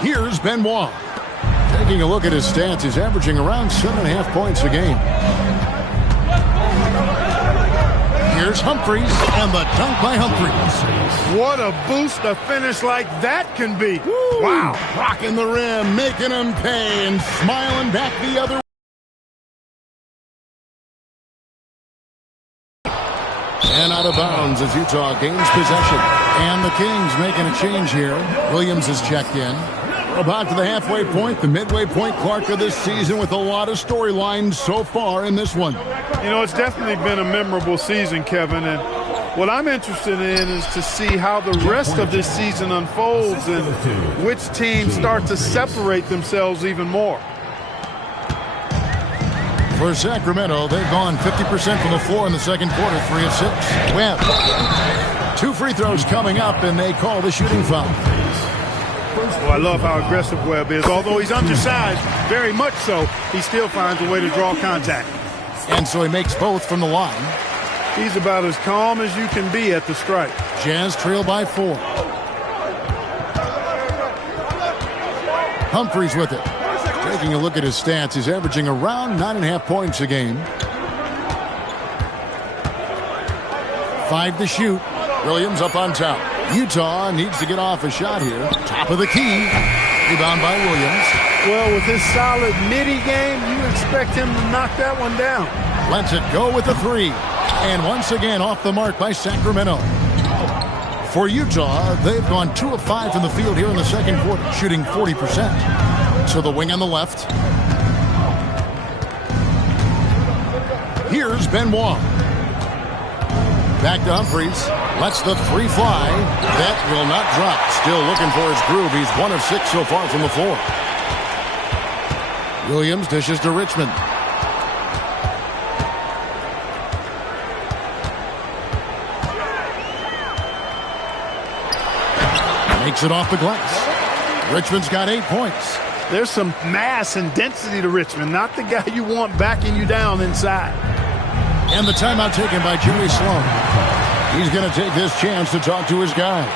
Here's Benoit. Taking a look at his stats, he's averaging around 7.5 points a game. Here's Humphries, and the dunk by Humphries. What a boost a finish like that can be. Woo. Wow. Rocking the rim, making him pay, and smiling back the other way. And out of bounds as Utah gains possession. And the Kings making a change here. Williams is checked in. About to the halfway point, the midway point Clark of this season with a lot of storylines so far in this one. You know, it's definitely been a memorable season, Kevin, and what I'm interested in is to see how the rest of this season unfolds and which teams start to separate themselves even more. For Sacramento, they've gone 50% from the floor in the second quarter, 3 of 6. Webb. 2 free throws coming up, and they call the shooting foul. Well, I love how aggressive Webb is. Although he's undersized, very much so, he still finds a way to draw contact. And so he makes both from the line. He's about as calm as you can be at the strike. Jazz trail by 4. Humphries with it. Taking a look at his stats, he's averaging around 9.5 points a game. 5 to shoot. Williams up on top. Utah needs to get off a shot here. Top of the key. Rebound by Williams. Well, with his solid midi game, you expect him to knock that one down. Lets it go with the 3. And once again off the mark by Sacramento. For Utah, they've gone 2 of 5 from the field here in the second quarter, shooting 40%. So the wing on the left. Here's Benoit. Back to Humphries. Lets the 3 fly. That will not drop. Still looking for his groove. He's 1 of 6 so far from the floor. Williams dishes to Richmond. Makes it off the glass. Richmond's got 8 points. There's some mass and density to Richmond. Not the guy you want backing you down inside. And the timeout taken by Jerry Sloan. He's going to take this chance to talk to his guy.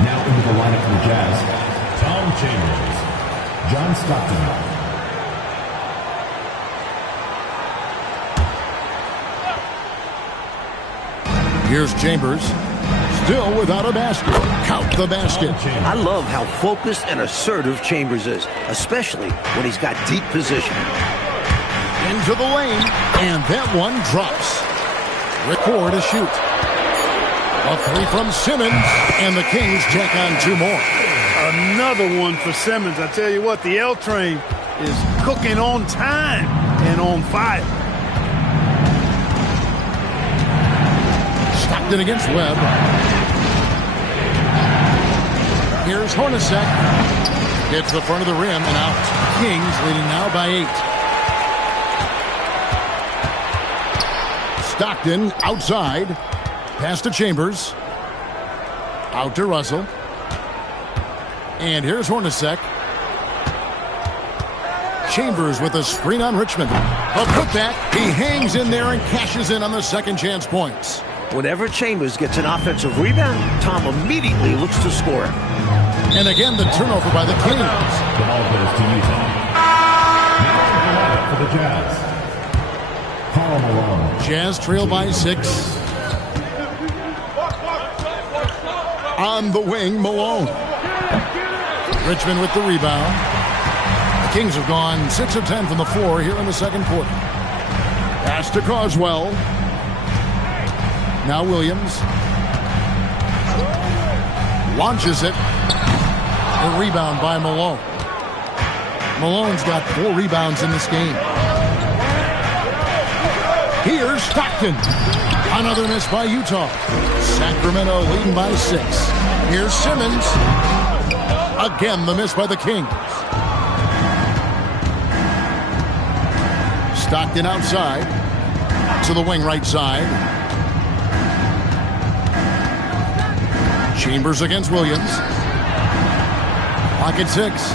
Now into the lineup for the Jazz, Tom Chambers, John Stockton. Here's Chambers. Still without a basket. Count the basket. I love how focused and assertive Chambers is, especially when he's got deep position. Into the lane, and that one drops. Record to shoot. A 3 from Simmons, and the Kings check on 2 more. Another one for Simmons. I tell you what, the L train is cooking on time and on fire. Stockton against Webb. Here's Hornacek. Hits the front of the rim and out. Kings leading now by 8. Stockton outside. Pass to Chambers. Out to Russell. And here's Hornacek. Chambers with a screen on Richmond. A putback. He hangs in there and cashes in on the second chance points. Whenever Chambers gets an offensive rebound, Tom immediately looks to score it. And again, the turnover by the Kings. The ball goes to Utah. Now for the Jazz. Karl Malone. Jazz trail by 6. On the wing, Malone. Richmond with the rebound. The Kings have gone 6 of 10 from the floor here in the second quarter. Pass to Carswell. Now Williams. Launches it. A rebound by Malone. Malone's got 4 rebounds in this game. Here's Stockton. Another miss by Utah. Sacramento leading by 6. Here's Simmons. Again, the miss by the Kings. Stockton outside. To the wing right side. Chambers against Williams. Pocket 6.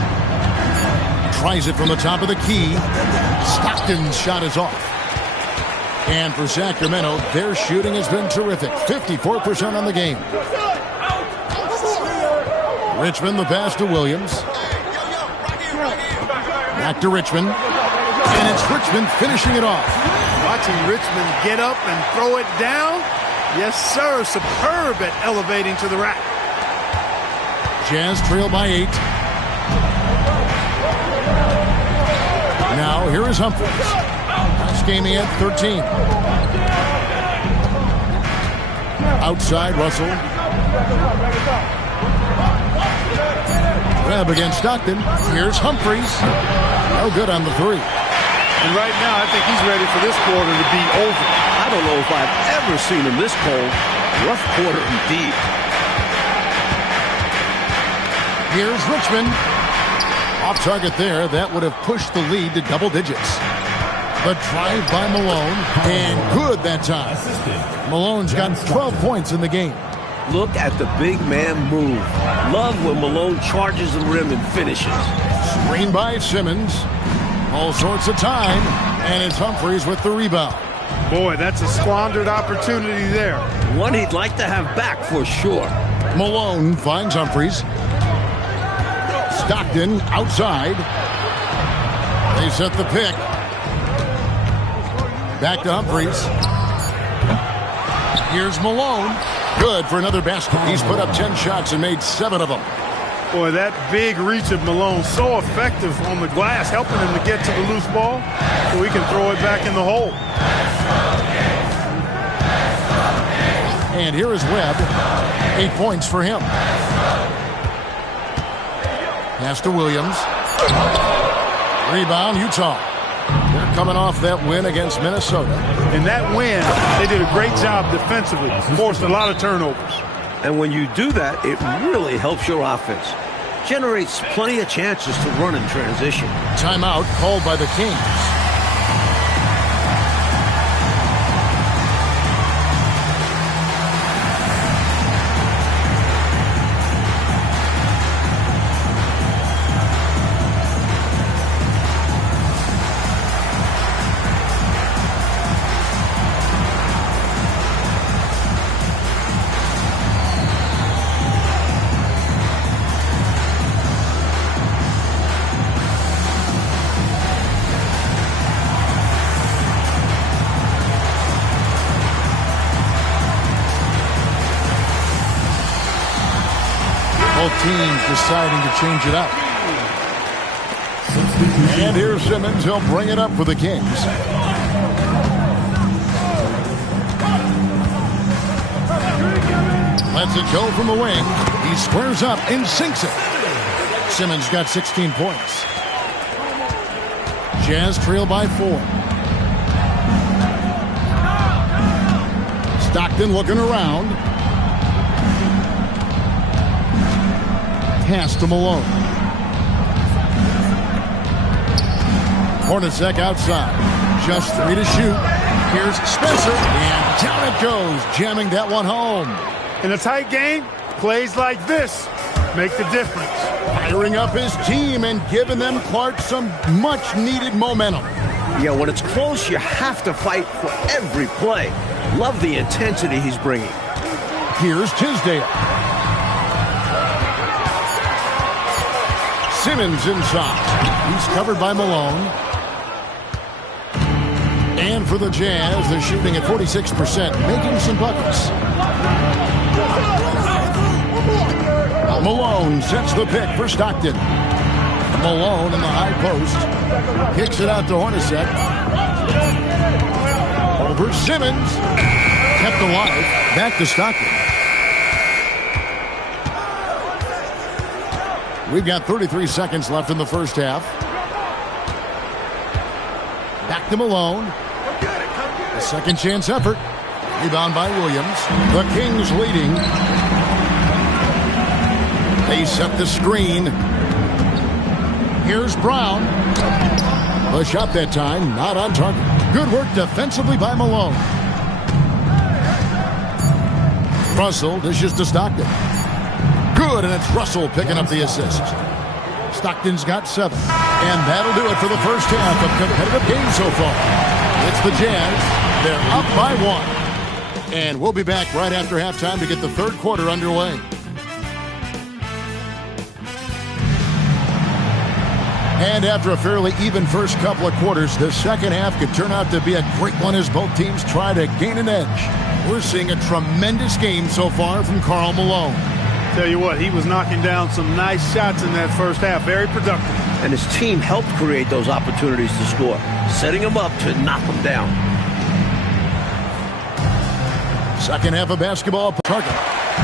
Tries it from the top of the key. Stockton's shot is off. And for Sacramento, their shooting has been terrific. 54% on the game. Richmond, the pass to Williams. Back to Richmond. And it's Richmond finishing it off. Watching Richmond get up and throw it down. Yes, sir. Superb at elevating to the rack. Jazz trail by 8. Now, here is Humphries. Last game he had 13. Outside, Russell. Grab against Stockton. Here's Humphries. No good on the 3. And right now, I think he's ready for this quarter to be over. I don't know if I've ever seen him this cold. Rough quarter indeed. Here's Richmond. Off target there. That would have pushed the lead to double digits. The drive by Malone. And good that time. Malone's got 12 points in the game. Look at the big man move. Love when Malone charges the rim and finishes. Screen by Simmons. All sorts of time. And it's Humphries with the rebound. Boy, that's a squandered opportunity there. One he'd like to have back for sure. Malone finds Humphries. Stockton outside. They set the pick. Back to Humphries. Here's Malone. Good for another basket. He's put up 10 shots and made 7 of them. Boy, that big reach of Malone, so effective on the glass, helping him to get to the loose ball so he can throw it back in the hole. And here is Webb. 8 points for him. Pass to Williams. Rebound, Utah. They're coming off that win against Minnesota. In that win, they did a great job defensively. Forced a lot of turnovers. And when you do that, it really helps your offense. Generates plenty of chances to run in transition. Timeout called by the Kings. Teams deciding to change it up. And here's Simmons. He'll bring it up for the Kings. Lets it go from the wing. He squares up and sinks it. Simmons got 16 points. Jazz trail by 4. Stockton looking around. Pass to Malone. Hornacek outside. Just 3 to shoot. Here's Spencer. And down it goes, jamming that one home. In a tight game, plays like this make the difference. Firing up his team and giving them, Clark, some much-needed momentum. Yeah, when it's close, you have to fight for every play. Love the intensity he's bringing. Here's Tisdale. Simmons inside. He's covered by Malone. And for the Jazz, they're shooting at 46%, making some buckets. Malone sets the pick for Stockton. Malone in the high post. Kicks it out to Hornacek. Over Simmons. Kept alive. Back to Stockton. We've got 33 seconds left in the first half. Back to Malone. A second chance effort. Rebound by Williams. The Kings leading. They set the screen. Here's Brown. The shot that time, not on target. Good work defensively by Malone. Russell dishes to Stockton. Good, and it's Russell picking up the assist. Stockton's got 7. And that'll do it for the first half of competitive games so far. It's the Jazz. They're up by 1. And we'll be back right after halftime to get the third quarter underway. And after a fairly even first couple of quarters, the second half could turn out to be a great one as both teams try to gain an edge. We're seeing a tremendous game so far from Karl Malone. Tell you what, he was knocking down some nice shots in that first half. Very productive. And his team helped create those opportunities to score, setting him up to knock them down. Second half of basketball, target.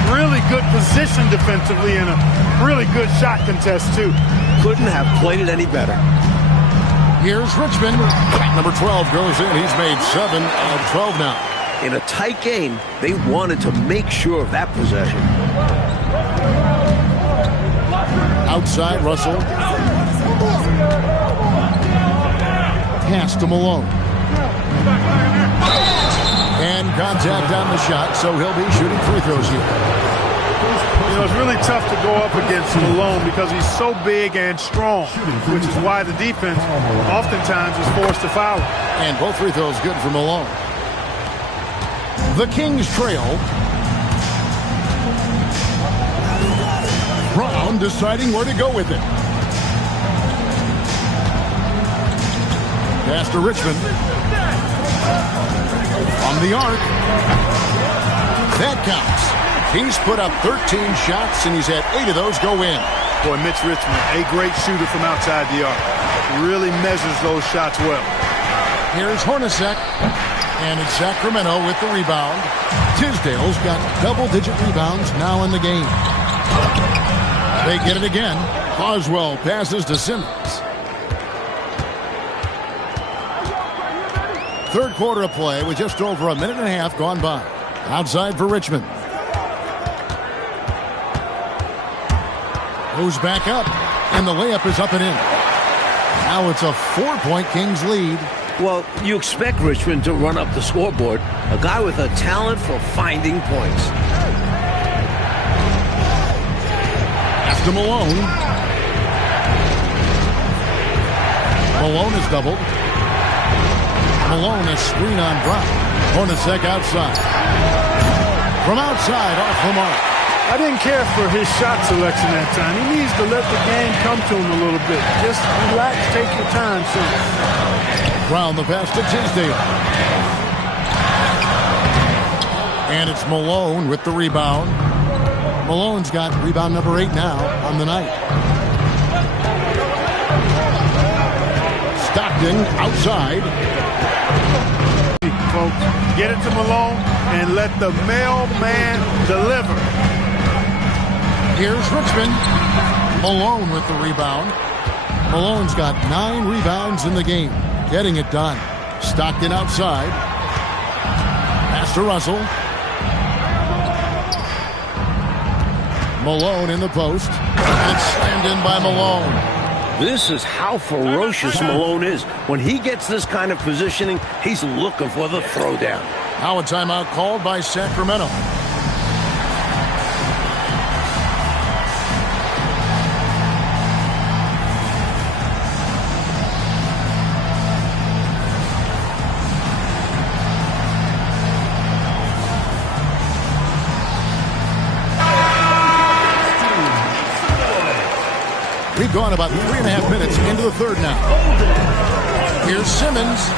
Really good position defensively and a really good shot contest, too. Couldn't have played it any better. Here's Richmond. Number 12 goes in. He's made 7 of 12 now. In a tight game, they wanted to make sure of that possession. Outside, Russell. Pass to Malone. And contact on the shot, so he'll be shooting free throws here. You know, it's really tough to go up against Malone because he's so big and strong, which is why the defense oftentimes is forced to foul him. And both free throws good for Malone. The Kings trail. Brown deciding where to go with it. Pass to Richmond. From the arc. That counts. He's put up 13 shots, and he's had 8 of those go in. Boy, Mitch Richmond, a great shooter from outside the arc. Really measures those shots well. Here's Hornacek. And it's Sacramento with the rebound. Tisdale's got double-digit rebounds now in the game. They get it again. Oswell passes to Simmons. Third quarter of play with just over a minute and a half gone by. Outside for Richmond. Goes back up, and the layup is up and in. Now it's a 4-point Kings lead. Well, you expect Richmond to run up the scoreboard. A guy with a talent for finding points. After Malone. Malone is doubled. Malone, a screen on Brown. Hornacek outside. From outside, off the mark. I didn't care for his shot selection that time. He needs to let the game come to him a little bit. Just relax, take your time, son. Brown, the pass to Tisdale. And it's Malone with the rebound. Malone's got rebound number 8 now on the night. Stockton outside. Folks, get it to Malone and let the mailman deliver. Here's Richmond. Malone with the rebound. Malone's got 9 rebounds in the game. Getting it done. Stockton outside. Pass to Russell. Malone in the post. It's slammed in by Malone. This is how ferocious Malone is. When he gets this kind of positioning, he's looking for the throwdown. Now a timeout called by Sacramento. We've gone about 3.5 minutes into the third now. Here's Simmons.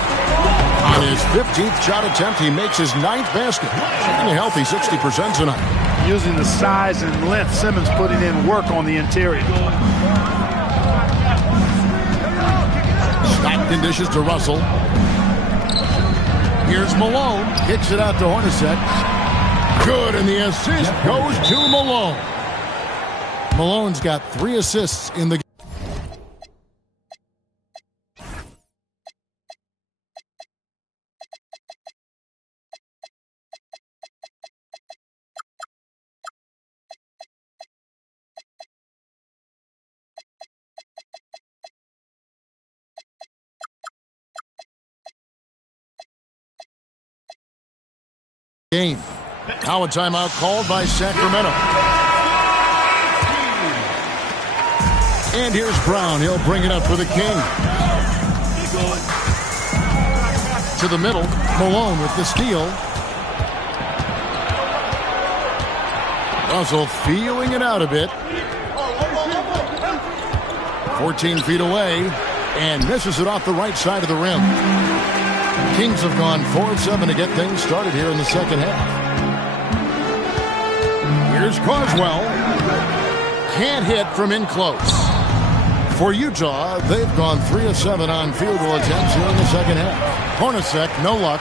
On his 15th shot attempt, he makes his 9th basket. Shooting a healthy 60% tonight. Using the size and length, Simmons putting in work on the interior. Stockton dishes to Russell. Here's Malone. Kicks it out to Hornacek. Good, and the assist goes to Malone. Malone's got 3 assists in the game. Now a timeout called by Sacramento. And here's Brown. He'll bring it up for the King. To the middle. Malone with the steal. Russell feeling it out a bit. 14 feet away. And misses it off the right side of the rim. Kings have gone 4 of 7 to get things started here in the second half. Here's Carswell. Can't hit from in close. For Utah, they've gone 3 of 7 on field goal attempts here in the second half. Hornacek, no luck.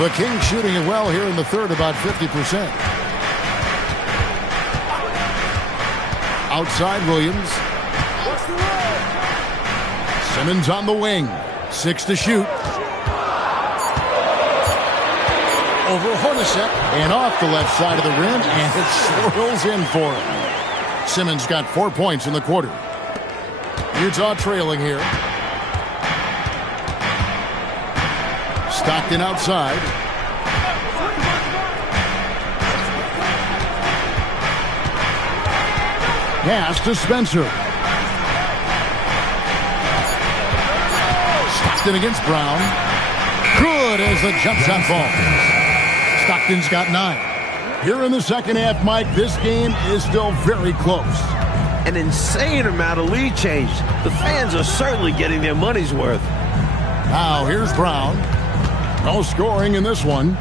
The Kings shooting it well here in the third, about 50%. Outside Williams. Simmons on the wing. 6 to shoot. Over Hornacek and off the left side of the rim, and it swirls in for him. Simmons got 4 points in the quarter. Utah trailing here. Stockton outside. Pass to Spencer. Stockton against Brown. Good as the jump shot falls. Stockton's got 9. Here in the second half, Mike, this game is still very close. An insane amount of lead change. The fans are certainly getting their money's worth. Now here's Brown. No scoring in this one.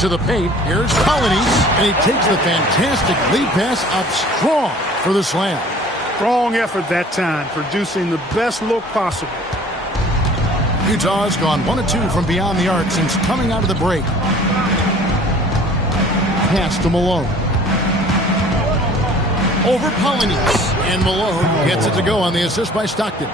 To the paint. Here's Colonies. And he takes the fantastic lead pass up strong for the slam. Strong effort that time, producing the best look possible. Utah has gone 1 of 2 from beyond the arc since coming out of the break. Pass to Malone. Over Polynice. And Malone gets it to go on the assist by Stockton.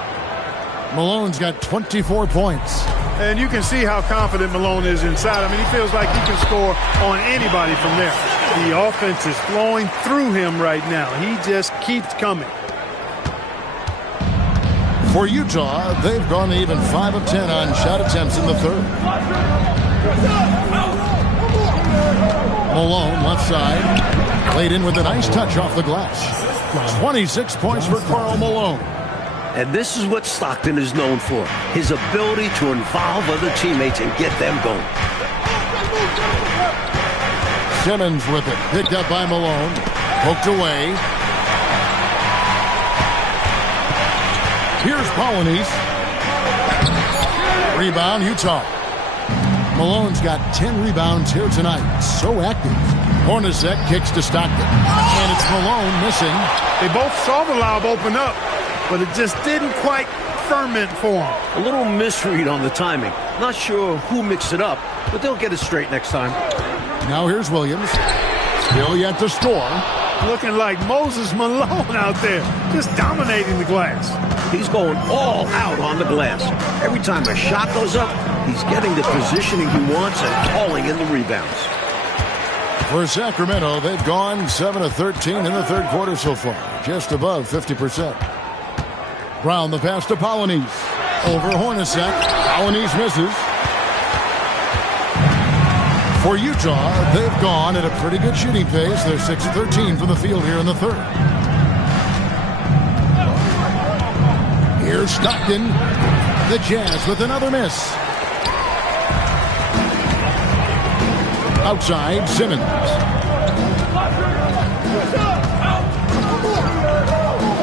Malone's got 24 points. And you can see how confident Malone is inside. I mean, he feels like he can score on anybody from there. The offense is flowing through him right now. He just keeps coming. For Utah, they've gone even 5 of 10 on shot attempts in the third. Malone, left side. Played in with a nice touch off the glass. 26 points for Karl Malone. And this is what Stockton is known for. His ability to involve other teammates and get them going. Simmons with it. Picked up by Malone. Poked away. Here's Polynice. Rebound, Utah. Malone's got 10 rebounds here tonight. So active. Hornacek kicks to Stockton. And it's Malone missing. They both saw the lob open up, but it just didn't quite ferment for them. A little misread on the timing. Not sure who mixed it up, but they'll get it straight next time. Now here's Williams. Still yet to score. Looking like Moses Malone out there, just dominating the glass. He's going all out on the glass. Every time a shot goes up, he's getting the positioning he wants and calling in the rebounds. For Sacramento, they've gone 7 of 13 in the third quarter so far, just above 50%. Brown the pass to Polynice. Over Hornacek. Polynice misses. For Utah, they've gone at a pretty good shooting pace. They're 6 of 13 from the field here in the third. Here's Stockton. The Jazz with another miss. Outside, Simmons.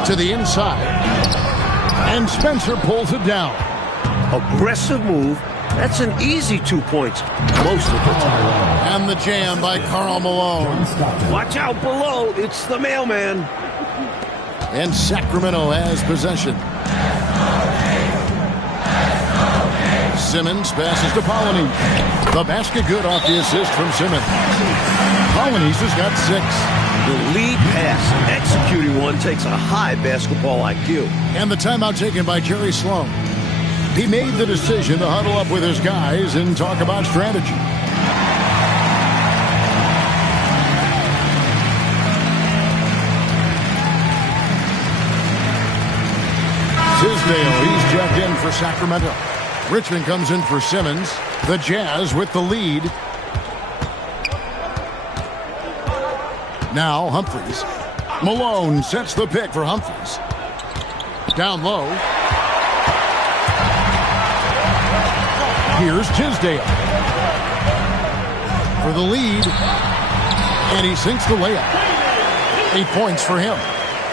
To the inside. And Spencer pulls it down. Aggressive move. That's an easy 2 points most of the time. And the jam by Karl Malone. Watch out below. It's the mailman. And Sacramento has possession. Simmons passes to Polynice. The basket good off the assist from Simmons. Polynice has got 6. The lead pass, executing one, takes a high basketball IQ. And the timeout taken by Jerry Sloan. He made the decision to huddle up with his guys and talk about strategy. Tisdale, he's checked in for Sacramento. Richmond comes in for Simmons. The Jazz with the lead. Now Humphries. Malone sets the pick for Humphries. Down low. Here's Tisdale. For the lead. And he sinks the layup. 8 points for him.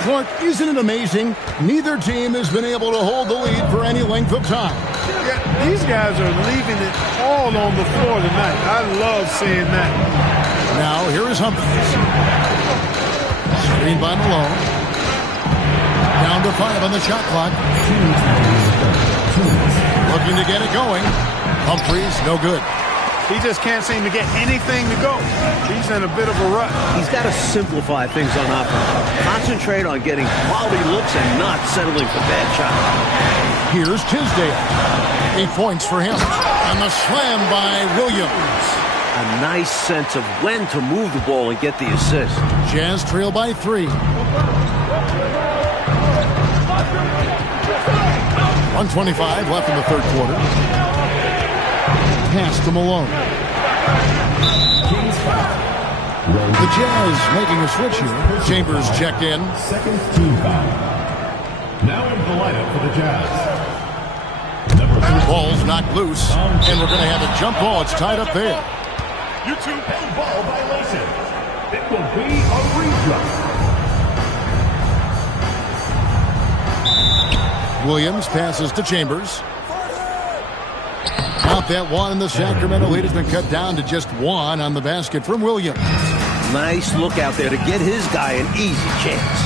Clark, isn't it amazing? Neither team has been able to hold the lead for any length of time. Yeah, these guys are leaving it all on the floor tonight. I love seeing that. Now, here is Humphries. Screen by Malone. Down to 5 on the shot clock. Looking to get it going. Humphries, no good. He just can't seem to get anything to go. He's in a bit of a rut. He's got to simplify things on offense. Concentrate on getting quality looks and not settling for bad shots. Here's Tisdale. 8 points for him. And the slam by Williams. A nice sense of when to move the ball and get the assist. Jazz trail by 3. 1:25 left in the third quarter. Pass to Malone. The Jazz making a switch here. Chambers checked in. Second team foul. Now in the lineup for the Jazz. Number 2. Ball's knocked loose, and we're going to have a jump ball. It's tied up there. YouTube ball violation. It will be a redraw. Williams passes to Chambers. Out that one, and the Sacramento lead has been cut down to just 1 on the basket from Williams. Nice look out there to get his guy an easy chance.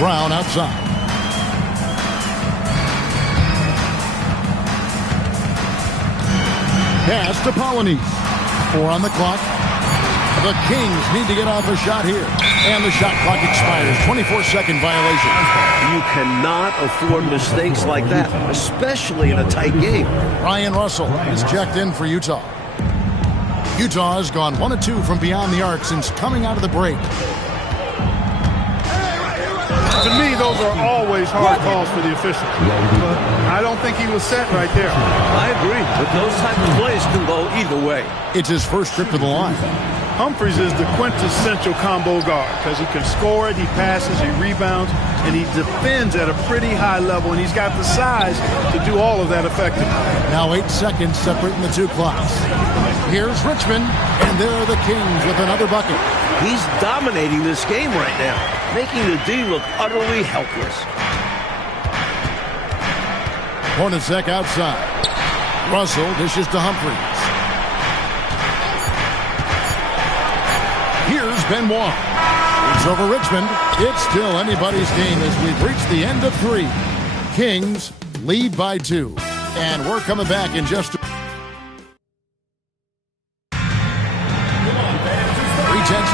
Brown outside. Pass to Polynice. 4 on the clock. The Kings need to get off a shot here. And the shot clock expires. 24-second violation. You cannot afford mistakes like that, especially in a tight game. Ryan Russell is checked in for Utah. Utah has gone 1 of 2 from beyond the arc since coming out of the break. To me, those are always hard calls for the official. But I don't think he was set right there. I agree, but those type of plays can go either way. It's his first trip to the line. Humphries is the quintessential combo guard because he can score it, he passes, he rebounds, and he defends at a pretty high level, and he's got the size to do all of that effectively. Now 8 seconds separating the 2 clocks. Here's Richmond, and there are the Kings with another bucket. He's dominating this game right now, making the D look utterly helpless. Hornacek outside. Russell dishes to Humphries. Here's Benoit. It's over Richmond. It's still anybody's game as we've reached the end of 3. Kings lead by 2. And we're coming back in just 3/10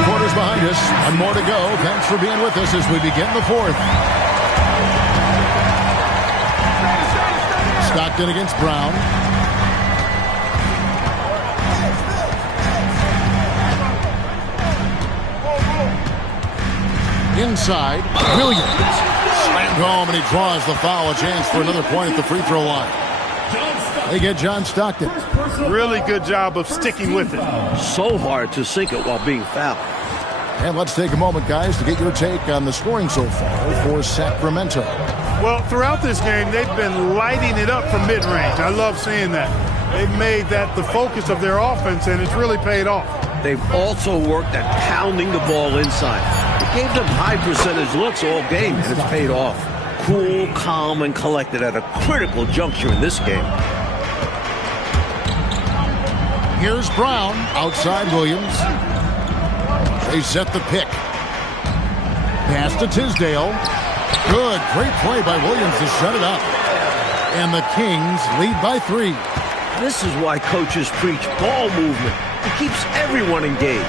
quarters behind us. 1 more to go. Thanks for being with us as we begin the 4th. Stockton against Brown. inside. Williams slammed home, and he draws the foul. A chance for another point at the free throw line. They get John Stockton. Really good job of sticking with it. So hard to sink it while being fouled. And let's take a moment, guys, to get your take on the scoring so far for Sacramento. Well, throughout this game, they've been lighting it up from mid-range. I love seeing that. They've made that the focus of their offense, and it's really paid off. They've also worked at pounding the ball inside. It gave them high percentage looks all game, and it's paid off. Cool, calm, and collected at a critical juncture in this game. Here's Brown outside Williams. They set the pick. Pass to Tisdale. Good, great play by Williams to set it up. And the Kings lead by 3. This is why coaches preach ball movement. It keeps everyone engaged.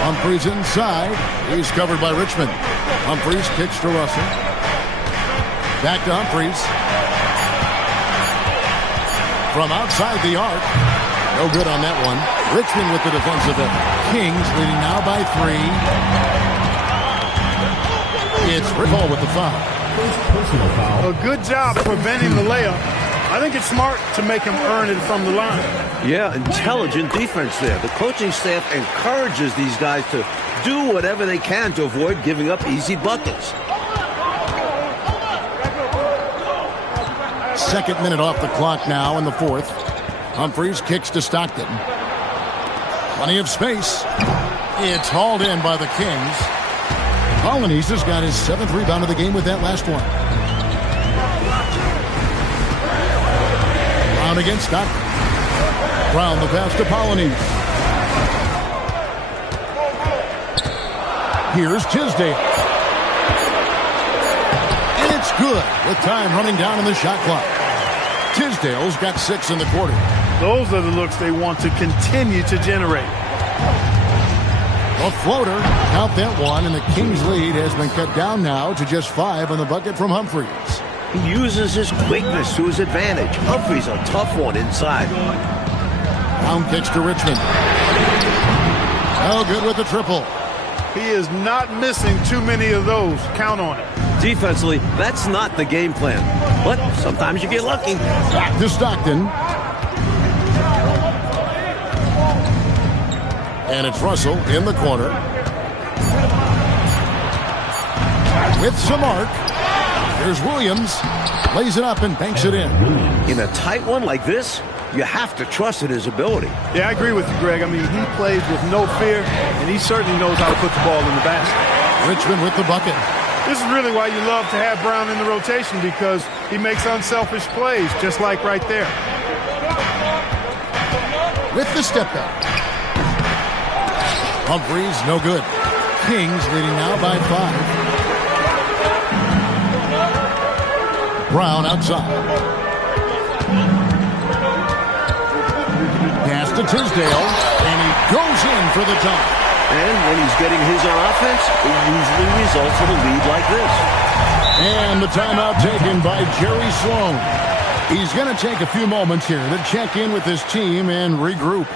Humphries inside. He's covered by Richmond. Humphries kicks to Russell. Back to Humphries. From outside the arc. No good on that one. Richmond with the defensive effort. Kings leading now by 3. It's Rickle with the foul. A good job preventing the layup. I think it's smart to make him earn it from the line. Yeah, intelligent defense there. The coaching staff encourages these guys to do whatever they can to avoid giving up easy buckets. Second minute off the clock now in the fourth. Humphries kicks to Stockton. Plenty of space. It's hauled in by the Kings. Polynice has got his 7th rebound of the game with that last one. Brown against Stockton. Brown the pass to Polynice. Here's Tisdale. And it's good with time running down in the shot clock. Tisdale's got 6 in the quarter. Those are the looks they want to continue to generate. A floater, count that one, and the Kings' lead has been cut down now to just 5 on the bucket from Humphries. He uses his quickness to his advantage. Humphries a tough one inside. Brown kicks to Richmond. No good with the triple. He is not missing too many of those. Count on it. Defensively, that's not the game plan. But sometimes you get lucky. Back to Stockton. And it's Russell in the corner. With some arc. Here's Williams. Lays it up and banks it in. In a tight one like this, you have to trust in his ability. Yeah, I agree with you, Greg. I mean, he plays with no fear, and he certainly knows how to put the ball in the basket. Richmond with the bucket. This is really why you love to have Brown in the rotation, because he makes unselfish plays, just like right there. With the step back. Humphries, no good. Kings leading now by 5. Brown outside. Pass to Tisdale, and he goes in for the dunk. And when he's getting his on offense, it usually results in a lead like this. And the timeout taken by Jerry Sloan. He's going to take a few moments here to check in with his team and regroup.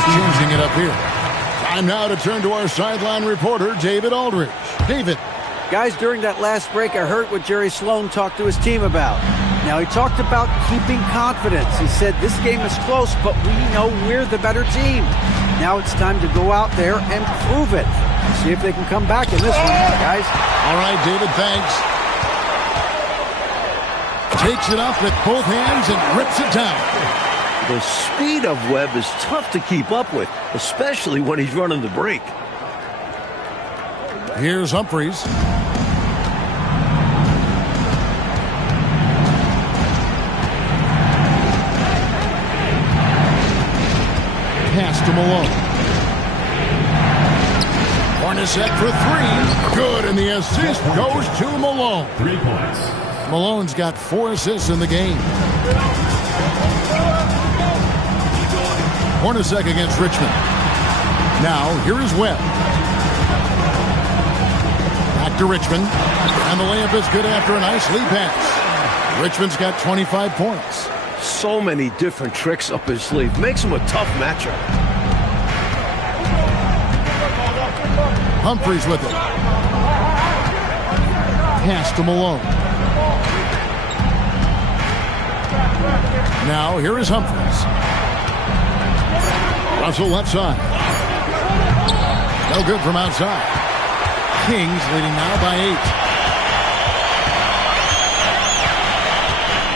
Changing it up here. Time now to turn to our sideline reporter, David Aldridge. David. Guys, during that last break, I heard what Jerry Sloan talked to his team about. Now, he talked about keeping confidence. He said, this game is close, but we know we're the better team. Now it's time to go out there and prove it. See if they can come back in this one, guys. All right, David, thanks. Takes it up with both hands and rips it down. The speed of Webb is tough to keep up with, especially when he's running the break. Here's Humphries. to Malone. Hornacek for three. Good, and the assist goes to Malone. 3 points. Malone's got 4 assists in the game. Hornacek against Richmond. Now, here is Webb. Back to Richmond. And the layup is good after a nice lead pass. Richmond's got 25 points. So many different tricks up his sleeve. Makes him a tough matchup. Humphries with it. Pass to Malone. Now, here is Humphries. Russell left side. No good from outside. Kings leading now by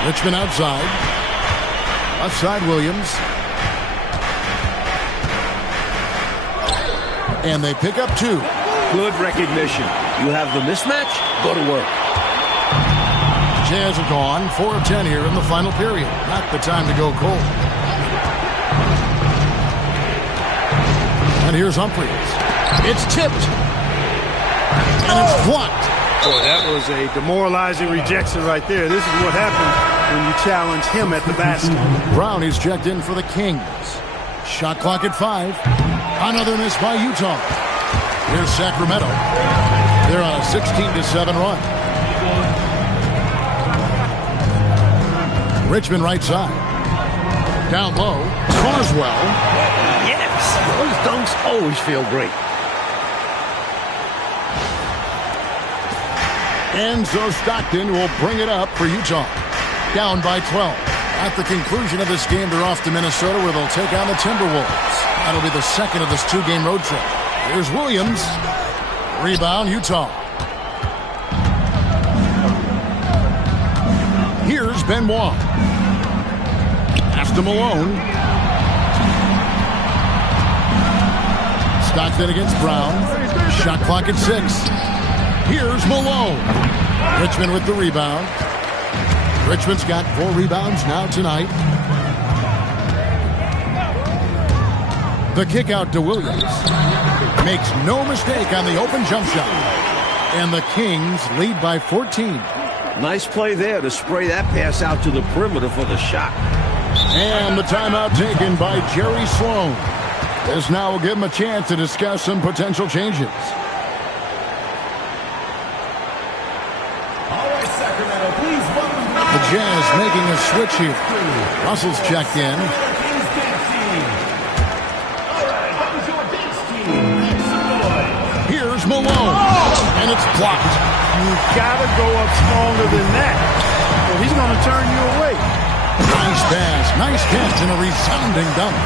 8. Richmond outside. Left side, Williams. And they pick up 2. Good recognition. You have the mismatch, go to work. Jazz are gone. 4 of 10 here in the final period. Not the time to go cold. And here's Humphries. It's tipped. And it's blocked. Boy, that was a demoralizing rejection right there. This is what happens when you challenge him at the basket. Brown is checked in for the Kings. Shot clock at 5. Another miss by Utah. Here's Sacramento. They're on a 16-7 run. Richmond right side. Down low. Carswell. Yes, those dunks always feel great. And so Stockton will bring it up for Utah. Down by 12. At the conclusion of this game, they're off to Minnesota where they'll take on the Timberwolves. That'll be the second of this 2-game road trip. Here's Williams. Rebound, Utah. Here's Benoit. Pass to Malone. Stockton against Brown. Shot clock at 6. Here's Malone. Richmond with the rebound. Richmond's got 4 rebounds now tonight. The kick out to Williams. Makes no mistake on the open jump shot. And the Kings lead by 14. Nice play there to spray that pass out to the perimeter for the shot. And the timeout taken by Jerry Sloan. This now will give him a chance to discuss some potential changes. The Jazz making a switch here. Russell's checked in. Here's Malone. And it's blocked. You've got to go up stronger than that, or he's going to turn you away. Nice pass. Nice catch and a resounding dunk.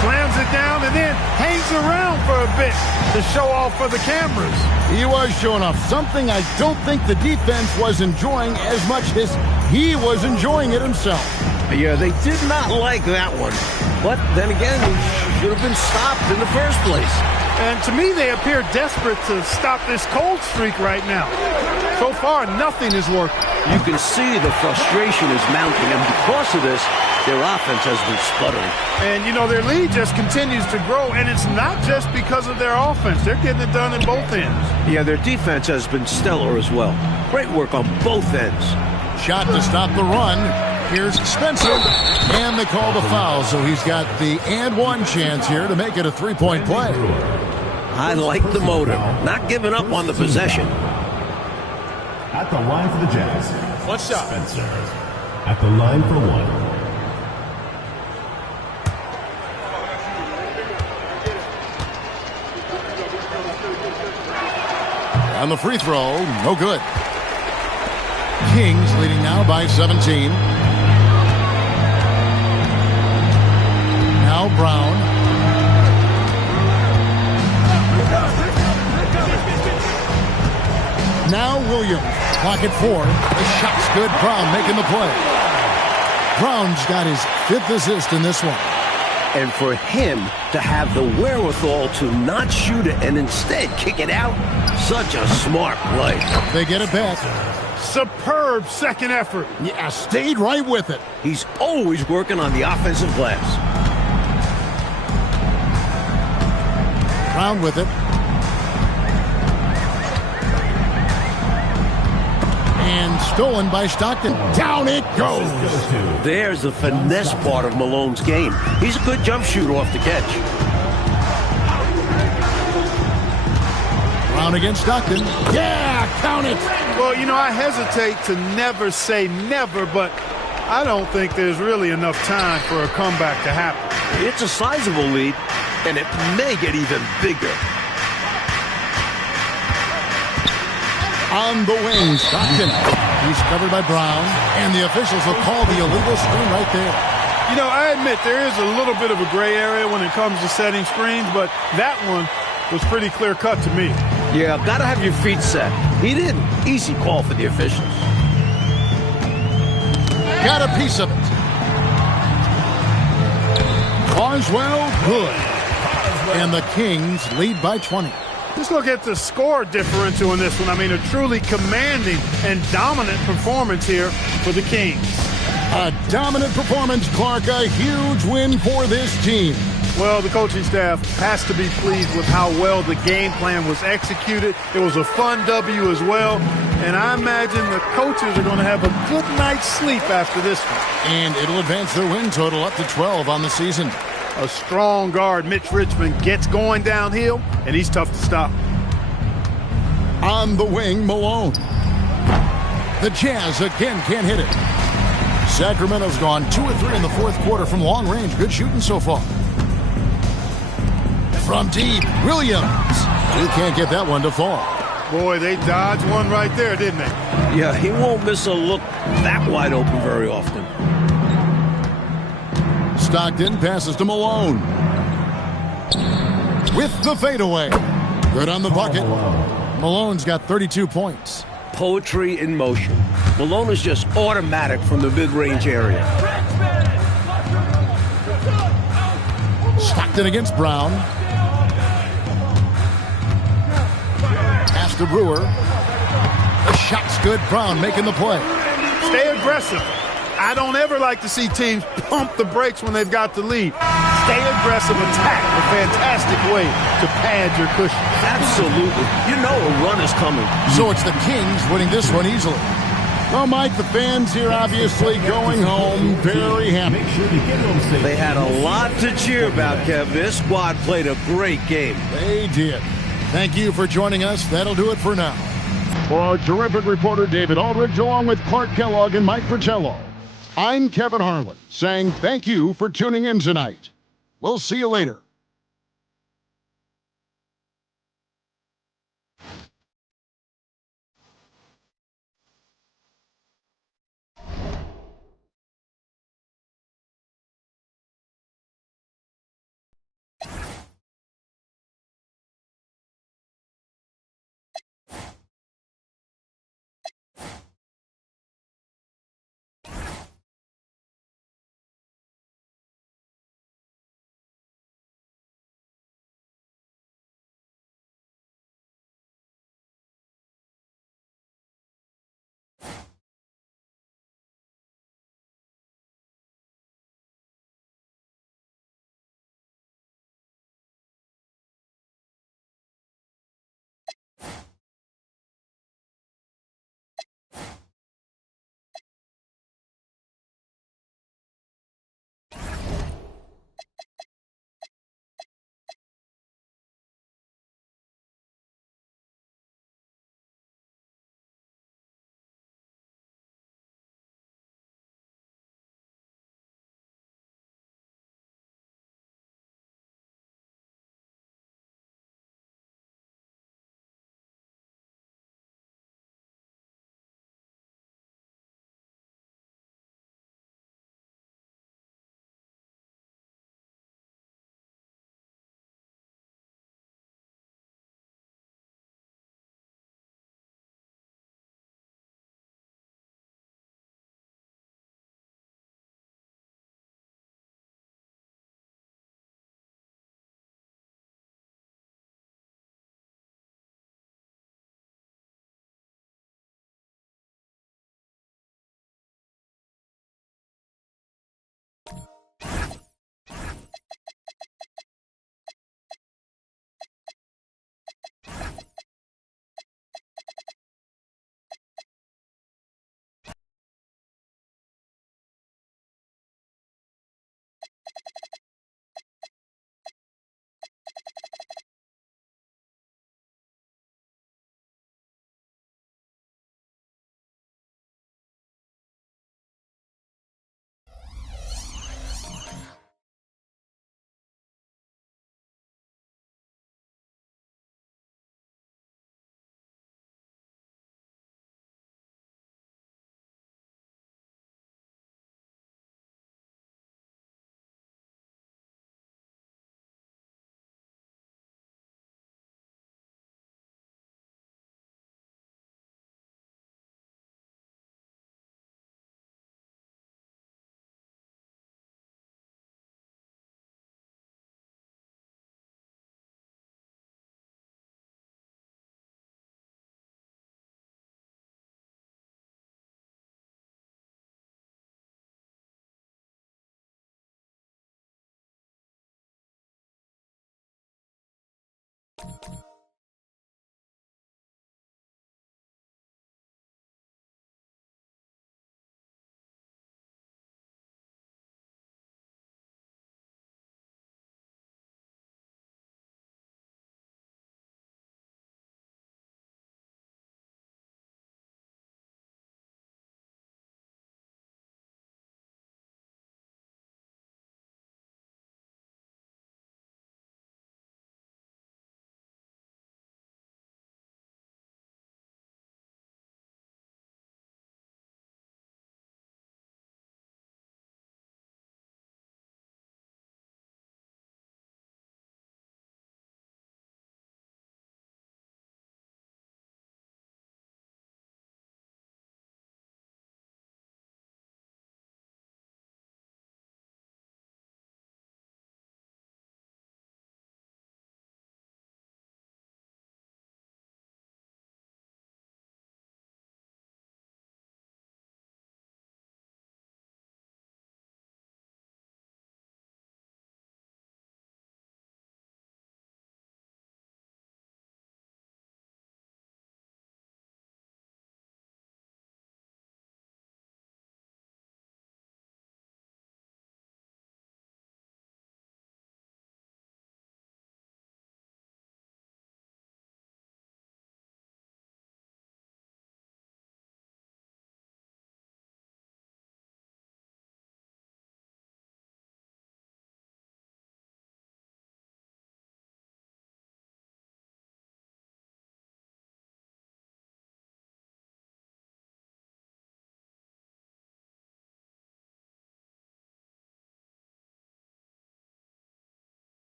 Slams it down and then hangs around for a bit to show off for the cameras. He was showing off something I don't think the defense was enjoying as much as he was enjoying it himself. Yeah, they did not like that one. But then again, he should have been stopped in the first place. And to me, they appear desperate to stop this cold streak right now. So far, nothing is working. You can see the frustration is mounting, and because of this, their offense has been sputtering. And, you know, their lead just continues to grow, and it's not just because of their offense. They're getting it done in both ends. Yeah, their defense has been stellar as well. Great work on both ends. Shot to stop the run. Here's Spencer. And they call the foul, so he's got the and one chance here to make it a 3-point play. I like the motor. Not giving up on the possession. At the line for the Jazz. One shot. Spencer. At the line for 1. On the free throw, no good. Kings leading now by 17. Now Brown. Now Williams. Clock at 4. The shot's good. Brown making the play. Brown's got his 5th assist in this one. And for him to have the wherewithal to not shoot it and instead kick it out, such a smart play. They get it back. Superb second effort. Yeah, stayed right with it. He's always working on the offensive glass. Brown with it. And stolen by Stockton. Down it goes. There's the finesse part of Malone's game. He's a good jump shooter off the catch. Brown against Stockton. Yeah, count it. Well, you know, I hesitate to never say never, but I don't think there's really enough time for a comeback to happen. It's a sizable lead, and it may get even bigger. On the wing, Stockton. He's covered by Brown, and the officials will call the illegal screen right there. You know, I admit there is a little bit of a gray area when it comes to setting screens, but that one was pretty clear-cut to me. Yeah, gotta have your feet set. He didn't. Easy call for the officials. Got a piece of it. Carswell, good. And the Kings lead by 20. Just look at the score differential in this one. I mean, a truly commanding and dominant performance here for the Kings. A dominant performance, Clark. A huge win for this team. Well, the coaching staff has to be pleased with how well the game plan was executed. It was a fun W as well. And I imagine the coaches are going to have a good night's sleep after this one. And it'll advance their win total up to 12 on the season. A strong guard, Mitch Richmond, gets going downhill, and he's tough to stop. On the wing, Malone. The Jazz again can't hit it. Sacramento's gone 2 of 3 in the fourth quarter from long range. Good shooting so far. From deep, Williams. He can't get that one to fall. Boy, they dodged one right there, didn't they? Yeah, he won't miss a look that wide open very often. Stockton passes to Malone. With the fadeaway. Good on the bucket. Malone's got 32 points. Poetry in motion. Malone is just automatic from the mid-range area. Stockton against Brown. Pass to Brewer. The shot's good. Brown making the play. Stay aggressive. I don't ever like to see teams pump the brakes when they've got the lead. Stay aggressive, attack. A fantastic way to pad your cushion. Absolutely. You know a run is coming. So it's the Kings winning this one easily. Well, Mike, the fans here obviously going home very happy. They had a lot to cheer about, Kev. This squad played a great game. They did. Thank you for joining us. That'll do it for now. For our terrific reporter, David Aldridge, along with Clark Kellogg and Mike Fratello, I'm Kevin Harlan, saying thank you for tuning in tonight. We'll see you later.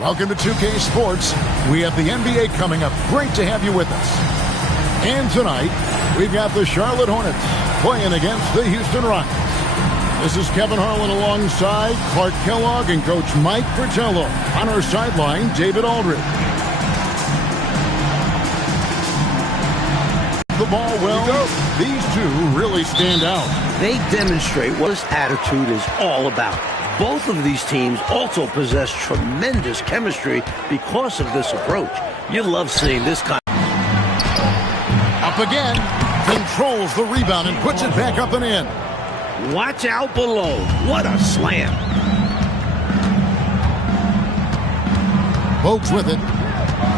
Welcome to 2K Sports. We have the NBA coming up. Great to have you with us. And tonight, we've got the Charlotte Hornets playing against the Houston Rockets. This is Kevin Harlan alongside Clark Kellogg and Coach Mike Fratello. On our sideline, David Aldridge. The ball well. These two really stand out. They demonstrate what this attitude is all about. Both of these teams also possess tremendous chemistry because of this approach. You love seeing this kind. Up again, controls the rebound and puts it back up and in. Watch out below. What a slam. Bogues with it.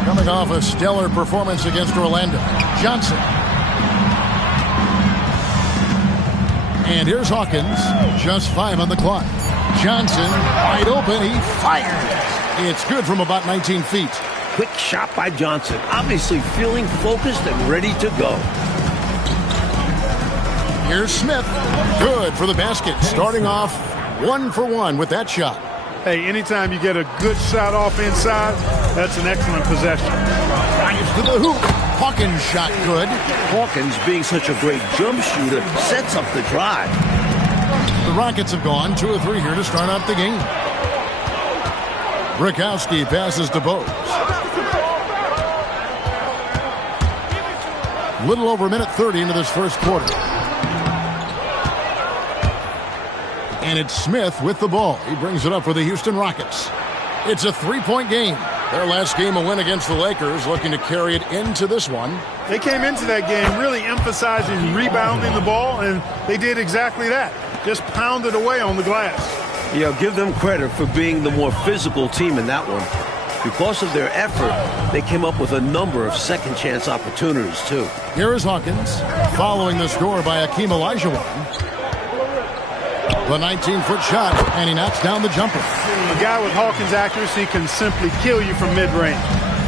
Coming off a stellar performance against Orlando. Johnson. And here's Hawkins. Just 5 on the clock. Johnson, wide open. He fires. It's good from about 19 feet. Quick shot by Johnson. Obviously feeling focused and ready to go. Here's Smith. Good for the basket. Starting off 1 for 1 with that shot. Hey, anytime you get a good shot off inside, that's an excellent possession. Drives to the hoop. Hawkins shot good. Hawkins, being such a great jump shooter, sets up the drive. The Rockets have gone 2 of 3 here to start out the game. Brikowski passes to Bogues. Little over a minute 30 into this first quarter. And it's Smith with the ball. He brings it up for the Houston Rockets. It's a 3-point game. Their last game a win against the Lakers, looking to carry it into this one. They came into that game really emphasizing rebounding the ball, and they did exactly that. Just pounded away on the glass. Yeah, give them credit for being the more physical team in that one. Because of their effort, they came up with a number of second chance opportunities, too. Here is Hawkins, following the score by Akeem Olajuwon. The 19-foot shot, and he knocks down the jumper. A guy with Hawkins' accuracy can simply kill you from mid-range.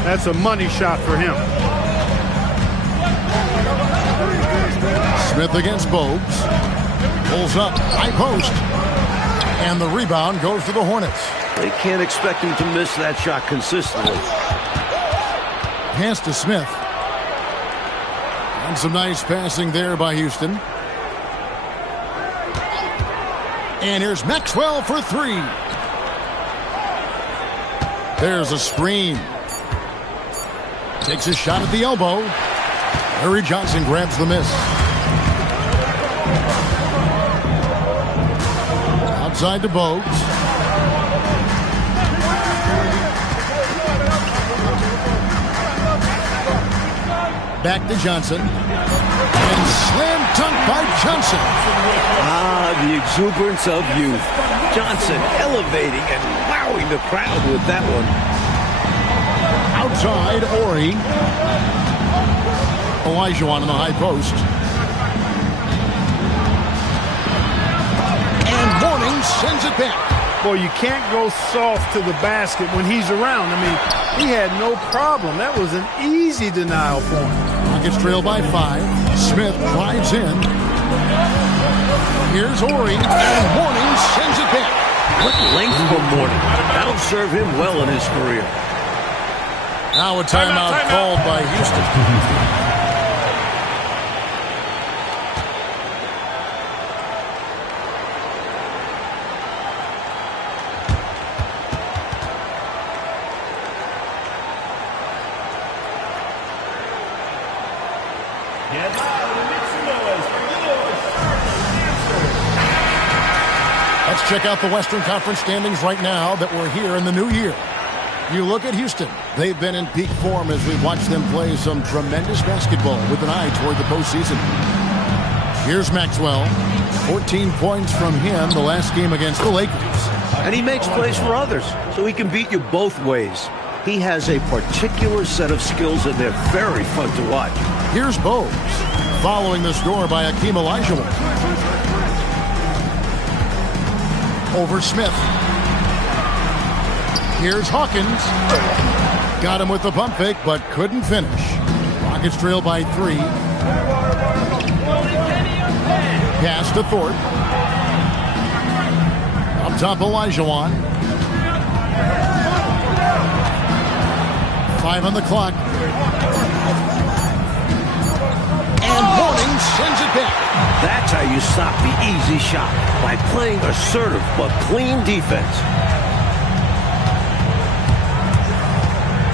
That's a money shot for him. Smith against Bogues. Pulls up, high post. And the rebound goes to the Hornets. They can't expect him to miss that shot consistently. Pass to Smith. And some nice passing there by Houston. And here's Maxwell for 3. There's a screen. Takes a shot at the elbow. Larry Johnson grabs the miss. Outside to Bogues. Back to Johnson. And slam dunk by Johnson. The exuberance of youth. Johnson elevating and wowing the crowd with that one. Outside, Ori. Olajuwon in the high post. And Mourning sends it back. Boy, you can't go soft to the basket when he's around. I mean, he had no problem. That was an easy denial for him. Rockets trail by 5. Smith drives in. Here's Ori, and Mourning sends it back. What length for Mourning. That'll serve him well in his career. Now a timeout called by Houston. Let's check out the Western Conference standings right now that we're here in the new year. You look at Houston. They've been in peak form as we've watched them play some tremendous basketball with an eye toward the postseason. Here's Maxwell. 14 points from him the last game against the Lakers. And he makes plays for others, so he can beat you both ways. He has a particular set of skills, and they're very fun to watch. Here's Bogues, following the score by Akeem Olajuwon. Over Smith. Here's Hawkins. Got him with the pump fake, but couldn't finish. Rockets trail by 3. Pass to Thorpe. Up top, Olajuwon. 5 on the clock. And Mourning sends it back. That's how you stop the easy shot, by playing assertive but clean defense.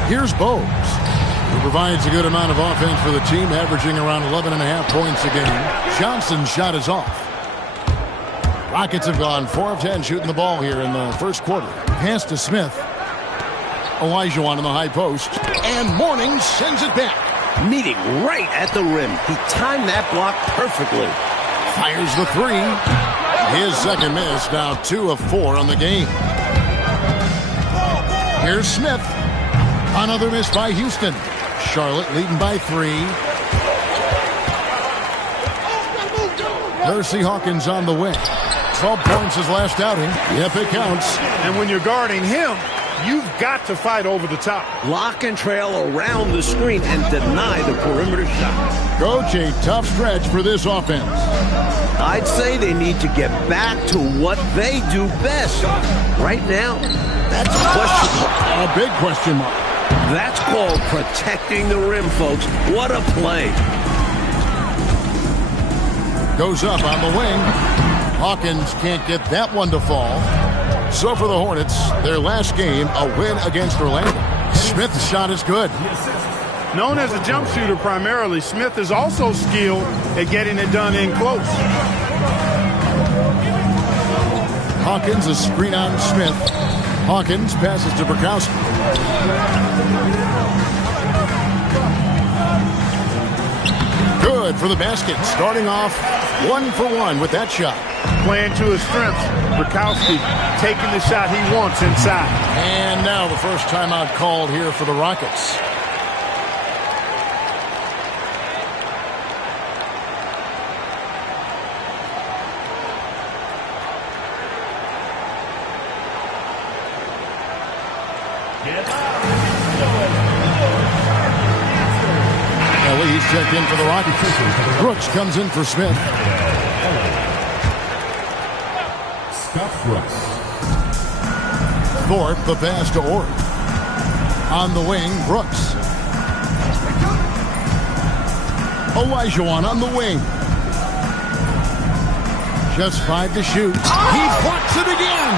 Here's Bogues, who provides a good amount of offense for the team, averaging around 11.5 points a game. Johnson's shot is off. Rockets have gone 4 of 10 shooting the ball here in the first quarter. Pass to Smith. Olajuwon in the high post. And Mourning sends it back. Meeting right at the rim. He timed that block perfectly. Fires the 3. His second miss, now 2 of 4 on the game. Here's Smith. Another miss by Houston. Charlotte leading by 3. Hersey Hawkins on the wing. 12 points his last outing. Yep, it counts. And when you're guarding him, you've got to fight over the top. Lock and trail around the screen and deny the perimeter shot. Coach, a tough stretch for this offense. I'd say they need to get back to what they do best. Right now, that's a question mark. A big question mark. That's called protecting the rim, folks. What a play. Goes up on the wing. Hawkins can't get that one to fall. So for the Hornets, their last game, a win against Orlando. Smith's shot is good. Known as a jump shooter primarily, Smith is also skilled at getting it done in close. Hawkins, a screen on Smith. Hawkins passes to Bukowski. Good for the basket. Starting off 1 for 1 with that shot. Playing to his strengths. Bukowski taking the shot he wants inside. And now the first timeout called here for the Rockets. He's checked in for the Rockets. Brooks comes in for Smith. Scott Brooks. Thorpe, the pass to Ori. On the wing, Brooks. Olajuwon on the wing. Just 5 to shoot. He blocks it again.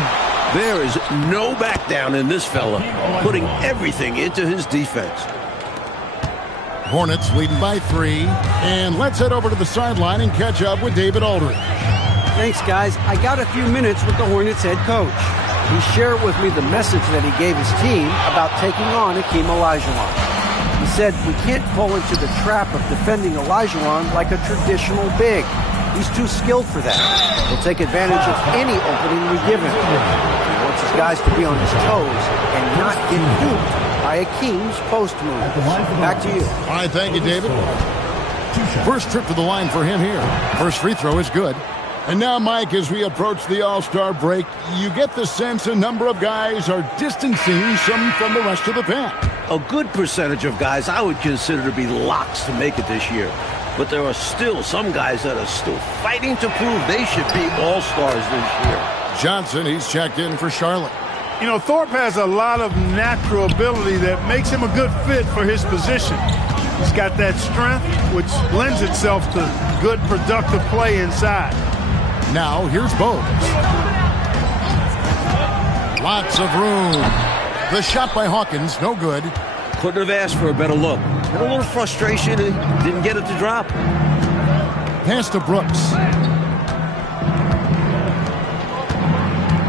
There is no back down in this fella, putting everything into his defense. Hornets leading by 3. And let's head over to the sideline and catch up with David Aldridge. Thanks, guys. I got a few minutes with the Hornets head coach. He shared with me the message that he gave his team about taking on Hakeem Olajuwon. He said, we can't fall into the trap of defending Olajuwon like a traditional big. He's too skilled for that. He'll take advantage of any opening we give him. He wants his guys to be on his toes and not get duped by Hakeem's post move. Back to you. All right, thank you, David. First trip to the line for him here. First free throw is good. And now, Mike, as we approach the All-Star break, you get the sense a number of guys are distancing some from the rest of the pack. A good percentage of guys I would consider to be locks to make it this year. But there are still some guys that are still fighting to prove they should be All-Stars this year. Johnson, he's checked in for Charlotte. You know, Thorpe has a lot of natural ability that makes him a good fit for his position. He's got that strength, which lends itself to good, productive play inside. Now, here's Bogues. Lots of room. The shot by Hawkins, no good. Couldn't have asked for a better look. Had a little frustration and didn't get it to drop. Pass to Brooks.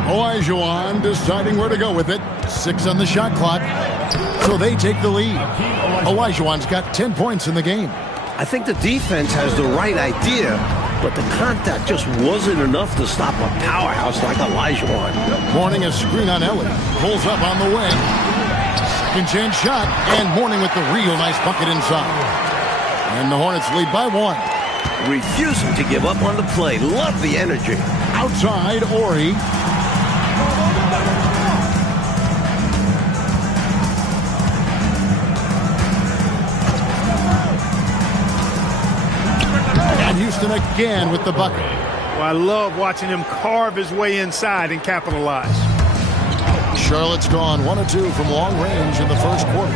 Olajuwon deciding where to go with it. 6 on the shot clock. So they take the lead. Olajuwon's got 10 points in the game. I think the defense has the right idea, but the contact just wasn't enough to stop a powerhouse like Olajuwon. Mourning a screen on Ellie. Pulls up on the wing. Second chance shot. And Mourning with the real nice bucket inside. And the Hornets lead by 1. Refusing to give up on the play. Love the energy. Outside, Ori. And Houston again with the bucket. Well, I love watching him carve his way inside and capitalize. Charlotte's gone 1 of 2 from long range in the first quarter.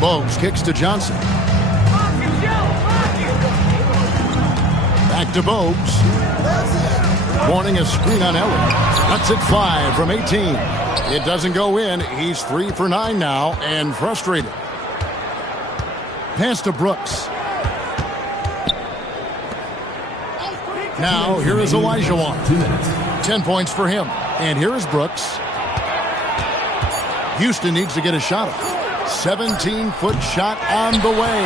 Bogues kicks to Johnson. Back to Bogues. Warning a screen on Elliott. Cuts it 5 from 18. It doesn't go in. He's 3 for 9 now and frustrated. Pass to Brooks. Now here is Olajuwon. 10 points for him. And here is Brooks. Houston needs to get a shot up. 17-foot shot on the way.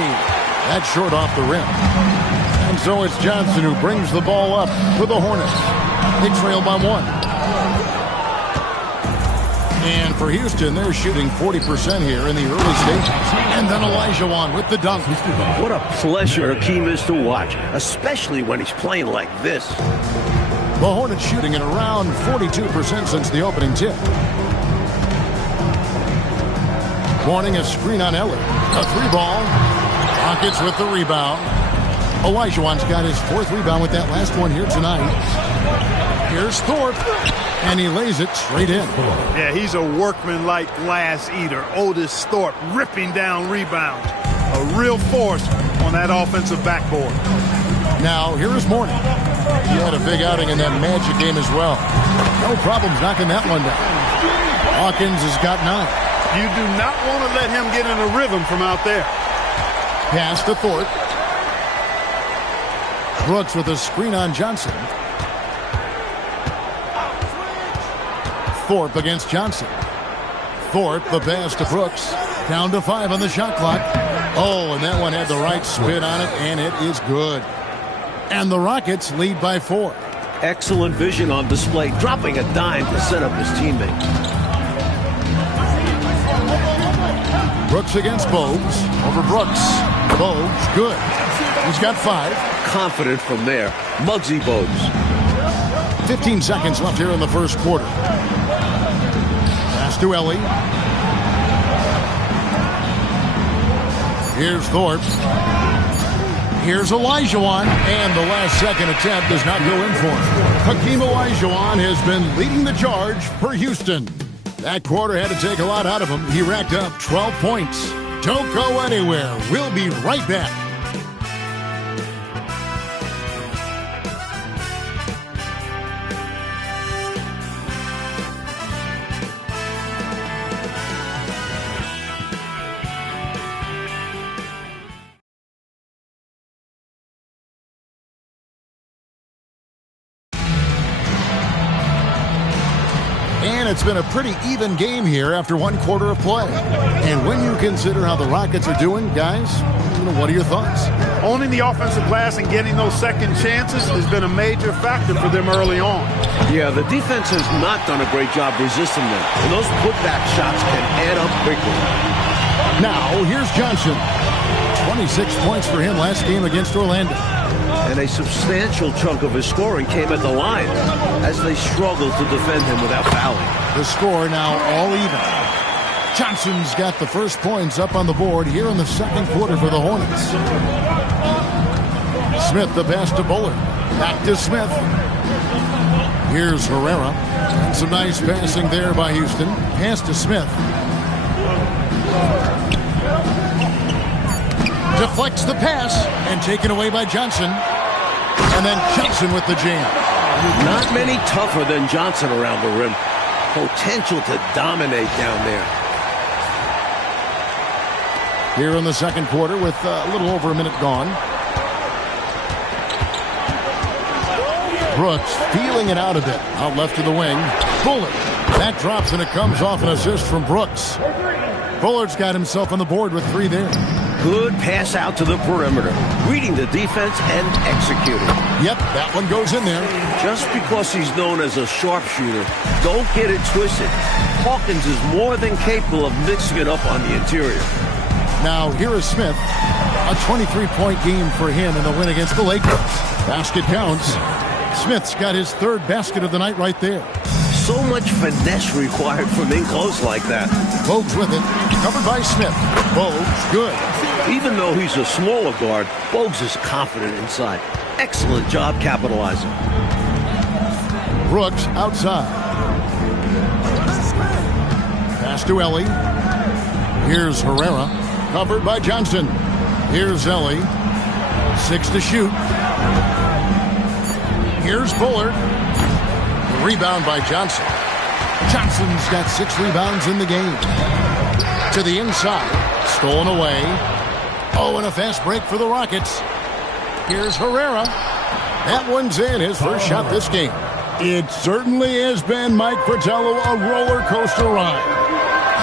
That's short off the rim. And so it's Johnson who brings the ball up for the Hornets. They trail by 1. And for Houston, they're shooting 40% here in the early stages. And then Olajuwon with the dunk. What a pleasure Hakeem is to watch, especially when he's playing like this. The Hornets shooting at around 42% since the opening tip. Warning a screen on Elliott. A 3-ball. Rockets with the rebound. Olajuwon's got his 4th rebound with that last one here tonight. Here's Thorpe. And he lays it straight in. Yeah, he's a workman-like glass eater. Otis Thorpe ripping down rebounds. A real force on that offensive backboard. Now, here is Mourning. He had a big outing in that Magic game as well. No problems knocking that one down. Hawkins has got 9. You do not want to let him get in a rhythm from out there. Pass to Thorpe. Brooks with a screen on Johnson. Thorpe against Johnson. Thorpe, the pass to Brooks. Down to 5 on the shot clock. Oh, and that one had the right spin on it, and it is good. And the Rockets lead by 4. Excellent vision on display, dropping a dime to set up his teammate. Brooks against Bogues. Over Brooks. Bogues, good. He's got 5. Confident from there. Muggsy Bogues. 15 seconds left here in the first quarter. Pass to Ellie. Here's Thorpe. Here's Olajuwon. And the last second attempt does not go in for him. Hakeem Olajuwon has been leading the charge for Houston. That quarter had to take a lot out of him. He racked up 12 points. Don't go anywhere. We'll be right back. And it's been a pretty even game here after 1 quarter of play. And when you consider how the Rockets are doing, guys, what are your thoughts? Owning the offensive glass and getting those second chances has been a major factor for them early on. Yeah, the defense has not done a great job resisting them. And those putback shots can add up quickly. Now, here's Johnson. 26 points for him last game against Orlando. And a substantial chunk of his scoring came at the line as they struggled to defend him without fouling. The score now all even. Johnson's got the first points up on the board here in the second quarter for the Hornets. Smith, the pass to Bullard. Back to Smith. Here's Herrera. And some nice passing there by Houston. Pass to Smith. Deflects the pass and taken away by Johnson. And then Johnson with the jam. Not many tougher than Johnson around the rim. Potential to dominate down there. Here in the second quarter with a little over a minute gone. Brooks feeling it out a bit. Out left to the wing. Bullard. That drops and it comes off an assist from Brooks. Bullard's got himself on the board with 3 there. Good pass out to the perimeter. Reading the defense and executing. Yep, that one goes in there. Just because he's known as a sharpshooter, don't get it twisted. Hawkins is more than capable of mixing it up on the interior. Now, here is Smith. A 23-point game for him in the win against the Lakers. Basket counts. Smith's got his 3rd basket of the night right there. So much finesse required from in close like that. Bogues with it. Covered by Smith. Bogues, good. Even though he's a smaller guard, Bogues is confident inside. Excellent job capitalizing. Brooks outside. Pass to Ellie. Here's Herrera. Covered by Johnson. Here's Ellie. 6 to shoot. Here's Bullard. The rebound by Johnson. Johnson's got 6 rebounds in the game. To the inside. Stolen away. Oh, and a fast break for the Rockets. Here's Herrera. That one's in, his first shot this game. It certainly has been, Mike Fratello, a roller coaster ride.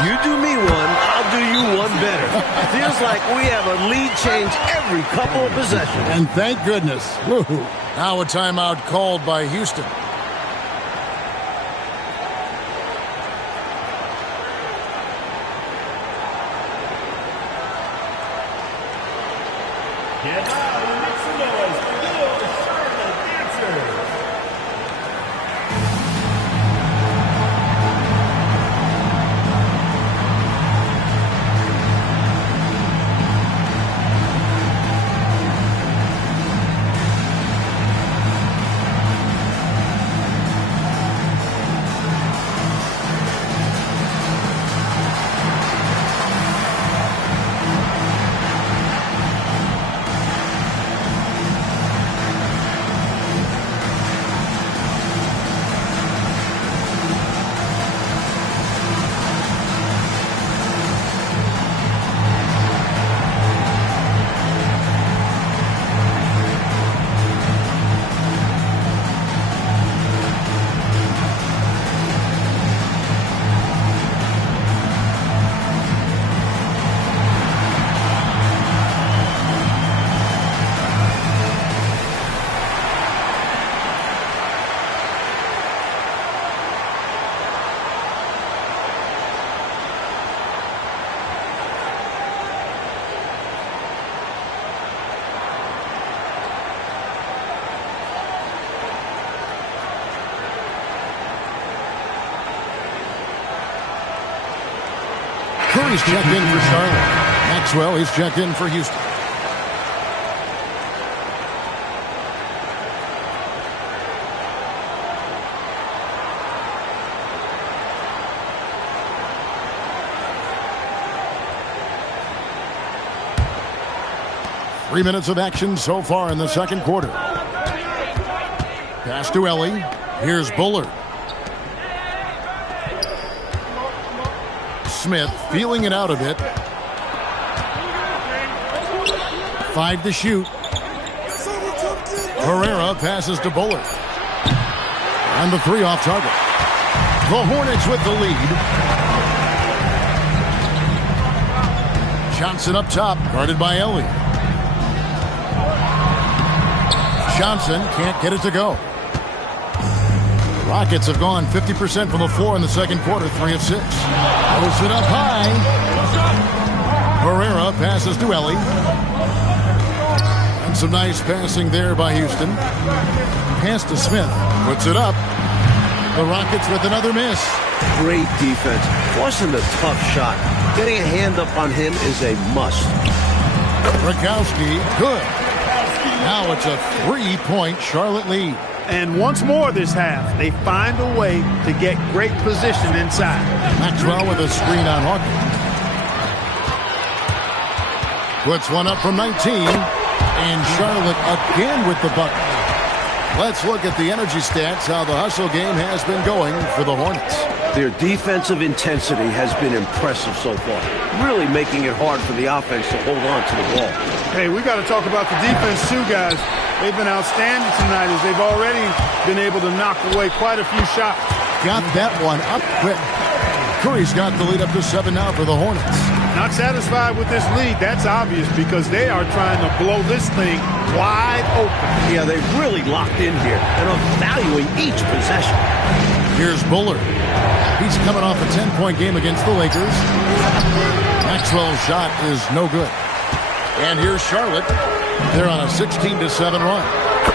You do me one, I'll do you one better. Feels like we have a lead change every couple of possessions. And thank goodness. Woo-hoo. Now a timeout called by Houston. Curry's checked in for Charlotte. Maxwell, he's checked in for Houston. Three minutes of action so far in the second quarter. Pass to Ellie. Here's Bullard. Smith feeling it out a bit. 5 to shoot. Herrera passes to Bullard. And the 3 off target. The Hornets with the lead. Johnson up top, guarded by Ellie. Johnson can't get it to go. Rockets have gone 50% from the floor in the second quarter, 3 of 6. Posts it up high. Herrera passes to Ellie. And some nice passing there by Houston. Pass to Smith. Puts it up. The Rockets with another miss. Great defense. Forcing the tough shot. Getting a hand up on him is a must. Rakowski, good. Now it's a 3-point Charlotte lead. And once more this half, they find a way to get great position inside. Maxwell with a screen on Hawkins. Puts one up from 19. And Charlotte again with the bucket. Let's look at the energy stats, how the hustle game has been going for the Hornets. Their defensive intensity has been impressive so far, really making it hard for the offense to hold on to the ball. Hey, we got to talk about the defense too, guys. They've been outstanding tonight as they've already been able to knock away quite a few shots. Got that one up quick. Curry's got the lead up to 7 now for the Hornets. Not satisfied with this lead, that's obvious, because they are trying to blow this thing wide open. Yeah, they've really locked in here and are valuing each possession. Here's Bullard. He's coming off a 10-point game against the Lakers. Maxwell's shot is no good. And here's Charlotte. They're on a 16-7 run.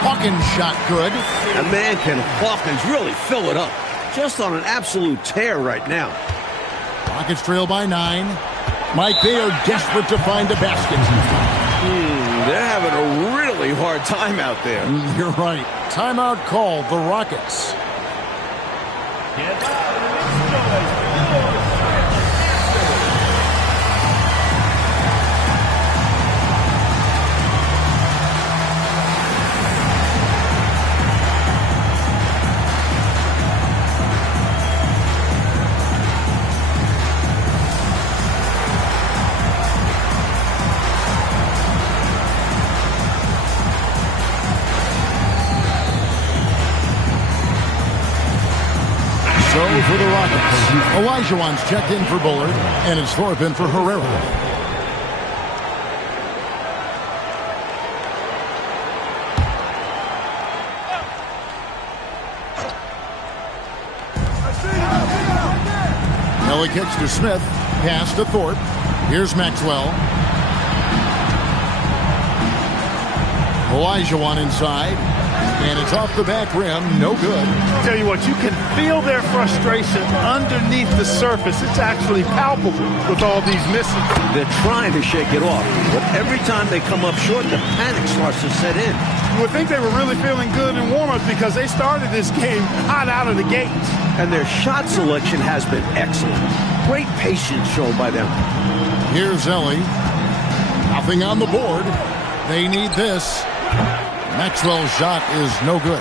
Hawkins shot good. And man, can Hawkins really fill it up. Just on an absolute tear right now. Rockets trail by 9. Mike, they are desperate to find a basket. They're having a really hard time out there. You're right. Timeout called, the Rockets. So for the Rockets, Olajuwon's checked in for Bullard, and it's Thorpe in for Herrera. Ellie kicks to Smith, pass to Thorpe. Here's Maxwell. Olajuwon inside, and it's off the back rim, no good. Tell you what, you can feel their frustration underneath the surface. It's actually palpable with all these misses. They're trying to shake it off, but every time they come up short, the panic starts to set in. You would think they were really feeling good in warm-ups because they started this game hot out of the gate. And their shot selection has been excellent. Great patience shown by them. Here's Ellie. Nothing on the board. They need this. Maxwell's shot is no good.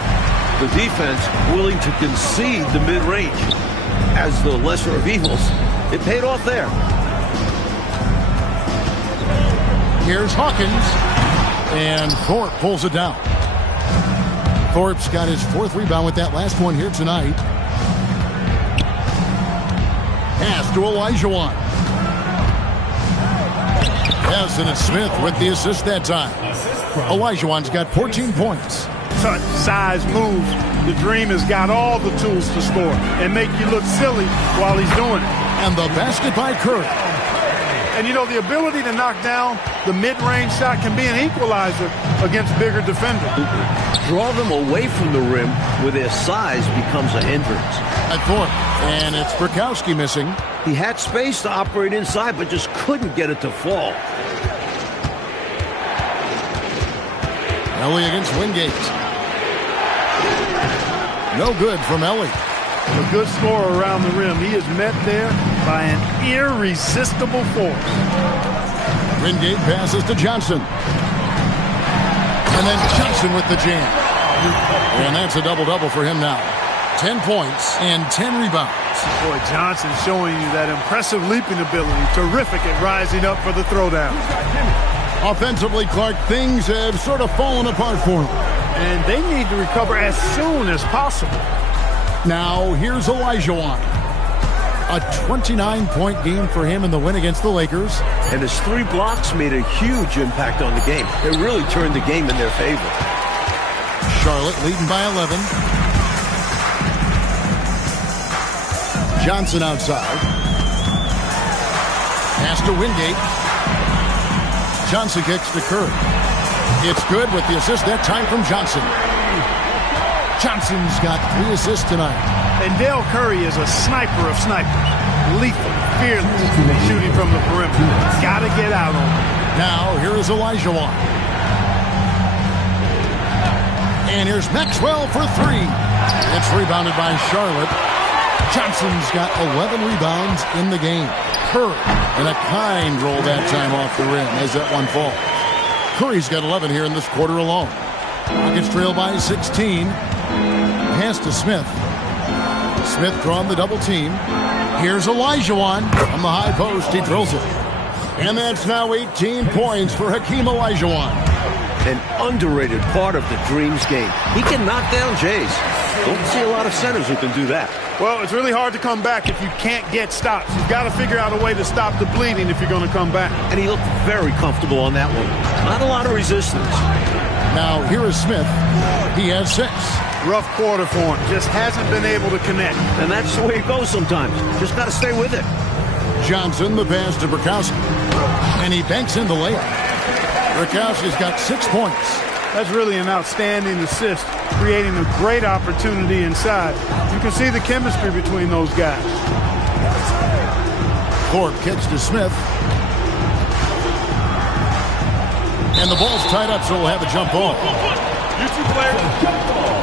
The defense willing to concede the mid-range as the lesser of evils. It paid off there. Here's Hawkins, and Thorpe pulls it down. Thorpe's got his fourth rebound with that last one here tonight. Pass to Olajuwon. Yes, and it's Smith with the assist that time. Olajuwon's got 14 points. Touch, size, moves. The Dream has got all the tools to score and make you look silly while he's doing it. And the basket by Curry. And you know, the ability to knock down the mid-range shot can be an equalizer against bigger defenders. Draw them away from the rim where their size becomes a hindrance. At Thorpe, and it's Burkowski missing. He had space to operate inside, but just couldn't get it to fall. Ellie against Wingate. No good from Ellie. A good scorer around the rim. He is met there by an irresistible force. Wingate passes to Johnson. And then Johnson with the jam. And that's a double-double for him now. 10 points and 10 rebounds. Boy, Johnson showing you that impressive leaping ability. Terrific at rising up for the throwdown. Offensively, Clark, things have sort of fallen apart for him. And they need to recover as soon as possible. Now, here's Olajuwon. A 29-point game for him in the win against the Lakers. And his 3 blocks made a huge impact on the game. It really turned the game in their favor. Charlotte leading by 11. Johnson outside. Pass to Wingate. Johnson kicks to Curry. It's good with the assist that time from Johnson. Johnson's got 3 assists tonight. And Dell Curry is a sniper of snipers. Lethal, fearless, shooting from the perimeter. Got to get out on him. Now, here is Olajuwon. And here's Maxwell for 3. It's rebounded by Charlotte. Johnson's got 11 rebounds in the game. Curry, and a kind roll that time off the rim as that one falls. Curry's got 11 here in this quarter alone. Rockets trail by 16. Pass to Smith. Smith drawing the double team. Here's Olajuwon from the high post. He drills it. And that's now 18 points for Hakeem Olajuwon. An underrated part of the Dream's game. He can knock down Jays. Don't see a lot of centers who can do that. Well, it's really hard to come back if you can't get stops. You've got to figure out a way to stop the bleeding if you're going to come back. And he looked very comfortable on that one. Not a lot of resistance. Now, here is Smith. He has 6. Rough quarter for him. Just hasn't been able to connect. And that's the way it goes sometimes. Just got to stay with it. Johnson, the pass to Burkowski. And he banks in the layup. Burkowski's got 6 points. That's really an outstanding assist, creating a great opportunity inside. You can see the chemistry between those guys. Thorpe kicks to Smith. And the ball's tied up, so we'll have a jump ball. You two players, jump ball.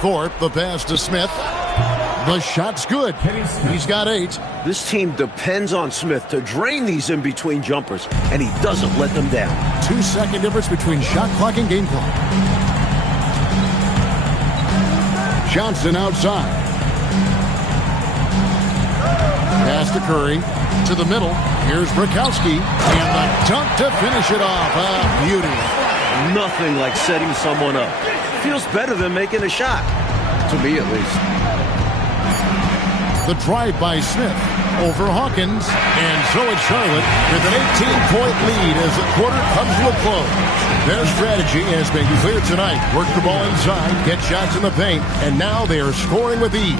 Thorpe, the pass to Smith. The shot's good. He's got 8. This team depends on Smith to drain these in-between jumpers, and he doesn't let them down. 2-second difference between shot clock and game clock. Johnson outside. Pass to Curry. To the middle. Here's Brakowski. And the dunk to finish it off. A beauty. Nothing like setting someone up. Feels better than making a shot. To me, at least. The drive by Smith over Hawkins, and so it's Charlotte with an 18-point lead as the quarter comes to a close. Their strategy has been clear tonight. Work the ball inside, get shots in the paint, and now they are scoring with ease.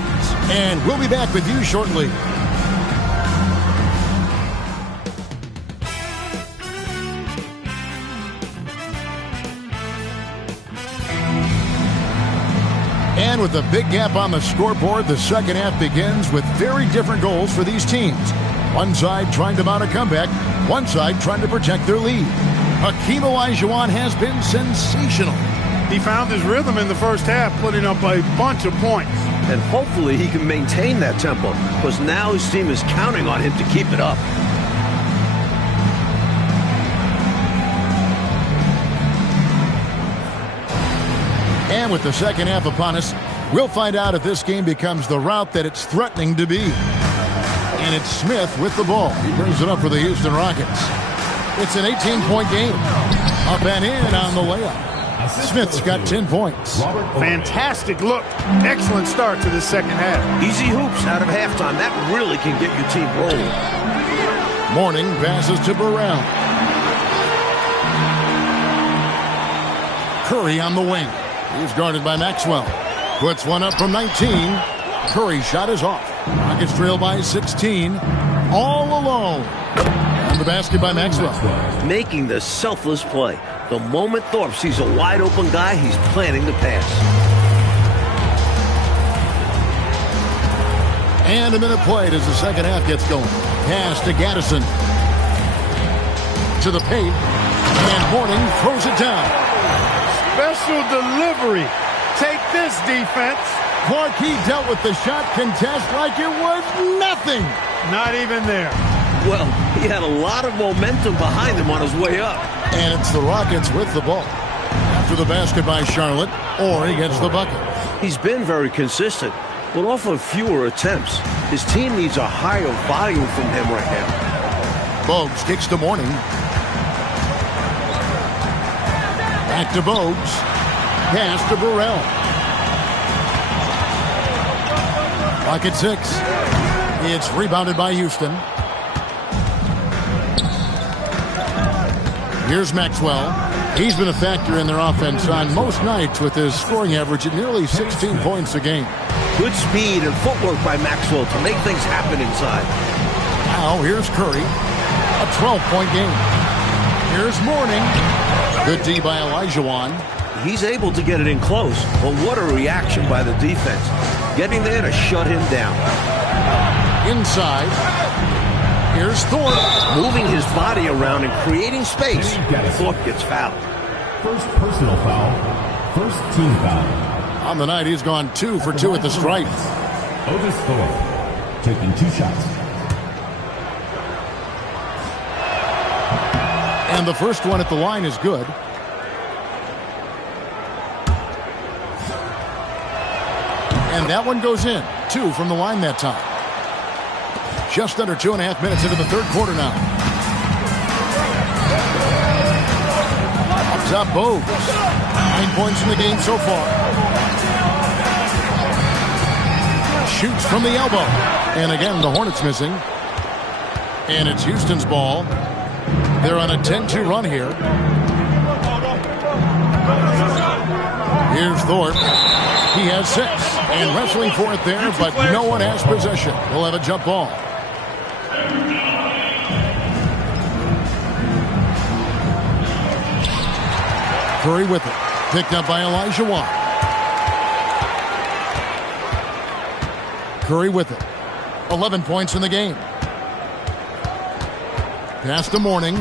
And we'll be back with you shortly. And with a big gap on the scoreboard, the second half begins with very different goals for these teams. One side trying to mount a comeback, one side trying to protect their lead. Hakeem Olajuwon has been sensational. He found his rhythm in the first half, putting up a bunch of points. And hopefully he can maintain that tempo, because now his team is counting on him to keep it up. And with the second half upon us, we'll find out if this game becomes the route that it's threatening to be. And it's Smith with the ball. He brings it up for the Houston Rockets. It's an 18-point game. Up and in on the layup. Smith's got 10 points. Fantastic look. Excellent start to the second half. Easy hoops out of halftime. That really can get your team rolling. Mourning passes to Burrell. Curry on the wing. He's guarded by Maxwell. Puts one up from 19. Curry's shot is off. Rockets trail by 16. All alone. And the basket by Maxwell. Making the selfless play. The moment Thorpe sees a wide open guy, he's planning to pass. And a minute played as the second half gets going. Pass to Gaddison. To the paint. And Mourning throws it down. Special delivery. Take this, defense. Clarkey dealt with the shot contest like it was nothing. Not even there. Well, he had a lot of momentum behind him on his way up. And it's the Rockets with the ball. After the basket by Charlotte, Horry gets the bucket. He's been very consistent, but off of fewer attempts. His team needs a higher volume from him right now. Bogues kicks to Mourning. Back to Bogues. Pass to Burrell. Rocket 6. It's rebounded by Houston. Here's Maxwell. He's been a factor in their offense on most nights with his scoring average at nearly 16 points a game. Good speed and footwork by Maxwell to make things happen inside. Now here's Curry. A 12-point game. Here's Mourning. Good D by Olajuwon. He's able to get it in close, but what a reaction by the defense. Getting there to shut him down. Inside. Here's Thorpe. Moving his body around and creating space. Thorpe gets fouled. First personal foul. First team foul. On the night, he's gone 2 for 2 at the stripe. Otis Thorpe taking 2 shots. And the first one at the line is good. And that one goes in. 2 from the line that time. Just under 2.5 minutes into the third quarter now. Up top, Bogues. 9 points in the game so far. Shoots from the elbow. And again, the Hornets missing. And it's Houston's ball. They're on a 10-2 run here. Here's Thorpe. He has 6. And wrestling for it there, but no one has possession. We'll have a jump ball. Curry with it. Picked up by Olajuwon. Curry with it. 11 points in the game. Pass to Mourning.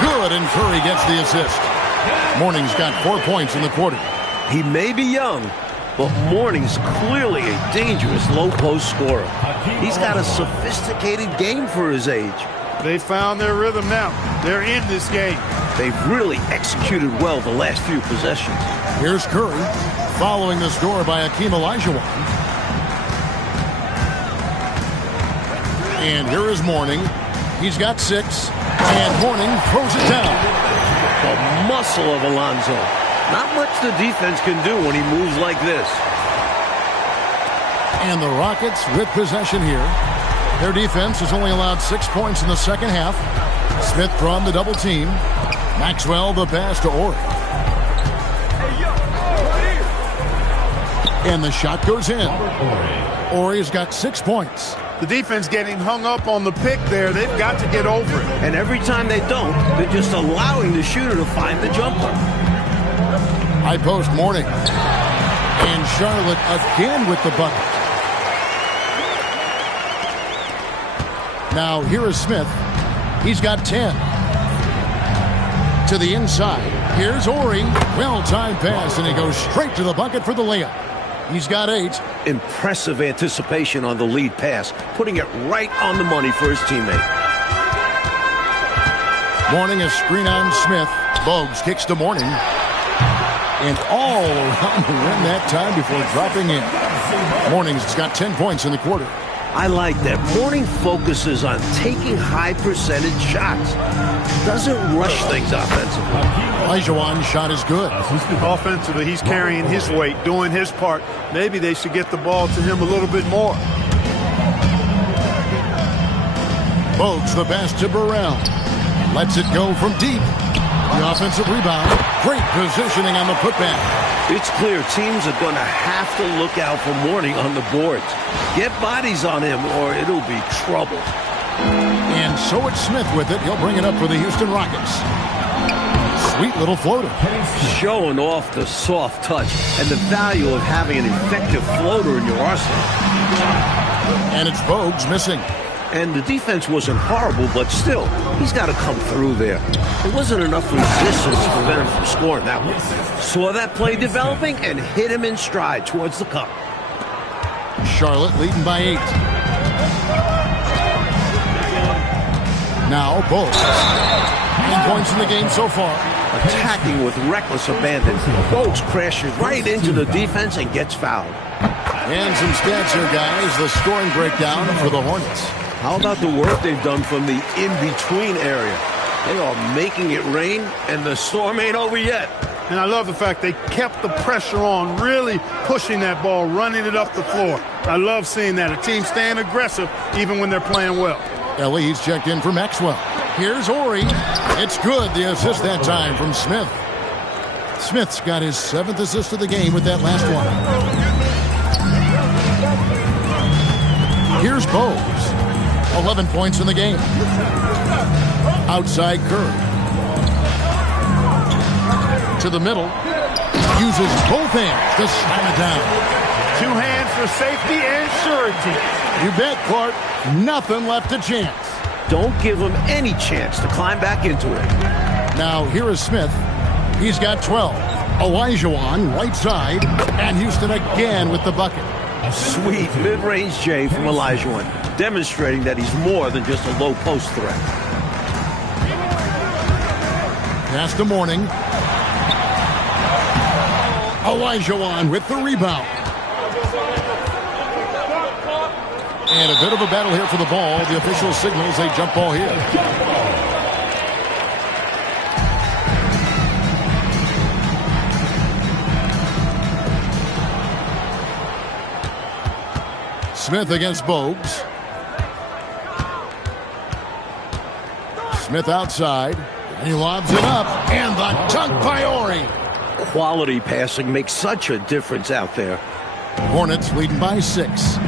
Good, and Curry gets the assist. Mourning's got 4 points in the quarter. He may be young, but Mourning's clearly a dangerous low-post scorer. He's got a sophisticated game for his age. They found their rhythm now. They're in this game. They've really executed well the last few possessions. Here's Curry, following the score by Hakeem Olajuwon. And here is Mourning. He's got 6, and Mourning throws it down. The muscle of Alonzo. Not much the defense can do when he moves like this. And the Rockets with possession here. Their defense has only allowed 6 points in the second half. Smith from the double team. Maxwell the pass to Ori. And the shot goes in. Ori's got 6 points. The defense getting hung up on the pick there. They've got to get over it. And every time they don't, they're just allowing the shooter to find the jumper. High post Mourning. And Charlotte again with the bucket. Now here is Smith. He's got 10. To the inside. Here's Ori. Well-timed pass, and he goes straight to the bucket for the layup. He's got 8. Impressive anticipation on the lead pass, putting it right on the money for his teammate. Mourning a screen on Smith. Bogues kicks to Mourning. And all around the rim that time before dropping in. Mourning's got 10 points in the quarter. I like that. Mourning focuses on taking high percentage shots. Doesn't rush things offensively. Olajuwon's shot is good. Offensively, he's carrying his weight, doing his part. Maybe they should get the ball to him a little bit more. Bogues the pass to Burrell. Lets it go from deep. The offensive rebound. Great positioning on the putback. It's clear teams are going to have to look out for Mourning on the boards. Get bodies on him or it'll be trouble. And so it's Smith with it. He'll bring it up for the Houston Rockets. Sweet little floater. Showing off the soft touch and the value of having an effective floater in your arsenal. And it's Bogues missing. And the defense wasn't horrible, but still, he's got to come through there. There wasn't enough resistance to prevent him from scoring that one. Saw that play developing and hit him in stride towards the cup. Charlotte leading by 8. Now Bogues. 9 points in the game so far. Attacking with reckless abandon. Bogues crashes right into the defense and gets fouled. And some stats here, guys. The scoring breakdown for the Hornets. How about the work they've done from the in-between area? They are making it rain, and the storm ain't over yet. And I love the fact they kept the pressure on, really pushing that ball, running it up the floor. I love seeing that. A team staying aggressive even when they're playing well. Lee's checked in for Maxwell. Here's Ori. It's good. The assist that time from Smith. Smith's got his 7th assist of the game with that last one. Here's Bogues. 11 points in the game. Outside Curry. To the middle. Uses both hands to slam it down. 2 hands for safety and surety. You bet, Clark. Nothing left to chance. Don't give him any chance to climb back into it. Now here is Smith. He's got 12. Olajuwon right side. And Houston again with the bucket. Sweet mid-range J from Olajuwon, demonstrating that he's more than just a low-post threat. Pass to Mourning. Olajuwon with the rebound. And a bit of a battle here for the ball. The official signals a jump ball here. Smith against Bogues. Smith outside. He lobs it up. And the dunk by Ori. Quality passing makes such a difference out there. Hornets leading by 6.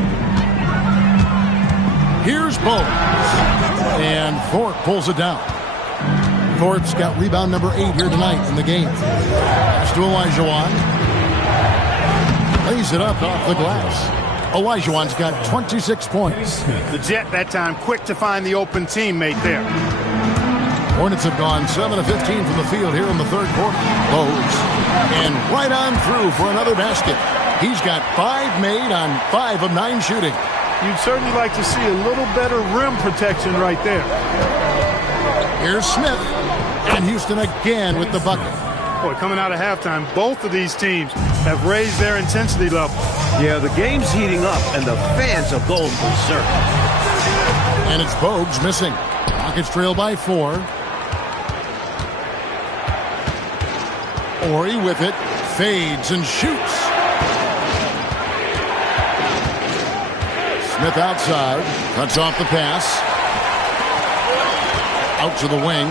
Here's Bogues. And Thorpe pulls it down. Thorpe's got rebound number 8 here tonight in the game. Pass to Olajuwon. Lays it up off the glass. Olajuwon's got 26 points. The Jet that time quick to find the open teammate there. Hornets have gone 7 of 15 from the field here in the third quarter. Bogues. And right on through for another basket. He's got 5 made on 5 of 9 shooting. You'd certainly like to see a little better rim protection right there. Here's Smith. And Houston again with the bucket. Boy, coming out of halftime, both of these teams have raised their intensity level. Yeah, the game's heating up, and the fans are going berserk. And it's Bogues missing. Rockets trail by 4. Horry with it. Fades and shoots. Smith outside. Cuts off the pass. Out to the wing.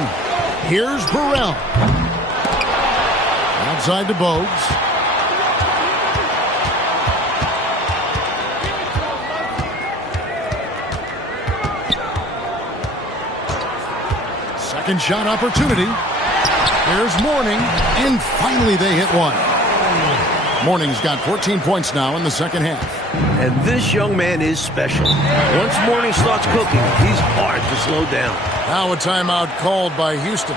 Here's Burrell. Outside to Bogues. Second shot opportunity. Here's Mourning, and finally they hit one. Mourning's got 14 points now in the second half. And this young man is special. Once Mourning starts cooking, he's hard to slow down. Now a timeout called by Houston.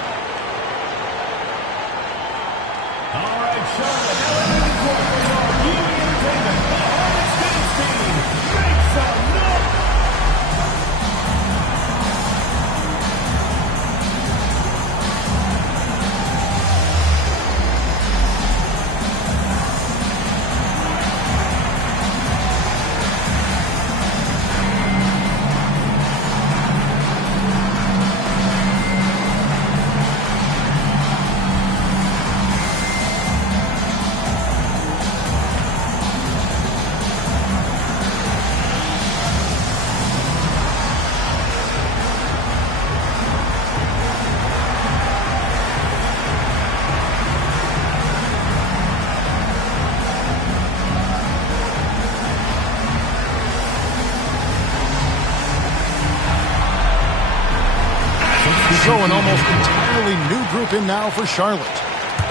So an almost entirely new group in now for Charlotte.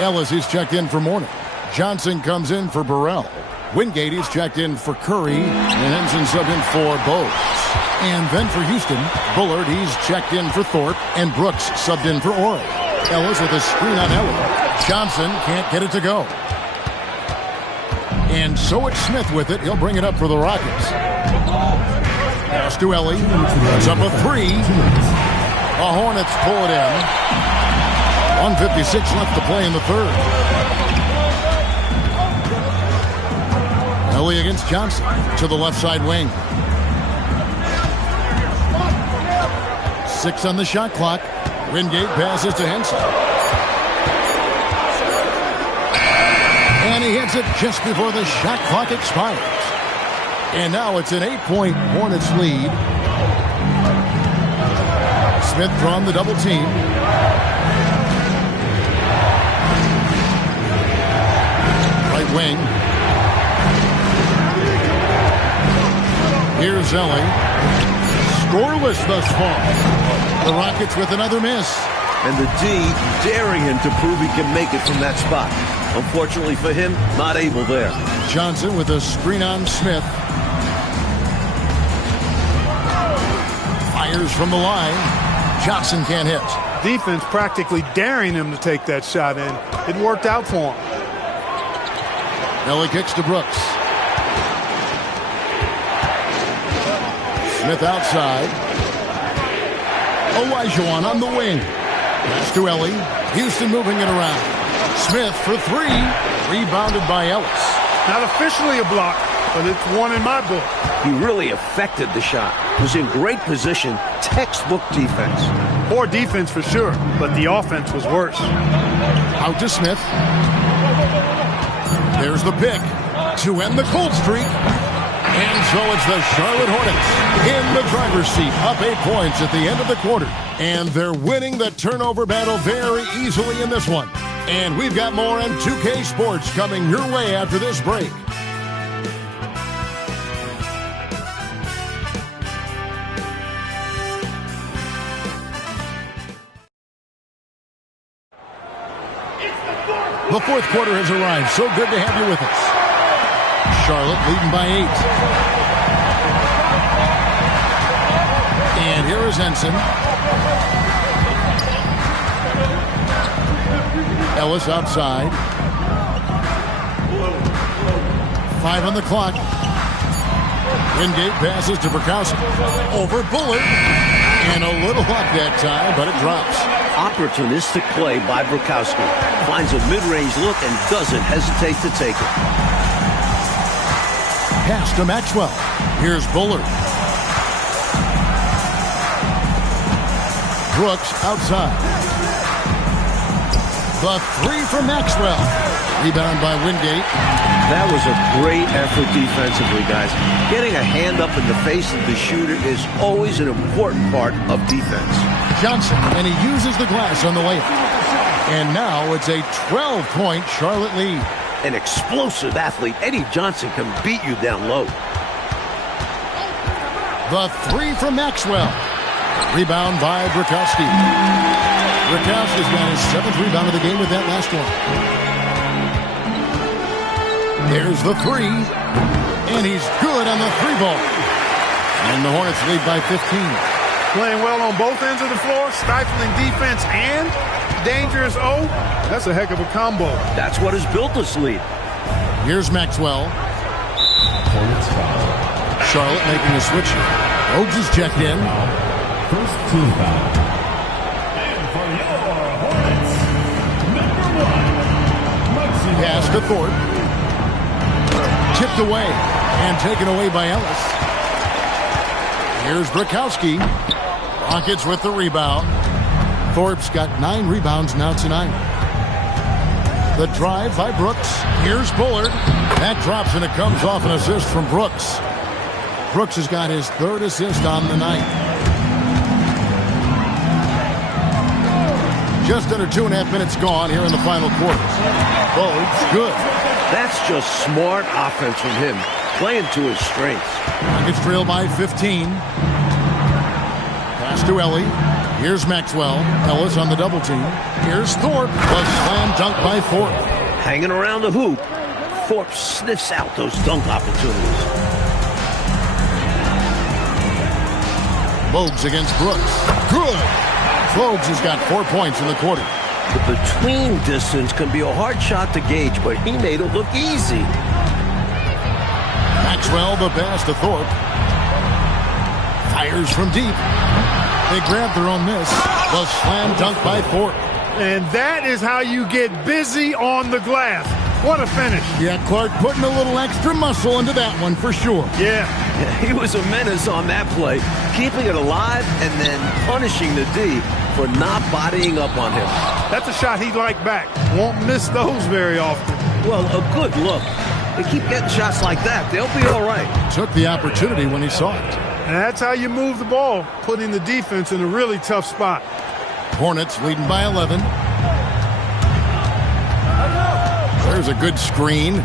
Ellis is checked in for Mourning. Johnson comes in for Burrell. Wingate is checked in for Curry. And Henson subbed in for Bogues. And then for Houston, Bullard, he's checked in for Thorpe. And Brooks subbed in for Horry. Ellis with a screen on Elliott. Johnson can't get it to go. And so it's Smith with it. He'll bring it up for the Rockets. Pass to Ellie. That's up a 3. The Hornets pull it in. 1:56 left to play in the third. Ellie against Johnson to the left side wing. 6 on the shot clock. Wingate passes to Henson. And he hits it just before the shot clock expires. And now it's an 8-point Hornets lead. Smith drawn the double team. Right wing. Here's Ellie. Scoreless thus far. The Rockets with another miss. And the D daring him to prove he can make it from that spot. Unfortunately for him, not able there. Johnson with a screen on Smith. Fires from the line. Johnson can't hit. Defense practically daring him to take that shot in. It worked out for him. Ellie kicks to Brooks. Smith outside. Olajuwon on the wing. Pass to Ellie. Houston moving it around. Smith for 3. Rebounded by Ellis. Not officially a block, but it's one in my book. He really affected the shot. Was in great position. Textbook defense. Poor defense for sure, but the offense was worse. Out to Smith. There's the pick to end the cold streak. And so it's the Charlotte Hornets in the driver's seat, up 8 points at the end of the quarter. And they're winning the turnover battle very easily in this one. And we've got more on 2K Sports coming your way after this break. The fourth quarter has arrived. So good to have you with us. Charlotte leading by 8. And here is Henson. Ellis outside. 5 on the clock. Wingate passes to Brokowski. Over Bullard. And a little up that time, but it drops. Opportunistic play by Brokowski. Finds a mid-range look and doesn't hesitate to take it. Pass to Maxwell. Here's Bullard. Brooks outside. The 3 from Maxwell. Rebound by Wingate. That was a great effort defensively, guys. Getting a hand up in the face of the shooter is always an important part of defense. Johnson, and he uses the glass on the layup. And now it's a 12-point Charlotte lead. An explosive athlete, Eddie Johnson can beat you down low. The 3 from Maxwell. Rebound by Brokowski. Brokowski's got his 7th rebound of the game with that last one. There's the 3. And he's good on the 3-ball. And the Hornets lead by 15. Playing well on both ends of the floor, stifling defense and dangerous O. That's a heck of a combo. That's what has built this lead. Here's Maxwell. Hornets foul. Charlotte making a switch here. Rhodes is checked in. First team foul. And for your Hornets, number 1, Maxwell. Pass to Thorpe. Tipped away and taken away by Ellis. Here's Brokowski. Rockets with the rebound. Thorpe's got 9 rebounds now tonight. The drive by Brooks. Here's Bullard. That drops and it comes off an assist from Brooks. Brooks has got his 3rd assist on the night. Just under 2.5 minutes gone here in the final quarter. Bogues, good. That's just smart offense from him, playing to his strengths. Rockets trail by 15. Pass to Ellie. Here's Maxwell. Ellis on the double team. Here's Thorpe. The slam dunk by Thorpe. Hanging around the hoop, Thorpe sniffs out those dunk opportunities. Bogues against Brooks. Good. Bogues has got 4 points in the quarter. The between distance can be a hard shot to gauge, but he made it look easy. Maxwell the pass to Thorpe. Fires from deep. They grab their own miss. The slam dunk by Thorpe. And that is how you get busy on the glass. What a finish. Yeah, Clark putting a little extra muscle into that one for sure. Yeah. He was a menace on that play, keeping it alive and then punishing the D for not bodying up on him. That's a shot he'd like back. Won't miss those very often. Well, a good look. They keep getting shots like that. They'll be all right. Took the opportunity when he saw it. And that's how you move the ball, putting the defense in a really tough spot. Hornets leading by 11. There's a good screen.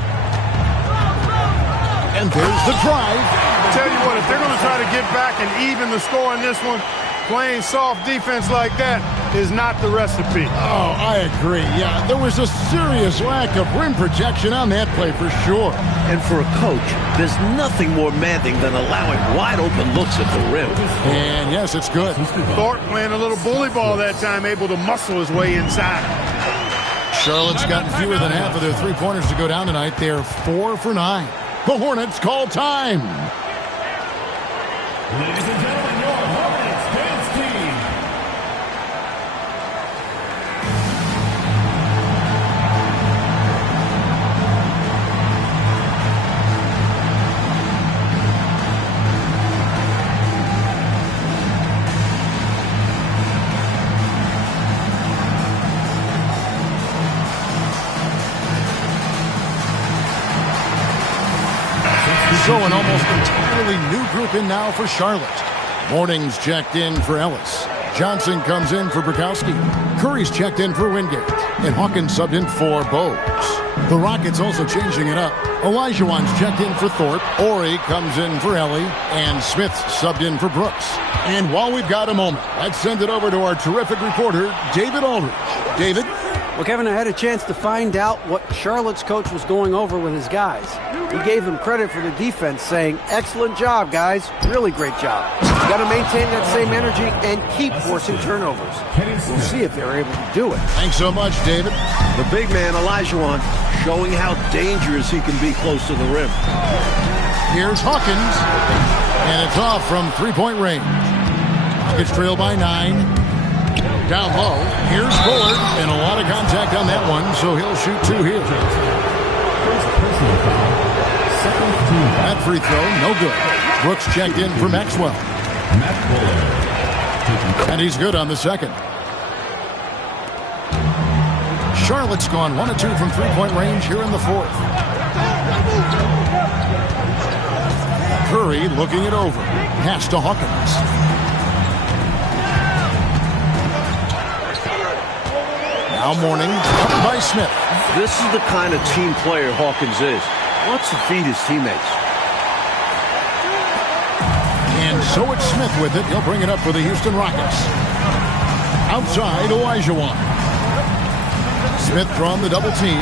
And there's the drive. Tell you what, if they're going to try to get back and even the score in this one, playing soft defense like that is not the recipe. Oh, I agree. Yeah, there was a serious lack of rim protection on that play for sure. And for a coach, there's nothing more demanding than allowing wide open looks at the rim. And yes, it's good. Thorpe playing a little bully ball that time, able to muscle his way inside. Charlotte's gotten fewer than half of their three-pointers to go down tonight. They're 4 for 9. The Hornets call time. Ladies and gentlemen, your Hornets dance team. So an almost entirely new group in now for Charlotte. Morning's checked in for Ellis. Johnson comes in for Brokowski. Curry's checked in for Wingate. And Hawkins subbed in for Bogues. The Rockets also changing it up. Olajuwon's checked in for Thorpe. Ori comes in for Ellie. And Smith's subbed in for Brooks. And while we've got a moment, let's send it over to our terrific reporter, David Aldridge. David? Well, Kevin, I had a chance to find out what Charlotte's coach was going over with his guys. He gave them credit for the defense, saying, excellent job, guys. Really great job. You got to maintain that same energy and keep forcing turnovers. We'll see if they're able to do it. Thanks so much, David. The big man, Olajuwon, showing how dangerous he can be close to the rim. Here's Hawkins, and it's off from three-point range. Rockets trail by 9. Down low, here's Bullard, and a lot of contact on that one, so he'll shoot 2 here. That free throw, no good. Brooks checked in for Maxwell. And he's good on the second. Charlotte's gone 1 of 2 from three-point range here in the fourth. Curry looking it over. Pass to Hawkins. Now Mourning, covered by Smith. This is the kind of team player Hawkins is. Wants to feed his teammates. And so it's Smith with it. He'll bring it up for the Houston Rockets. Outside, Olajuwon. Smith drawn the double team.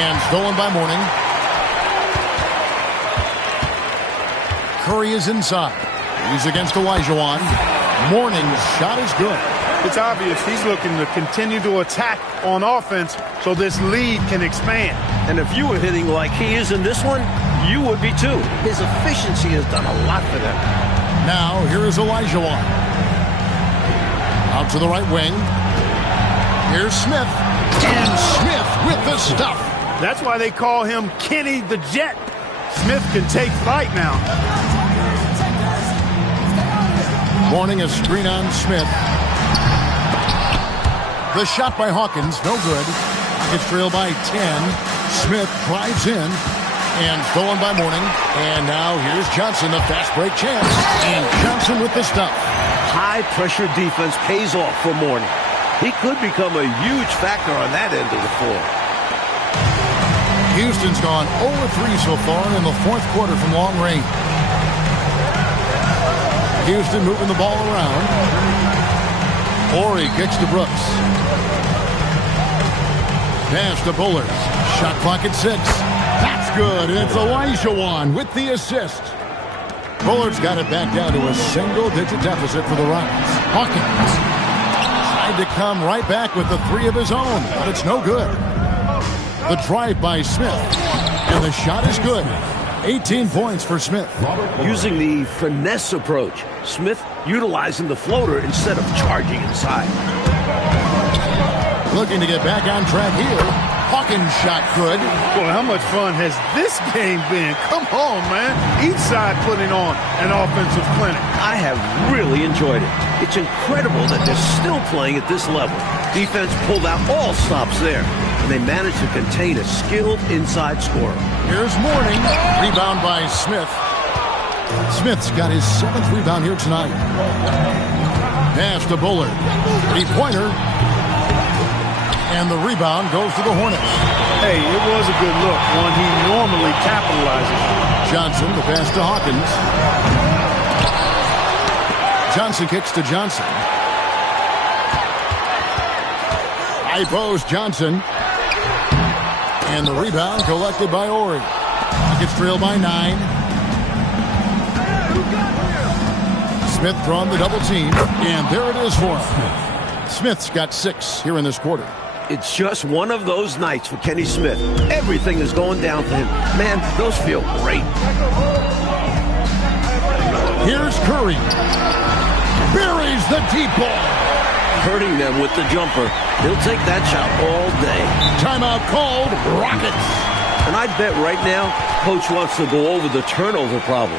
And stolen by Mourning. Curry is inside. He's against Olajuwon. Mourning's shot is good. It's obvious he's looking to continue to attack on offense so this lead can expand. And if you were hitting like he is in this one, you would be too. His efficiency has done a lot for them. Now, here is Olajuwon. Out to the right wing. Here's Smith. And Smith with the stuff. That's why they call him Kenny the Jet. Smith can take flight now. Mourning a screen on Smith. The shot by Hawkins, no good. Rockets trail by 10. Smith drives in. And stolen by Mourning. And now here's Johnson, the fast break chance. And Johnson with the stuff. High-pressure defense pays off for Mourning. He could become a huge factor on that end of the floor. Houston's gone 0-3 so far in the fourth quarter from long range. Houston moving the ball around. Horry kicks to Brooks. Pass to Bullard. Shot clock at 6. That's good, and it's Olajuwon with the assist. Bullard's got it back down to a single-digit deficit for the Rockets. Hawkins tried to come right back with the 3 of his own, but it's no good. The drive by Smith, and the shot is good. 18 points for Smith. Using the finesse approach, Smith utilizing the floater instead of charging inside. Looking to get back on track here. Hawkins shot good. Boy, how much fun has this game been? Come on, man. Each side putting on an offensive clinic. I have really enjoyed it. It's incredible that they're still playing at this level. Defense pulled out all stops there, and they managed to contain a skilled inside scorer. Here's Mourning. Rebound by Smith. Smith's got his 7th rebound here tonight. Pass to Bullard. 3-pointer. And the rebound goes to the Hornets. Hey, it was a good look, one he normally capitalizes. Johnson, the pass to Hawkins. Johnson kicks to Johnson. High post, Johnson. And the rebound collected by Horry. Rockets trail by 9. Smith drawn the double team. And there it is for him. Smith's got 6 here in this quarter. It's just one of those nights for Kenny Smith. Everything is going down for him. Man, those feel great. Here's Curry. Buries the deep ball. Hurting them with the jumper. He'll take that shot all day. Timeout called. Rockets. And I bet right now, Coach wants to go over the turnover problem.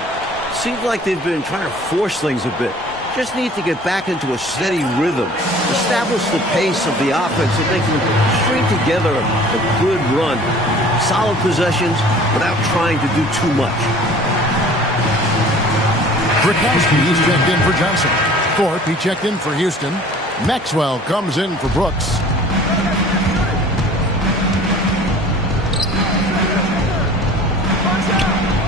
Seems like they've been trying to force things a bit. Just need to get back into a steady rhythm. Establish the pace of the offense so they can string together a good run. Solid possessions without trying to do too much. Krakowski is checked in for Johnson. Thorpe, he checked in for Houston. Maxwell comes in for Brooks.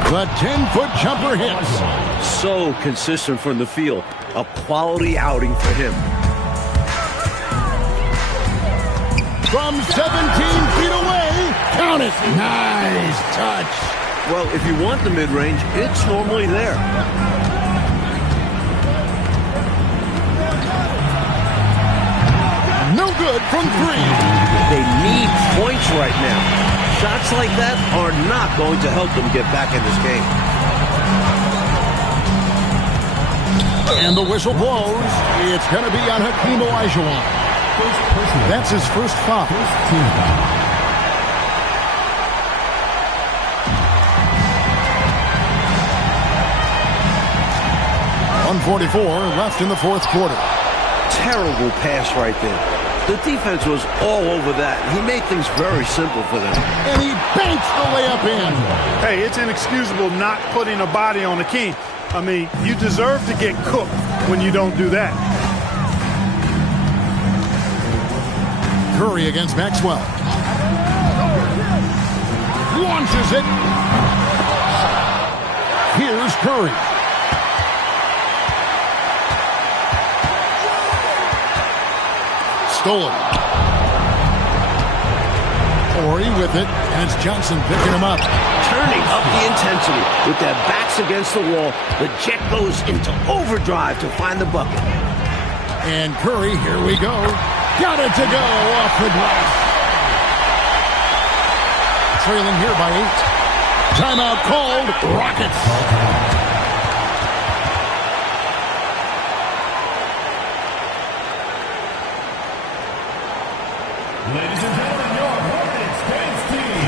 The 10-foot jumper hits. So consistent from the field. A quality outing for him. From 17 feet away. Count it. Nice touch. Well, if you want the mid-range, it's normally there. No good. good from 3. They need points right now. Shots like that are not going to help them get back in this game. And the whistle blows. It's going to be on Hakeem Olajuwon. That's his first foul. Team foul. 1:44 left in the fourth quarter. Terrible pass right there. The defense was all over that. He made things very simple for them. And he banks the layup in. Hey, it's inexcusable not putting a body on the king. I mean, you deserve to get cooked when you don't do that. Curry against Maxwell. Launches it. Here's Curry. Stolen. Horry with it, and it's Johnson picking him up. Turning up the intensity with their backs against the wall. The Jet goes into overdrive to find the bucket. And Curry, here we go. Got it to go off the glass. Trailing here by 8. Timeout called. Rockets. Ladies and gentlemen, your Hornets dance team.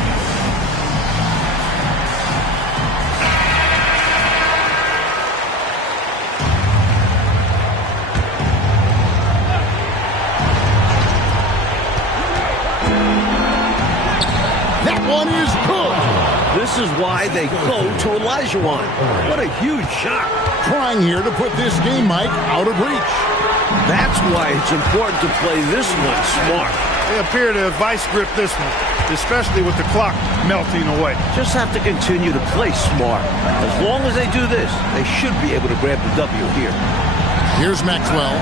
That one is good. This is why they go to Olajuwon. What a huge shot. Trying here to put this game, Mike, out of reach. That's why it's important to play this one smart. They appear to have vice gripped this one, especially with the clock melting away. Just have to continue to play smart. As long as they do this, they should be able to grab the W here. Here's Maxwell.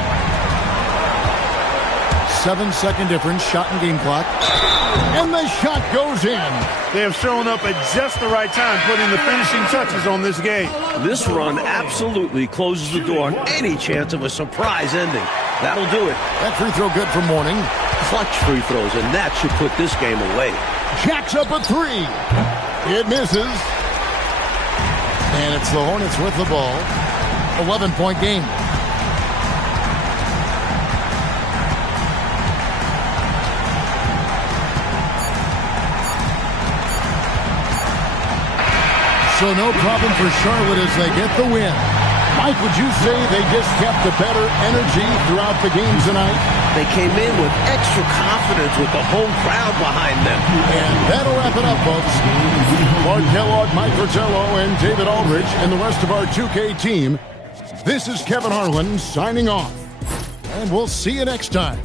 7-second difference, shot and game clock. And the shot goes in. They have shown up at just the right time, putting the finishing touches on this game. This run absolutely closes the door on any chance of a surprise ending. That'll do it. That free throw good for Mourning. Clutch free throws, and that should put this game away. Jacks up a 3. It misses. And it's the Hornets with the ball. 11-point game. So no problem for Charlotte as they get the win. Mike, would you say they just kept the better energy throughout the game tonight? They came in with extra confidence with the home crowd behind them. And that'll wrap it up, folks. Mark Kellogg, Mike Fratello, and David Aldridge, and the rest of our 2K team. This is Kevin Harlan signing off. And we'll see you next time.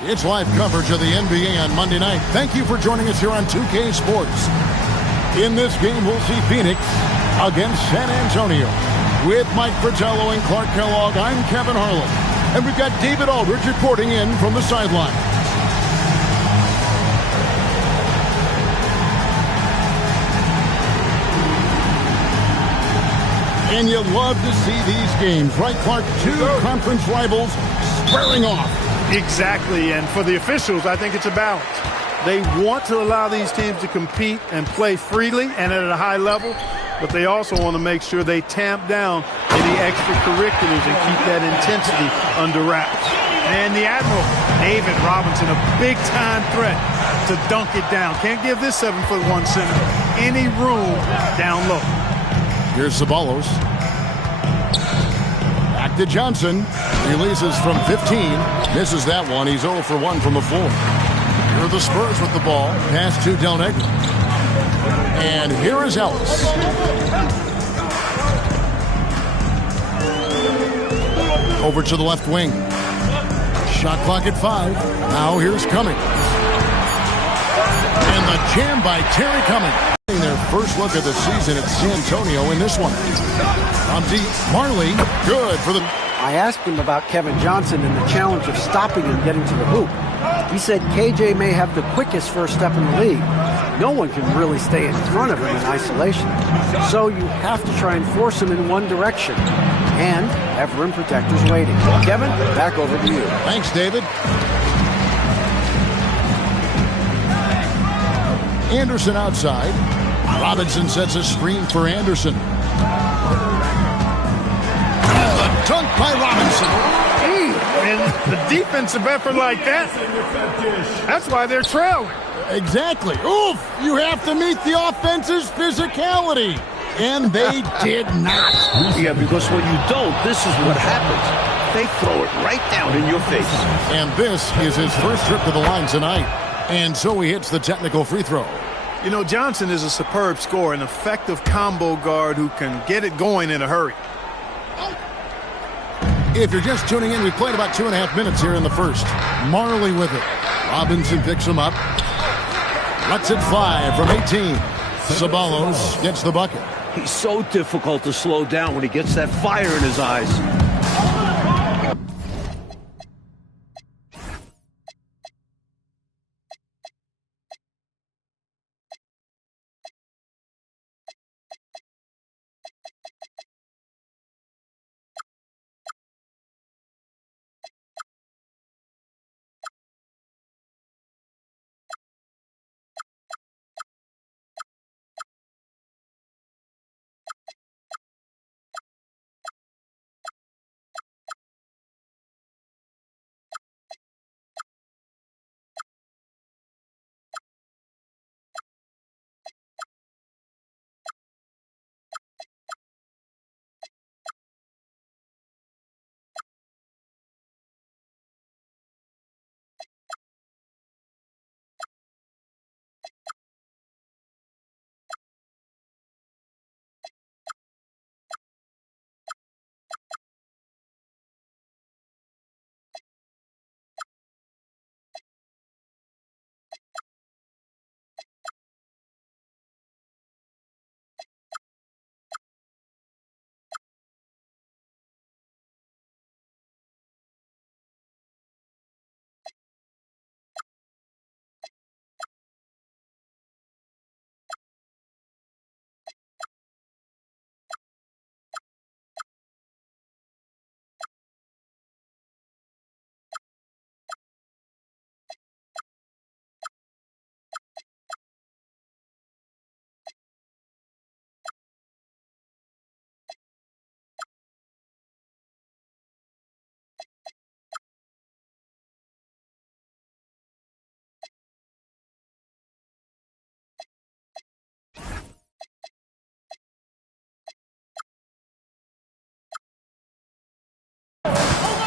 It's live coverage of the NBA on Monday night. Thank you for joining us here on 2K Sports. In this game, we'll see Phoenix against San Antonio. With Mike Fratello and Clark Kellogg, I'm Kevin Harlan. And we've got David Aldridge reporting in from the sideline. And you love to see these games, right, Clark? Two conference rivals squaring off. Exactly, and for the officials, I think it's a balance. They want to allow these teams to compete and play freely and at a high level, but they also want to make sure they tamp down any extracurriculars and keep that intensity under wraps. And the Admiral, David Robinson, a big-time threat to dunk it down. Can't give this 7'1" center any room down low. Here's Ceballos. Back to Johnson. Releases from 15. Misses that one. He's 0 for 1 from the floor. Here are the Spurs with the ball. Pass to Del Negro. And here is Ellis. Over to the left wing. Shot clock at 5. Now here's Cummings. And the jam by Terry Cummings. Their first look of the season at San Antonio in this one. From deep, Marley, good for the... I asked him about Kevin Johnson and the challenge of stopping him getting to the hoop. He said KJ may have the quickest first step in the league. No one can really stay in front of him in isolation. So you have to try and force him in one direction. And have rim protectors waiting. Kevin, back over to you. Thanks, David. Anderson outside. Robinson sets a screen for Anderson. A dunk by Robinson. And the defensive effort like that, that's why they're trailing. Exactly. Oof! You have to meet the offense's physicality. And they did not. Yeah, because when you don't, this is what happens. They throw it right down in your face. And this is his first trip to the line tonight. And so he hits the technical free throw. You know, Johnson is a superb scorer, an effective combo guard who can get it going in a hurry. If you're just tuning in, we played about 2.5 minutes here in the first. Marley with it. Robinson picks him up. Lets it fly from 18. Ceballos gets the bucket. He's so difficult to slow down when he gets that fire in his eyes.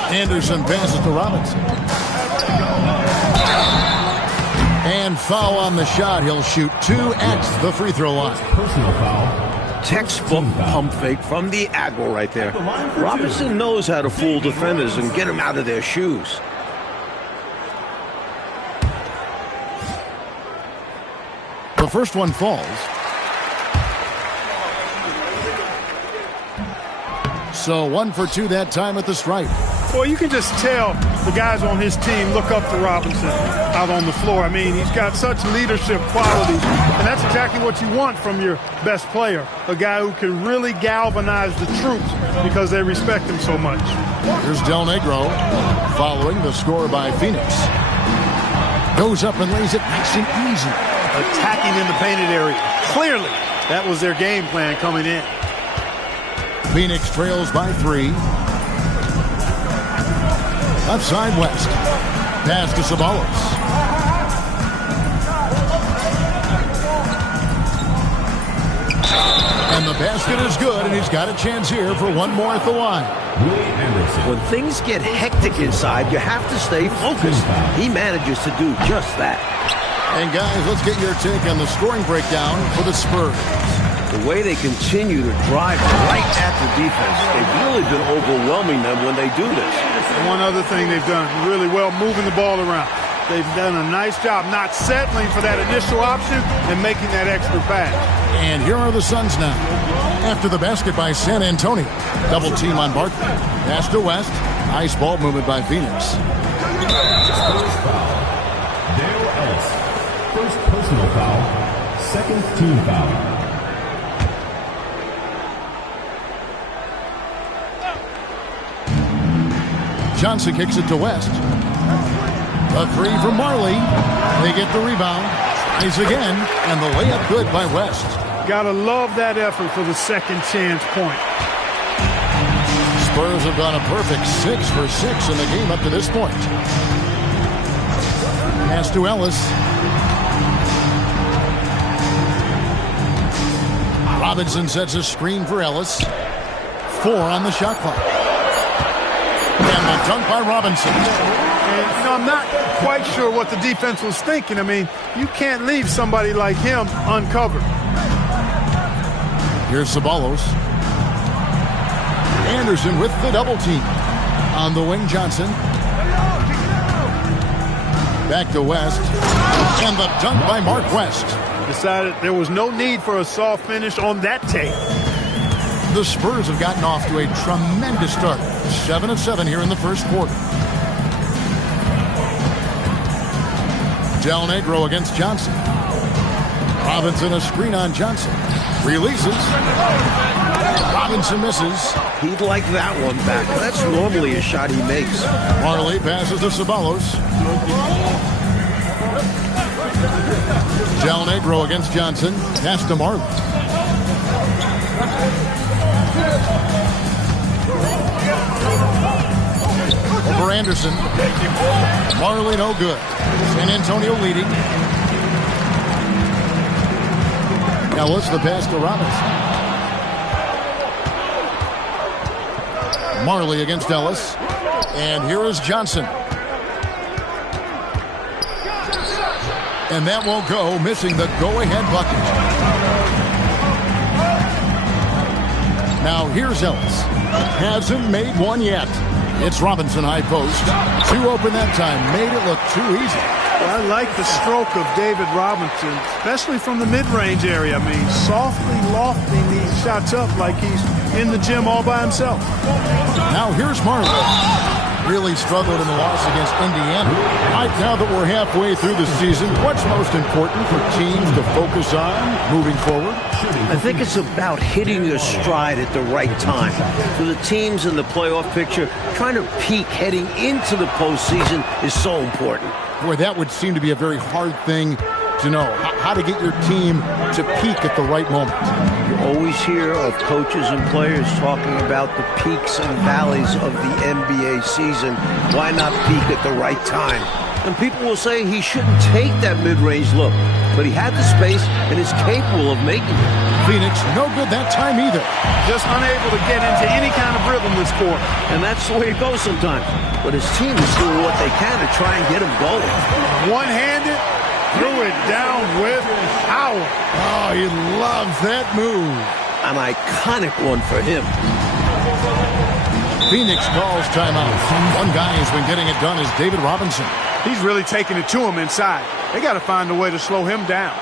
Anderson passes to Robinson. And foul on the shot. He'll shoot 2 at the free throw line. Personal foul. Textbook pump fake from the Admiral right there. Robinson knows how to fool defenders and get them out of their shoes. The first one falls. So 1 for 2 that time at the stripe. Well, you can just tell the guys on his team look up to Robinson out on the floor. I mean, he's got such leadership qualities, and that's exactly what you want from your best player, a guy who can really galvanize the troops because they respect him so much. Here's Del Negro following the score by Phoenix. Goes up and lays it nice and easy. Attacking in the painted area. Clearly, that was their game plan coming in. Phoenix trails by 3. Left side West. Pass to Ceballos. And the basket is good, and he's got a chance here for one more at the line. When things get hectic inside, you have to stay focused. He manages to do just that. And guys, let's get your take on the scoring breakdown for the Spurs. The way they continue to drive right at the defense, they've really been overwhelming them when they do this. One other thing they've done really well, moving the ball around. They've done a nice job not settling for that initial option and making that extra pass. And here are the Suns now. After the basket by San Antonio. Double team on Barkley. Pass to West. Nice ball movement by Phoenix. Dale Ellis. First personal foul. Second team foul. Johnson kicks it to West. A 3 from Marley. They get the rebound. Tries again, and the layup good by West. Gotta love that effort for the second chance point. Spurs have gone a perfect 6 for 6 in the game up to this point. Pass to Ellis. Robinson sets a screen for Ellis. 4 on the shot clock. And the dunk by Robinson. And, I'm not quite sure what the defense was thinking. I mean, you can't leave somebody like him uncovered. Here's Ceballos. Anderson with the double team. On the wing, Johnson. Back to West. And the dunk by Mark West. Decided there was no need for a soft finish on that tape. The Spurs have gotten off to a tremendous start. 7 of 7 here in the first quarter. Del Negro against Johnson. Robinson a screen on Johnson. Releases. Robinson misses. He'd like that one back. That's normally a shot he makes. Marley passes to Ceballos. Del Negro against Johnson. Pass to Marley. Over Anderson. Marley no good. San Antonio leading. Ellis the pass to Robinson. Marley against Ellis. And here is Johnson. And that won't go, missing the go-ahead bucket. Now here's Ellis. Hasn't made one yet. It's Robinson high post. 2 open that time. Made it look too easy. Well, I like the stroke of David Robinson, especially from the mid-range area. I mean, softly lofting these shots up like he's in the gym all by himself. Now here's Marley. Really struggled in the loss against Indiana. Right now that we're halfway through the season, what's most important for teams to focus on moving forward? I think it's about hitting your stride at the right time. For the teams in the playoff picture, trying to peak heading into the postseason is so important. Boy, that would seem to be a very hard thing to know. How to get your team to peak at the right moment. You always hear of coaches and players talking about the peaks and valleys of the NBA season. Why not peak at the right time? And people will say he shouldn't take that mid-range look, but he had the space and is capable of making it. Phoenix, no good that time either. Just unable to get into any kind of rhythm this quarter. And that's the way it goes sometimes. But his team is doing what they can to try and get him going. One-handed, threw it down with power. Oh, he loves that move. An iconic one for him. Phoenix calls timeout. One guy who's been getting it done is David Robinson. He's really taking it to him inside. They got to find a way to slow him down.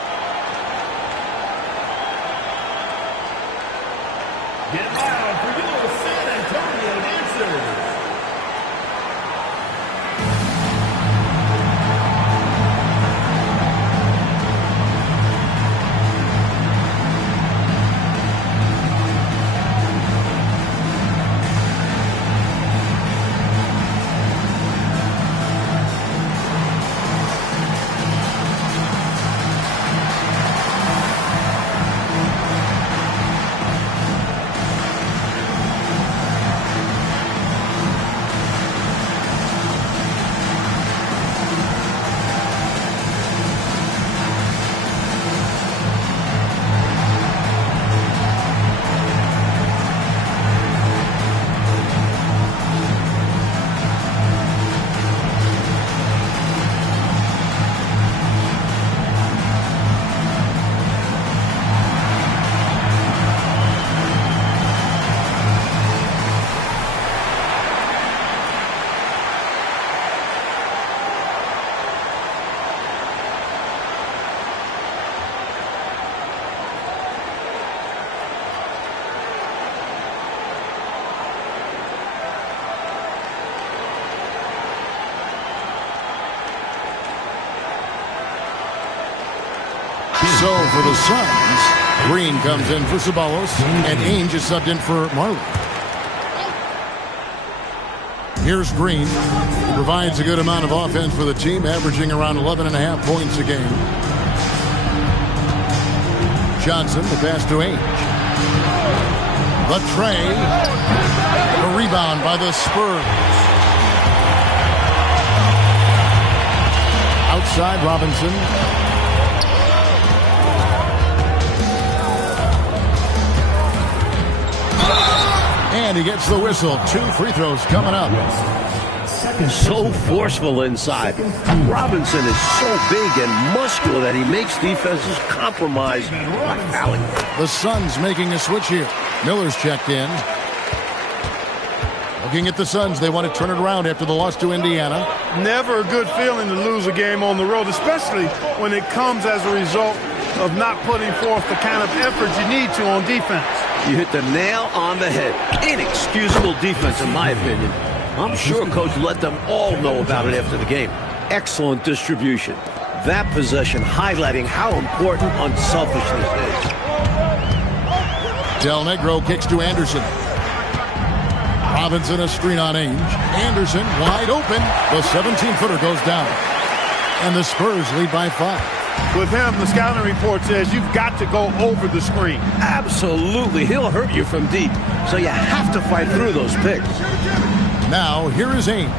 So for the Suns, Green comes in for Ceballos, and Ainge is subbed in for Marley. Here's Green. He provides a good amount of offense for the team, averaging around 11.5 points a game. Johnson, the pass to Ainge. The tray. A rebound by the Spurs. Outside, Robinson. And he gets the whistle. 2 free throws coming up. So forceful inside. Robinson is so big and muscular that he makes defenses compromise by fouling. The Suns making a switch here. Miller's checked in. Looking at the Suns, they want to turn it around after the loss to Indiana. Never a good feeling to lose a game on the road, especially when it comes as a result of not putting forth the kind of effort you need to on defense. You hit the nail on the head. Inexcusable defense, in my opinion. I'm sure Coach let them all know about it after the game. Excellent distribution. That possession highlighting how important unselfishness is. Del Negro kicks to Anderson. Robinson a screen on Ainge. Anderson wide open. The 17-footer goes down. And the Spurs lead by 5. With him, the scouting report says you've got to go over the screen. Absolutely. He'll hurt you from deep. So you have to fight through those picks. Now, here is Ainge.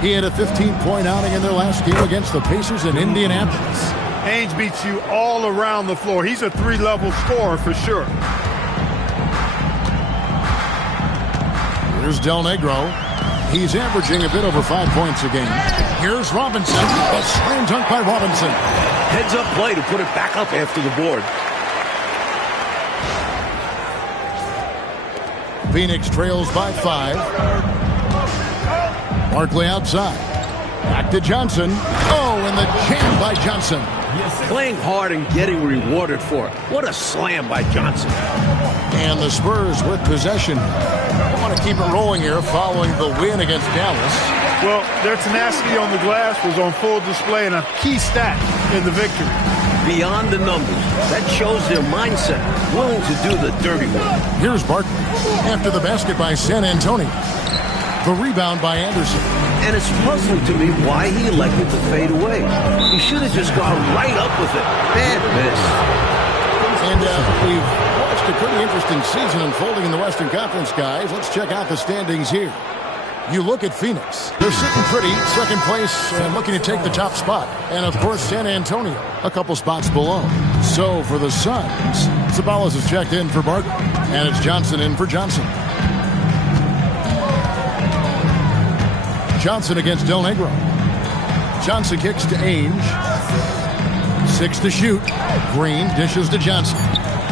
He had a 15-point outing in their last game against the Pacers in Indianapolis. Ainge beats you all around the floor. He's a 3-level scorer for sure. Here's Del Negro. He's averaging a bit over 5 points a game. Here's Robinson. A slam dunk by Robinson. Heads-up play to put it back up after the board. Phoenix trails by 5. Barkley outside. Back to Johnson. Oh, and the jam by Johnson. Playing hard and getting rewarded for it. What a slam by Johnson. And the Spurs with possession. They want to keep it rolling here following the win against Dallas. Well, their tenacity on the glass was on full display and a key stat in the victory. Beyond the numbers, that shows their mindset, willing to do the dirty work. Here's Barkley after the basket by San Antonio. The rebound by Anderson. And it's puzzling to me why he elected to fade away. He should have just gone right up with it. Bad miss. And we've watched a pretty interesting season unfolding in the Western Conference, guys. Let's check out the standings here. You look at Phoenix. They're sitting pretty, second place, and looking to take the top spot. And, of course, San Antonio, a couple spots below. So, for the Suns, Ceballos is checked in for Barkley, and it's Johnson in for Johnson. Johnson against Del Negro. Johnson kicks to Ainge. 6 to shoot. Green dishes to Johnson.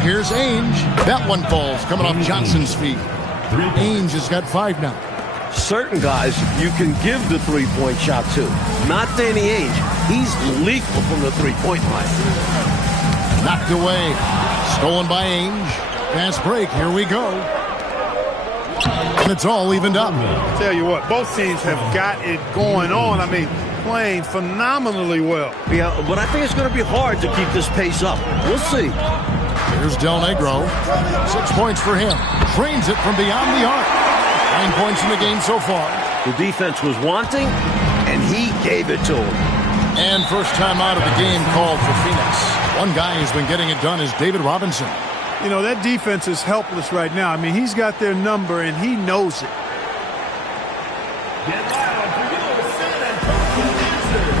Here's Ainge. That one falls, coming off Johnson's feet. Ainge has got 5 now. Certain guys you can give the three-point shot to. Not Danny Ainge. He's lethal from the three-point line. Knocked away. Stolen by Ainge. Fast break. Here we go. And it's all evened up. I'll tell you what, both teams have got it going on. I mean, playing phenomenally well. Yeah, but I think it's going to be hard to keep this pace up. We'll see. Here's Del Negro. 6 points for him. Drains it from beyond the arc. 9 points in the game so far. The defense was wanting, and he gave it to him. And first time out of the game called for Phoenix. One guy who's been getting it done is David Robinson. You know, that defense is helpless right now. I mean, he's got their number, and he knows it. Get loud for your San Antonio Pacers.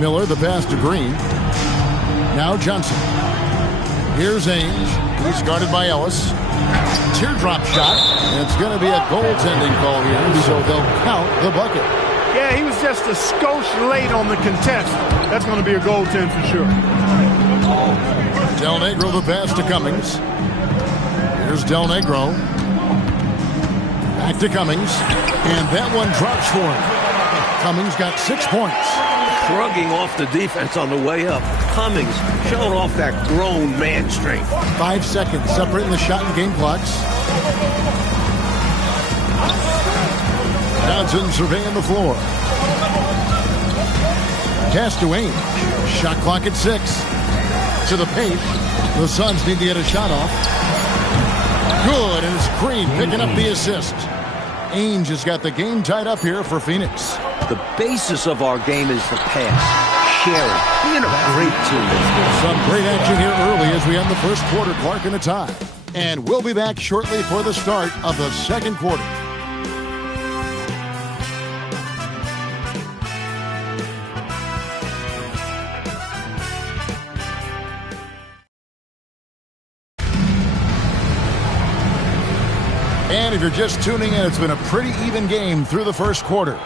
Miller, the pass to Green. Now Johnson. Here's Ainge. He's guarded by Ellis. Teardrop shot. And it's going to be a goaltending call here, so they'll count the bucket. Yeah, he was just a skosh late on the contest. That's going to be a goaltend for sure. Del Negro the pass to Cummings. Here's Del Negro. Back to Cummings. And that one drops for him. Cummings got 6 points. Shrugging off the defense on the way up. Cummings showing off that grown man strength. 5 seconds separating the shot and game clocks. Johnson surveying the floor. Pass to Ainge. Shot clock at 6. To the paint. The Suns need to get a shot off. Good, and it's Green picking up the assist. Ainge has got the game tied up here for Phoenix. The basis of our game is the pass, sharing, being a great team. Some great action here early as we end the first quarter. Clark in a tie. And we'll be back shortly for the start of the second quarter. And if you're just tuning in, it's been a pretty even game through the first quarter.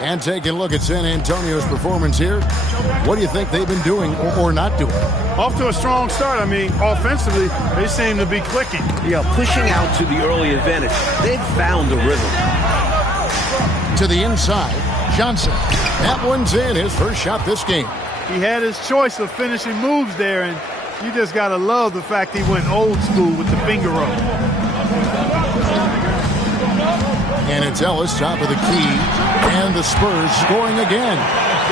And taking a look at San Antonio's performance here, what do you think they've been doing or not doing? Off to a strong start. I mean, offensively, they seem to be clicking. Yeah, pushing out to the early advantage. They've found the rhythm. To the inside, Johnson. That one's in, his first shot this game. He had his choice of finishing moves there, and you just got to love the fact he went old school with the finger roll. And it's Ellis, top of the key, and the Spurs scoring again.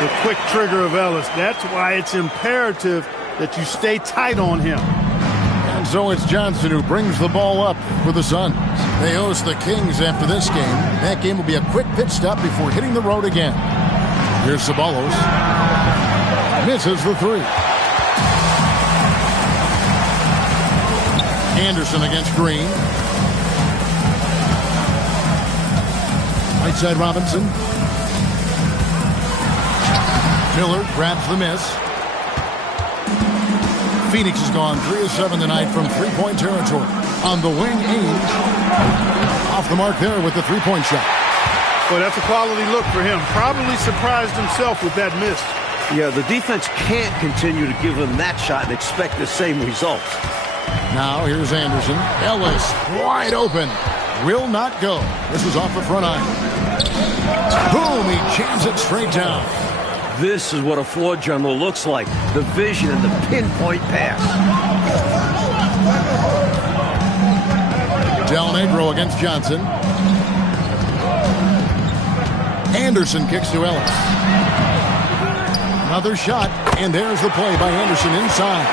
The quick trigger of Ellis. That's why it's imperative that you stay tight on him. And so it's Johnson who brings the ball up for the Suns. They host the Kings after this game. That game will be a quick pit stop before hitting the road again. Here's Ceballos. Misses the three. Anderson against Green. Right side Robinson. Miller grabs the miss. Phoenix has gone 3 of 7 tonight from three-point territory. On the wing, Ainge. Off the mark there with the three-point shot. Well, that's a quality look for him. Probably surprised himself with that miss. Yeah, the defense can't continue to give him that shot and expect the same results. Now here's Anderson. Ellis wide open. Will not go. This was off the front iron. Boom, he jams it straight down. This is what a floor general looks like. The vision and the pinpoint pass. Del Negro against Johnson. Anderson kicks to Ellis. Another shot, and there's the play by Anderson inside.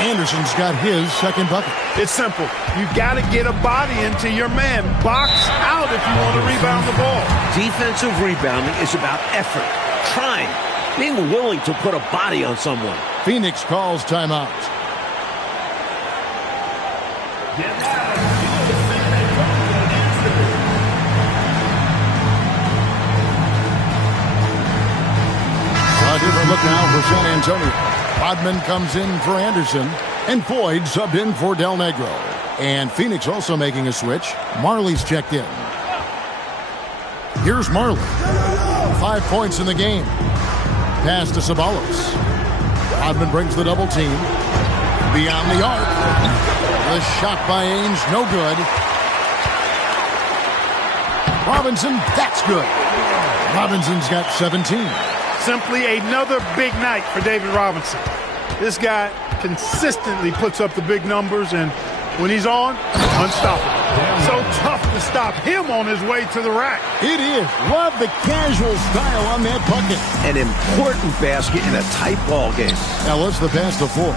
Anderson's got his second bucket. It's simple. You got to get a body into your man. Box out if you want to rebound the ball. Defensive rebounding is about effort, trying, being willing to put a body on someone. Phoenix calls timeout. A different look now for San Antonio. Rodman comes in for Anderson, and Floyd subbed in for Del Negro. And Phoenix also making a switch. Marley's checked in. Here's Marley. 5 points in the game. Pass to Ceballos. Rodman brings the double team. Beyond the arc. The shot by Ainge, no good. Robinson, that's good. Robinson's got 17. Simply another big night for David Robinson. This guy consistently puts up the big numbers, and when he's on, unstoppable. So tough to stop him on his way to the rack. It is. Love the casual style on that bucket. An important basket in a tight ball game. Ellis, the pass to Ford.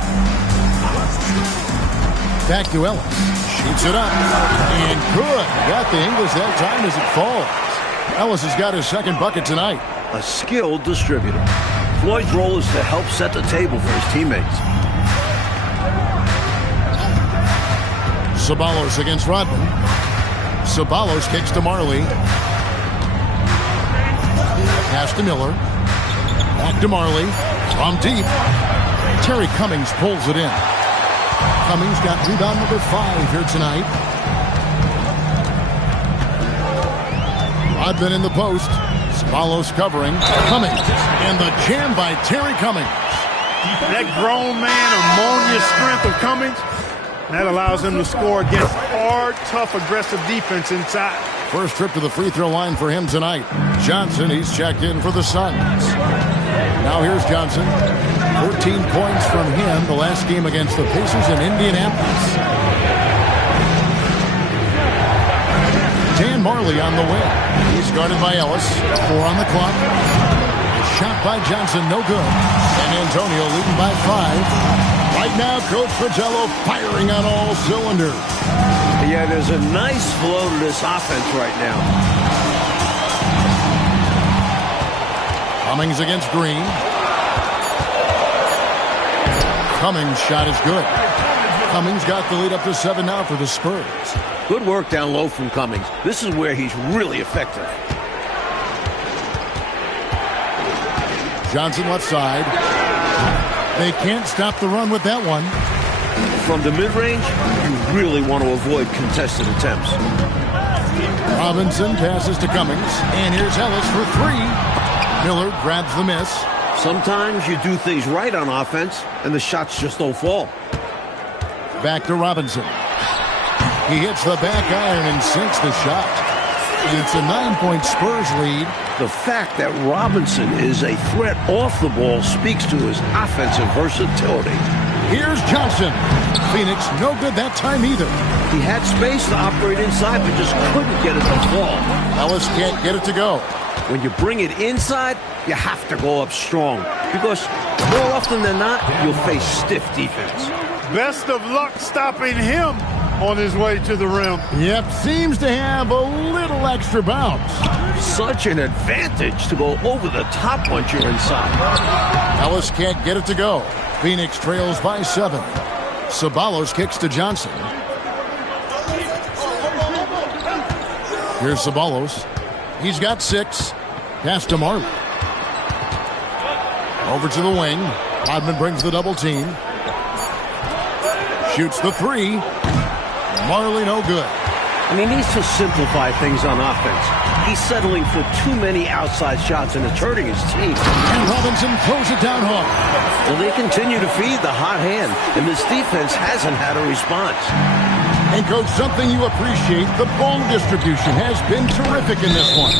Back to Ellis. Shoots it up. And good. Got the English that time as it falls. Ellis has got his second bucket tonight. A skilled distributor. Floyd's role is to help set the table for his teammates. Ceballos against Rodman. Ceballos kicks to Marley. Pass to Miller. Back to Marley. From deep. Terry Cummings pulls it in. Cummings got rebound number 5 here tonight. Rodman in the post. Ceballos covering. Cummings. And the jam by Terry Cummings. That grown man ammonia strength of Cummings, that allows him to score against hard, tough, aggressive defense inside. First trip to the free throw line for him tonight. Johnson, he's checked in for the Suns. Now here's Johnson. 14 points from him the last game against the Pacers in Indianapolis. Dan Marley on the wing. He's guarded by Ellis. 4 on the clock. Shot by Johnson, no good. San Antonio leading by 5. Right now, Coach Fratello firing on all cylinders. Yeah, there's a nice flow to this offense right now. Cummings against Green. Cummings' shot is good. Cummings got the lead up to 7 now for the Spurs. Good work down low from Cummings. This is where he's really effective. Johnson left side. They can't stop the run with that one. From the mid-range, you really want to avoid contested attempts. Robinson passes to Cummings. And here's Ellis for 3. Miller grabs the miss. Sometimes you do things right on offense, and the shots just don't fall. Back to Robinson. He hits the back iron and sinks the shot. And it's a 9-point Spurs lead. The fact that Robinson is a threat off the ball speaks to his offensive versatility. Here's Johnson. Phoenix no good that time either. He had space to operate inside, but just couldn't get it to fall. Ellis can't get it to go. When you bring it inside, you have to go up strong, because more often than not, you'll face stiff defense. Best of luck stopping him on his way to the rim. Yep, seems to have a little extra bounce. Such an advantage to go over the top once you're inside. Ellis can't get it to go. Phoenix trails by 7. Ceballos kicks to Johnson. Here's Ceballos. He's got 6. Pass to Marley. Over to the wing. Rodman brings the double team. Shoots the 3. Marley no good. And he needs to simplify things on offense. He's settling for too many outside shots, and it's hurting his team. And Robinson throws it down hard. Well, they continue to feed the hot hand, and this defense hasn't had a response. And, Coach, something you appreciate, the ball distribution has been terrific in this one.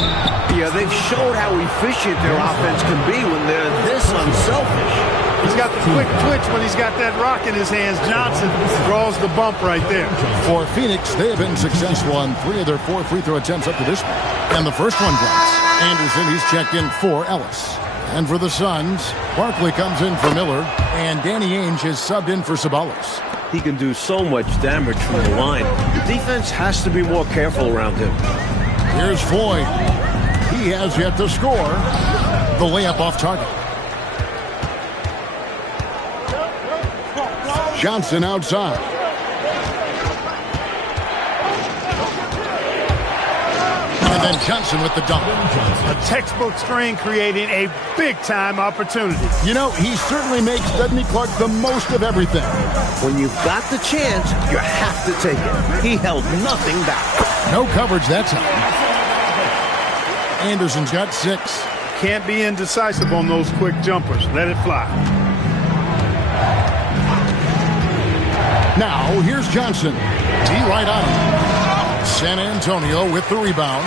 Yeah, they've showed how efficient their offense can be when they're this unselfish. He's got the quick twitch when he's got that rock in his hands. Johnson draws the bump right there. For Phoenix, they have been successful on 3 of their 4 free throw attempts up to this point. And the first one drops. Anderson, he's checked in for Ellis. And for the Suns, Barkley comes in for Miller. And Danny Ainge has subbed in for Ceballos. He can do so much damage from the line. The defense has to be more careful around him. Here's Floyd. He has yet to score. The layup off target. Johnson outside. And then Johnson with the dunk. A textbook screen creating a big-time opportunity. You know, he certainly makes, doesn't he, Clark, the most of everything. When you've got the chance, you have to take it. He held nothing back. No coverage that time. Anderson's got 6. Can't be indecisive on those quick jumpers. Let it fly. Now, here's Johnson. He right on him. San Antonio with the rebound.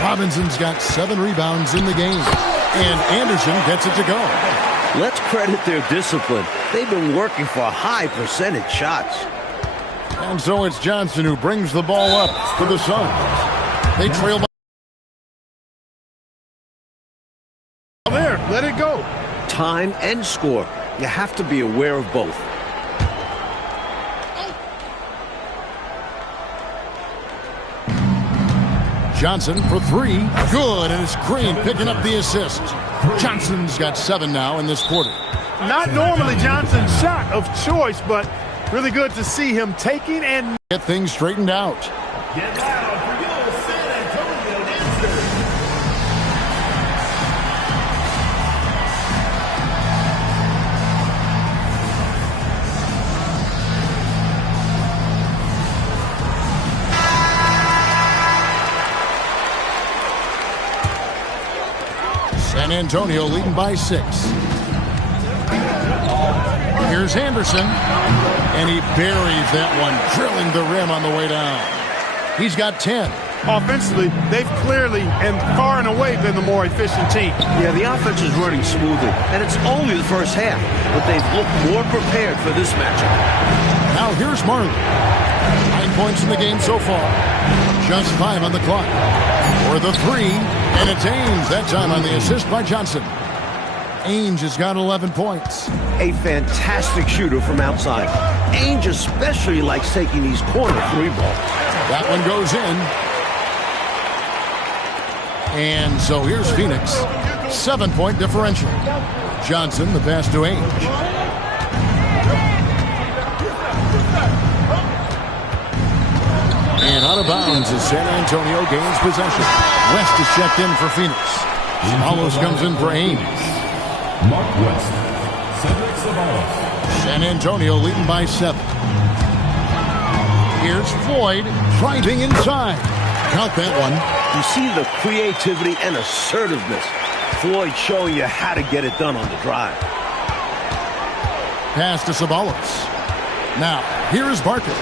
Robinson's got 7 rebounds in the game. And Anderson gets it to go. Let's credit their discipline. They've been working for high percentage shots. And so it's Johnson who brings the ball up for the Suns. They trail by. There, let it go. Time and score. You have to be aware of both. Johnson for 3. Good, and it's Green picking up the assist. Johnson's got 7 now in this quarter. Not normally Johnson's shot of choice, but really good to see him taking and Get things straightened out. Get loud for your San Antonio Dancers. San Antonio leading by 6. Here's Anderson, and he buries that one, drilling the rim on the way down. He's got 10. Offensively, they've clearly and far and away been the more efficient team. Yeah, the offense is running smoothly, and it's only the first half, but they've looked more prepared for this matchup. Now here's Marley. 9 points in the game so far. Just 5 on the clock. For the 3, and it's Ainge. That time on the assist by Johnson. Ainge has got 11 points. A fantastic shooter from outside. Ainge especially likes taking these corner three balls. That one goes in. And so here's Phoenix. 7-point differential. Johnson, the pass to Ainge. And out of bounds as San Antonio gains possession. West is checked in for Phoenix. Ceballos comes in for Ainge. Mark West, Cedric Ceballos. San Antonio leading by 7. Here's Floyd driving inside. Count that one. You see the creativity and assertiveness. Floyd showing you how to get it done on the drive. Pass to Ceballos. Now, here is Barker.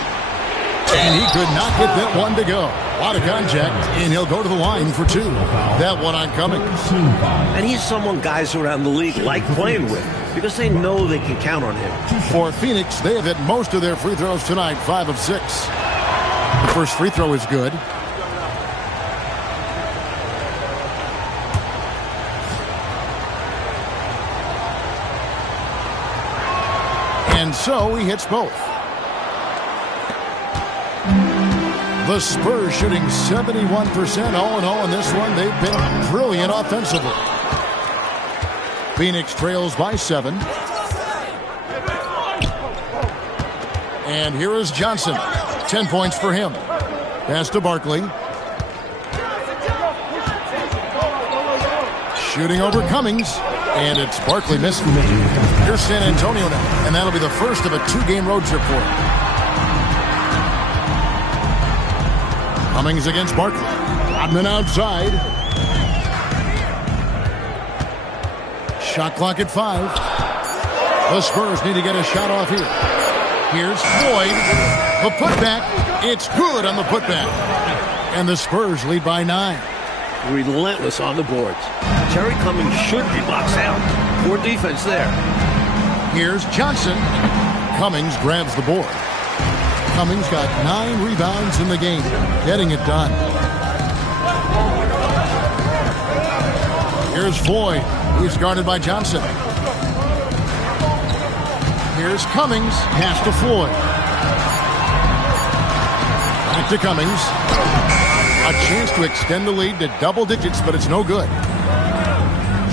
And he could not get that one to go. A lot of contact, and he'll go to the line for 2. That one on Cummings. And he's someone guys around the league like playing with because they know they can count on him. For Phoenix, they have hit most of their free throws tonight, 5 of 6. The first free throw is good. And so he hits both. The Spurs shooting 71% all in all in this one. They've been brilliant offensively. Phoenix trails by 7. And here is Johnson. 10 points for him. Pass to Barkley. Shooting over Cummings. And it's Barkley missing. Here's San Antonio now. And that'll be the first of a 2-game road trip for him. Cummings against Barkley. Rodman outside. Shot clock at 5. The Spurs need to get a shot off here. Here's Floyd. The putback. It's good on the putback. And the Spurs lead by 9. Relentless on the boards. Terry Cummings should be boxed out. Poor defense there. Here's Johnson. Cummings grabs the board. Cummings got 9 rebounds in the game, getting it done. Here's Floyd. He's guarded by Johnson. Here's Cummings. Pass to Floyd. Back to Cummings. A chance to extend the lead to double digits, but it's no good.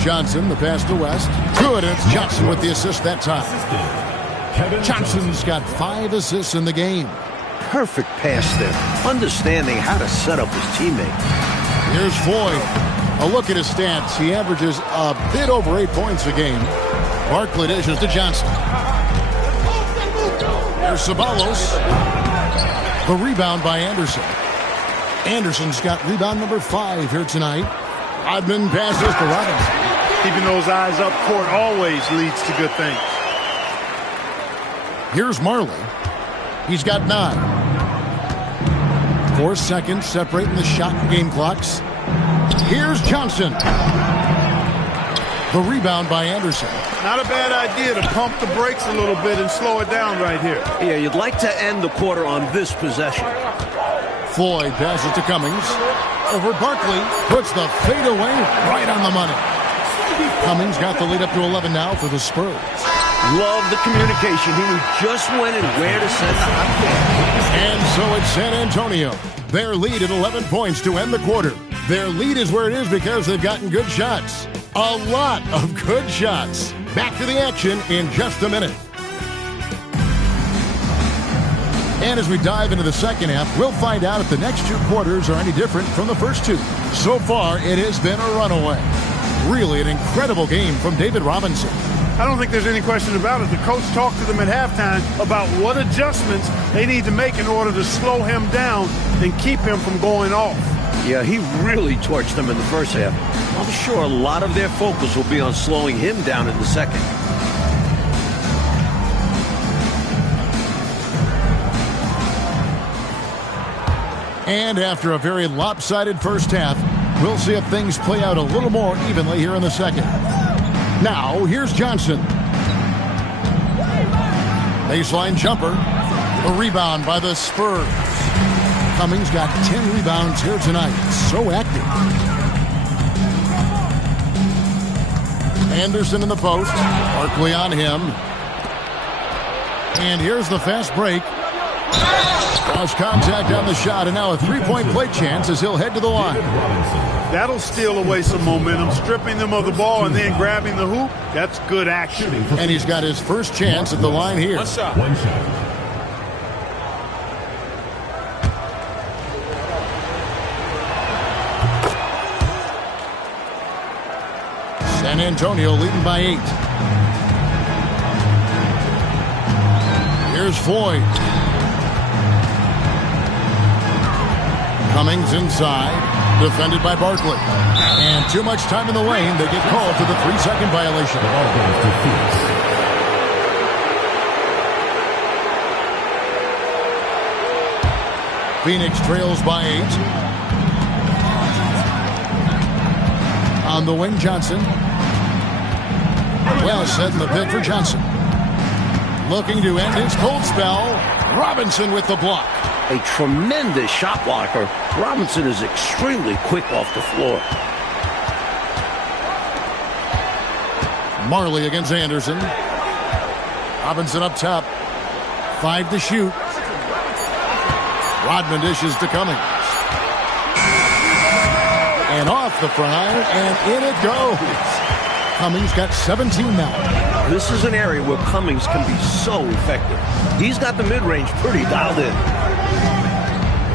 Johnson, the pass to West. Good, and it's Johnson with the assist that time. Johnson's got 5 assists in the game. Perfect pass there. Understanding how to set up his teammate. Here's Floyd. A look at his stats. He averages a bit over 8 points a game. Barkley dishes to Johnson. Here's Ceballos. The rebound by Anderson. Anderson's got rebound number 5 here tonight. Rodman passes to Robinson. Keeping those eyes up court always leads to good things. Here's Marley. He's got 9. 4 seconds separating the shot and game clocks. Here's Johnson. The rebound by Anderson. Not a bad idea to pump the brakes a little bit and slow it down right here. Yeah, you'd like to end the quarter on this possession. Floyd passes to Cummings. Over Barkley. Puts the fade away right on the money. Cummings got the lead up to 11 now for the Spurs. Love the communication. He knew just when and where to send the hot ball. And so it's San Antonio. Their lead at 11 points to end the quarter. Their lead is where it is because they've gotten good shots. A lot of good shots. Back to the action in just a minute. And as we dive into the second half, we'll find out if the next 2 quarters are any different from the first 2. So far, it has been a runaway. Really an incredible game from David Robinson. I don't think there's any question about it. The coach talked to them at halftime about what adjustments they need to make in order to slow him down and keep him from going off. Yeah, he really torched them in the first half. I'm sure a lot of their focus will be on slowing him down in the second. And after a very lopsided first half, we'll see if things play out a little more evenly here in the second. Now, here's Johnson. Baseline jumper. A rebound by the Spurs. Cummings got 10 rebounds here tonight. So active. Anderson in the post. Barkley on him. And here's the fast break. Cross contact on the shot, and now a three-point play chance as he'll head to the line. That'll steal away some momentum, stripping them of the ball and then grabbing the hoop. That's good action. And he's got his first chance at the line here. One shot. San Antonio leading by 8. Here's Floyd. Cummings inside, defended by Barkley. And too much time in the lane. They get called for the 3-second violation. Phoenix trails by 8. On the wing, Johnson. Well set in the pick for Johnson. Looking to end his cold spell. Robinson with the block. A tremendous shot blocker. Robinson is extremely quick off the floor. Marley against Anderson. Robinson up top. 5 to shoot. Rodman dishes to Cummings. And off the front, and in it goes. Cummings got 17 now. This is an area where Cummings can be so effective. He's got the mid-range pretty dialed in.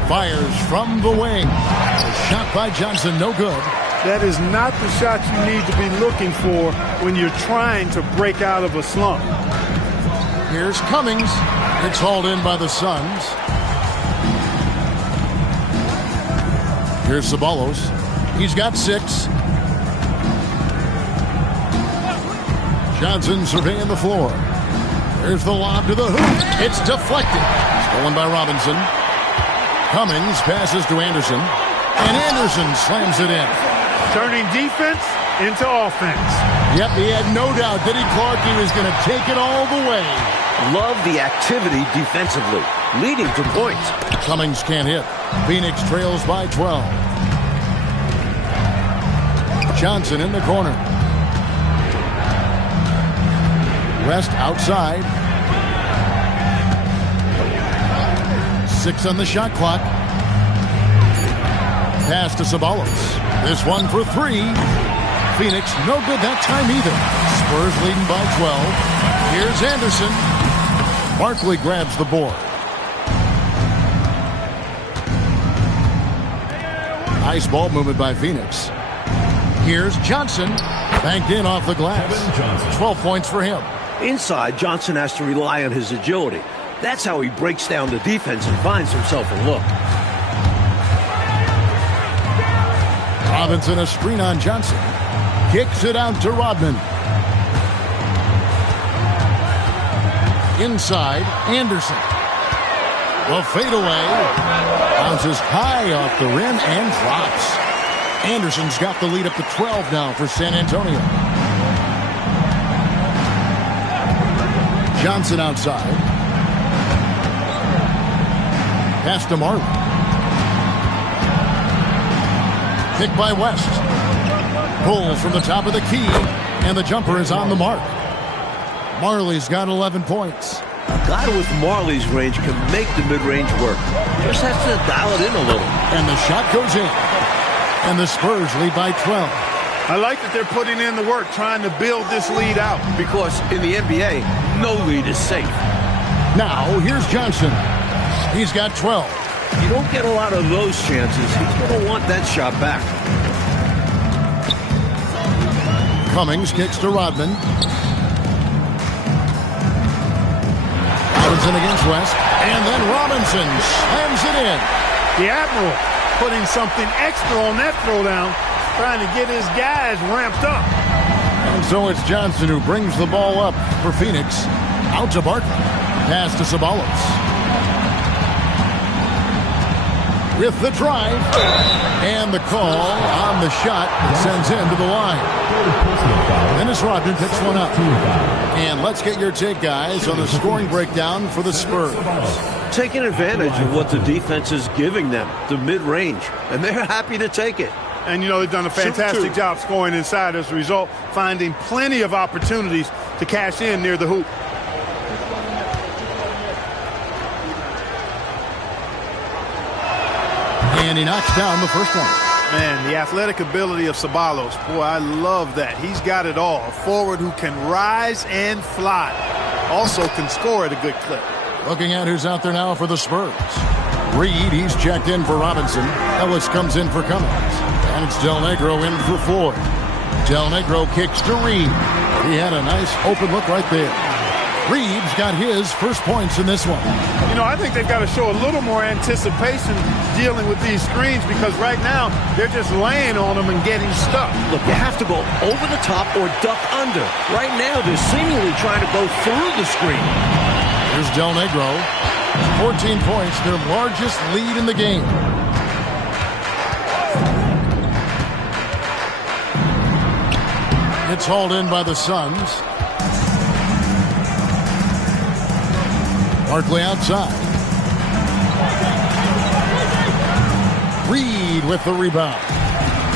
Fires from the wing. A shot by Johnson, no good. That is not the shot you need to be looking for when you're trying to break out of a slump. Here's Cummings. It's hauled in by the Suns. Here's Ceballos. He's got 6. Johnson surveying the floor. There's the lob to the hoop. It's deflected. Stolen by Robinson. Cummings passes to Anderson. And Anderson slams it in. Turning defense into offense. Yep, he had no doubt that Clark was going to take it all the way. Love the activity defensively, leading to points. Cummings can't hit. Phoenix trails by 12. Johnson in the corner. West outside. 6 on the shot clock. Pass to Ceballos. This one for 3. Phoenix no good that time either. Spurs leading by 12. Here's Anderson. Barkley grabs the board. Nice ball movement by Phoenix. Here's Johnson. Banked in off the glass. 12 points for him. Inside, Johnson has to rely on his agility. That's how he breaks down the defense and finds himself a look. Robinson a screen on Johnson. Kicks it out to Rodman. Inside, Anderson. The fadeaway. Bounces high off the rim and drops. Anderson's got the lead up to 12 now for San Antonio. Johnson outside. Pass to Marley. Pick by West. Pulls from the top of the key, and the jumper is on the mark. Marley's got 11 points. A guy with Marley's range can make the mid-range work. Just has to dial it in a little. And the shot goes in. And the Spurs lead by 12. I like that they're putting in the work, trying to build this lead out. Because in the NBA, no lead is safe. Now, here's Johnson. He's got 12. You don't get a lot of those chances. He's going to want that shot back. Cummings kicks to Rodman. Robinson against West. And then Robinson slams it in. The Admiral putting something extra on that throwdown, trying to get his guys ramped up. And so it's Johnson who brings the ball up for Phoenix. Out to Barkley. Pass to Ceballos. with the drive. And the call on the shot sends him to the line. Dennis Rodman picks one up. And let's get your take, guys, on the scoring breakdown for the Spurs. Taking advantage of what the defense is giving them, the mid-range, and they're happy to take it. And, you know, they've done a fantastic job scoring inside as a result, finding plenty of opportunities to cash in near the hoop. And he knocks down the first one. Man, the athletic ability of Ceballos, boy, I love that. He's got it all. A forward who can rise and fly. Also can score at a good clip. Looking at who's out there now for the Spurs. Reed, he's checked in for Robinson. Ellis comes in for Cummings. And it's Del Negro in for Floyd. Del Negro kicks to Reed. He had a nice open look right there. Reed's got his first points in this one. You know, I think they've got to show a little more anticipation dealing with these screens because right now they're just laying on them and getting stuck. Look, you have to go over the top or duck under. Right now they're seemingly trying to go through the screen. Here's Del Negro. 14 points, their largest lead in the game. It's hauled in by the Suns. Barkley outside. Reed with the rebound.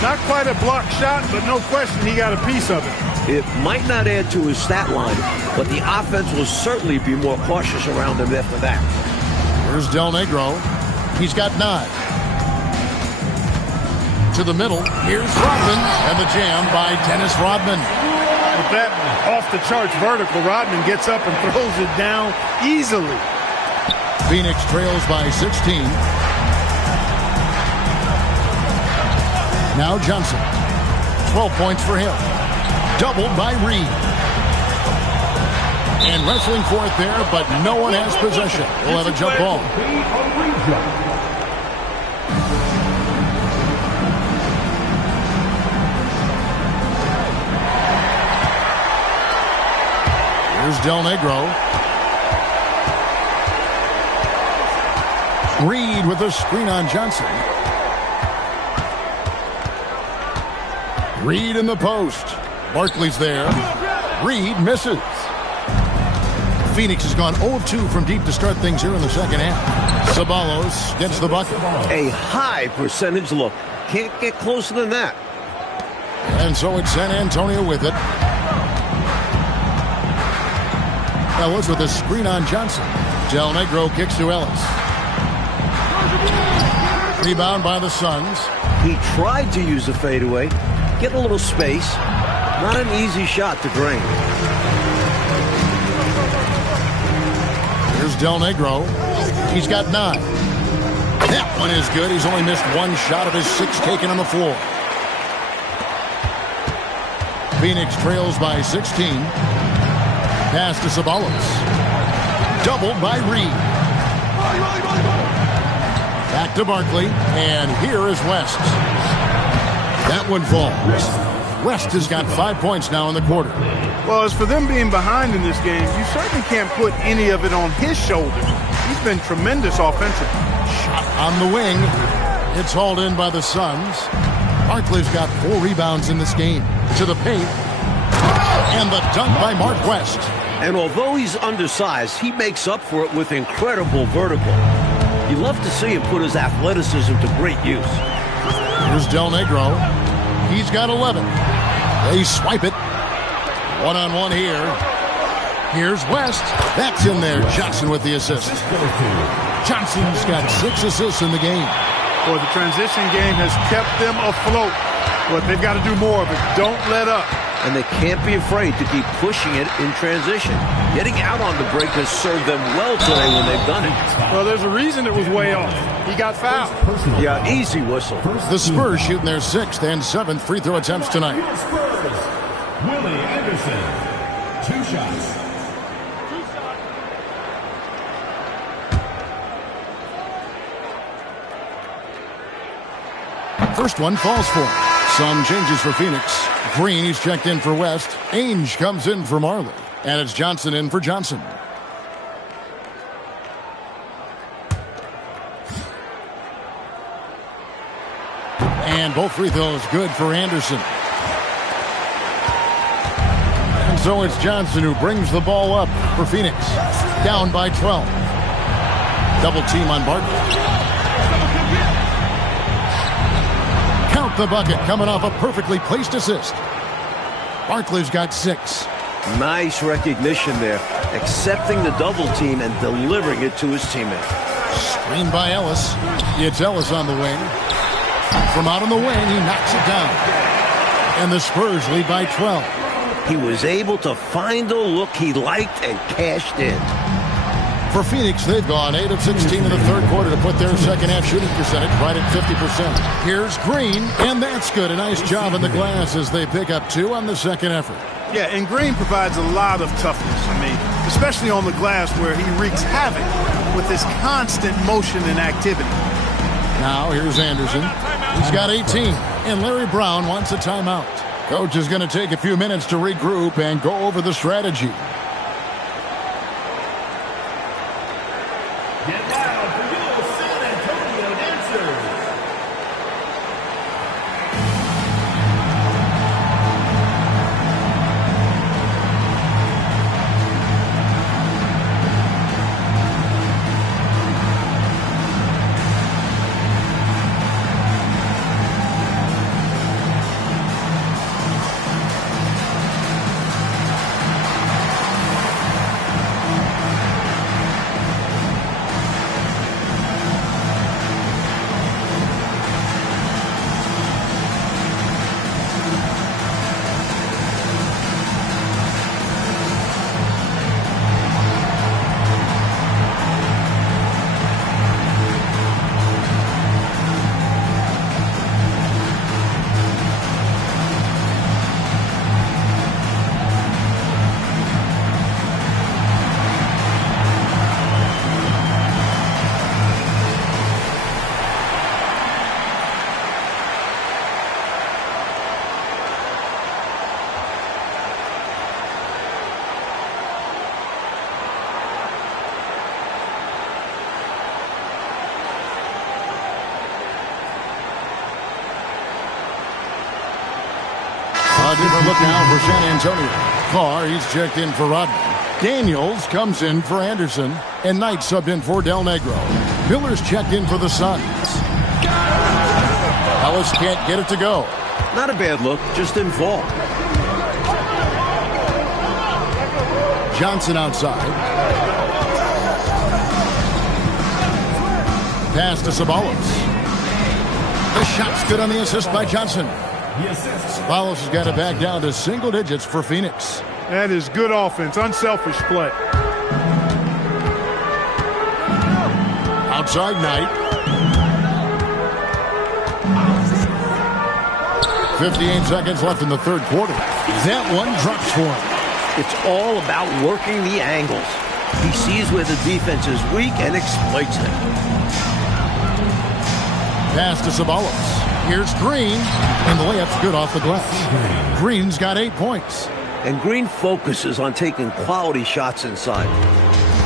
Not quite a block shot, but no question he got a piece of it. It might not add to his stat line, but the offense will certainly be more cautious around him after that. Here's Del Negro. He's got 9. To the middle. Here's Rodman. And the jam by Dennis Rodman. With that off-the-charts vertical, Rodman gets up and throws it down easily. Phoenix trails by 16. Now Johnson. 12 points for him. Doubled by Reed. And wrestling for it there, but no one has possession. We'll have a jump ball. Here's Del Negro. Reed with a screen on Johnson. Reed in the post. Barkley's there. Reed misses. Phoenix has gone 0-2 from deep to start things here in the second half. Ceballos gets the bucket. A high percentage look. Can't get closer than that. And so it's San Antonio with it. Ellis with a screen on Johnson. Del Negro kicks to Ellis. Rebound by the Suns. He tried to use a fadeaway. Get a little space. Not an easy shot to drain. Here's Del Negro. He's got 9. That one is good. He's only missed 1 shot of his 6 taken on the floor. Phoenix trails by 16. Pass to Ceballos. Doubled by Reed. Back to Barkley. And here is West. That one falls. West has got 5 points now in the quarter. Well, as for them being behind in this game, you certainly can't put any of it on his shoulders. He's been tremendous offensively. Shot on the wing. It's hauled in by the Suns. Barkley's got 4 rebounds in this game. To the paint. And the dunk by Mark West. And although he's undersized, he makes up for it with incredible vertical. You love to see him put his athleticism to great use. Here's Del Negro. He's got 11. They swipe it. One-on-one here. Here's West. That's in there. Johnson with the assist. Johnson's got 6 assists in the game. Boy, the transition game has kept them afloat. But they've got to do more of it. Don't let up. And they can't be afraid to keep pushing it in transition. Getting out on the break has served them well today when they've done it. Well, there's a reason it was way off. He got fouled. Yeah, easy whistle. The Spurs shooting their 6th and 7th free throw attempts tonight. Willie Anderson, 2 shots. First one falls for him. Some changes for Phoenix. Green, he's checked in for West. Ainge comes in for Marley. And it's Johnson in for Johnson. And both free throws good for Anderson. And so it's Johnson who brings the ball up for Phoenix. Down by 12. Double team on Barkley. Count the bucket coming off a perfectly placed assist. Barkley's got 6. Nice recognition there. Accepting the double team and delivering it to his teammate. Screen by Ellis. It's Ellis on the wing. From out on the wing, he knocks it down. And the Spurs lead by 12. He was able to find a look he liked and cashed in. For Phoenix, they've gone 8 of 16 in the third quarter to put their second-half shooting percentage right at 50%. Here's Green, and that's good. A nice job in the glass as they pick up 2 on the second effort. Yeah, and Green provides a lot of toughness. I mean, especially on the glass where he wreaks havoc with his constant motion and activity. Now here's Anderson. He's got 18, and Larry Brown wants a timeout. Coach is going to take a few minutes to regroup and go over the strategy. Get loud for your San Antonio Dancers. A different look now for San Antonio. Carr, he's checked in for Rodman. Daniels comes in for Anderson. And Knight subbed in for Del Negro. Miller's checked in for the Suns. Ellis can't get it to go. Not a bad look, just didn't fall. Johnson outside. Pass to Ceballos. The shot's good on the assist by Johnson. Ceballos has got it back down to single digits for Phoenix. That is good offense, unselfish play. Outside Knight. 58 seconds left in the third quarter. That one drops for him. It's all about working the angles. He sees where the defense is weak and exploits it. Pass to Ceballos. Here's Green, and the layup's good off the glass. Green's got 8 points. And Green focuses on taking quality shots inside,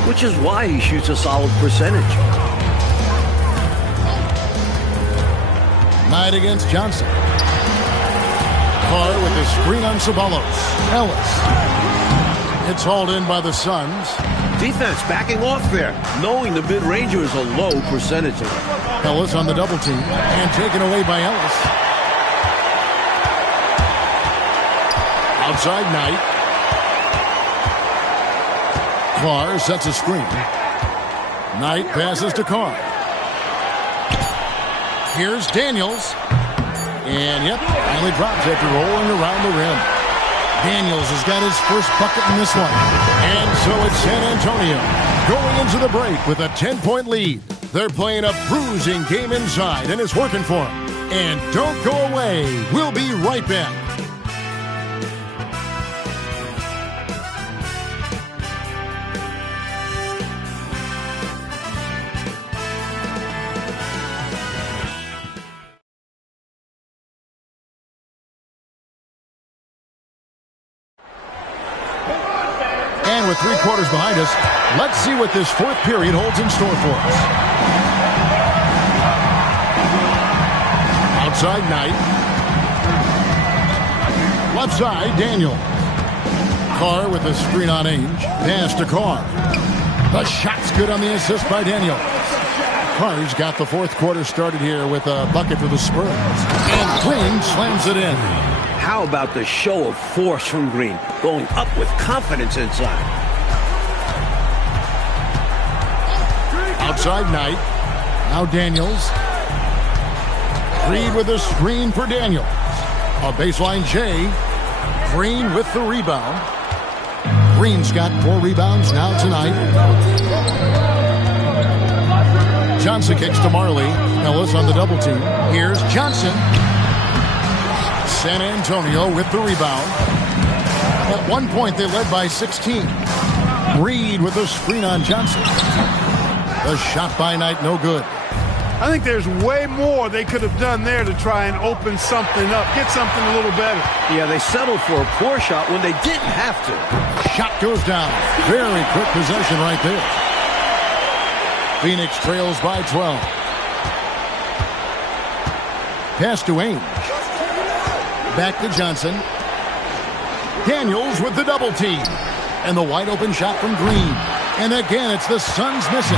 which is why he shoots a solid percentage. Knight against Johnson. Carr with the screen on Ceballos. Ellis. It's hauled in by the Suns. Defense backing off there, knowing the mid-ranger is a low percentage. Ellis on the double team and taken away by Ellis. Outside Knight. Carr sets a screen. Knight passes to Carr. Here's Daniels. And yep, finally drops after rolling around the rim. Daniels has got his first bucket in this one. And so it's San Antonio going into the break with a 10-point lead. They're playing a bruising game inside, and it's working for them. And don't go away. We'll be right back. And with 3 quarters behind us, let's see what this fourth period holds in store for us. Outside Knight. Left side, Daniel. Carr with the screen on Ainge. Pass to Carr. The shot's good on the assist by Daniel. Carr's got the fourth quarter started here with a bucket for the Spurs. And Green slams it in. How about the show of force from Green, going up with confidence inside? Outside Knight. Now Daniels. Reed with a screen for Daniels. A baseline J. Green with the rebound. Green's got 4 rebounds now tonight. Johnson kicks to Marley. Ellis on the double team. Here's Johnson. San Antonio with the rebound. At one point they led by 16. Reed with a screen on Johnson. The shot by Knight, no good. I think there's way more they could have done there to try and open something up, get something a little better. Yeah, they settled for a poor shot when they didn't have to. Shot goes down. Very quick possession right there. Phoenix trails by 12. Pass to Ainge. Back to Johnson. Daniels with the double team. And the wide open shot from Green. And again, it's the Suns missing.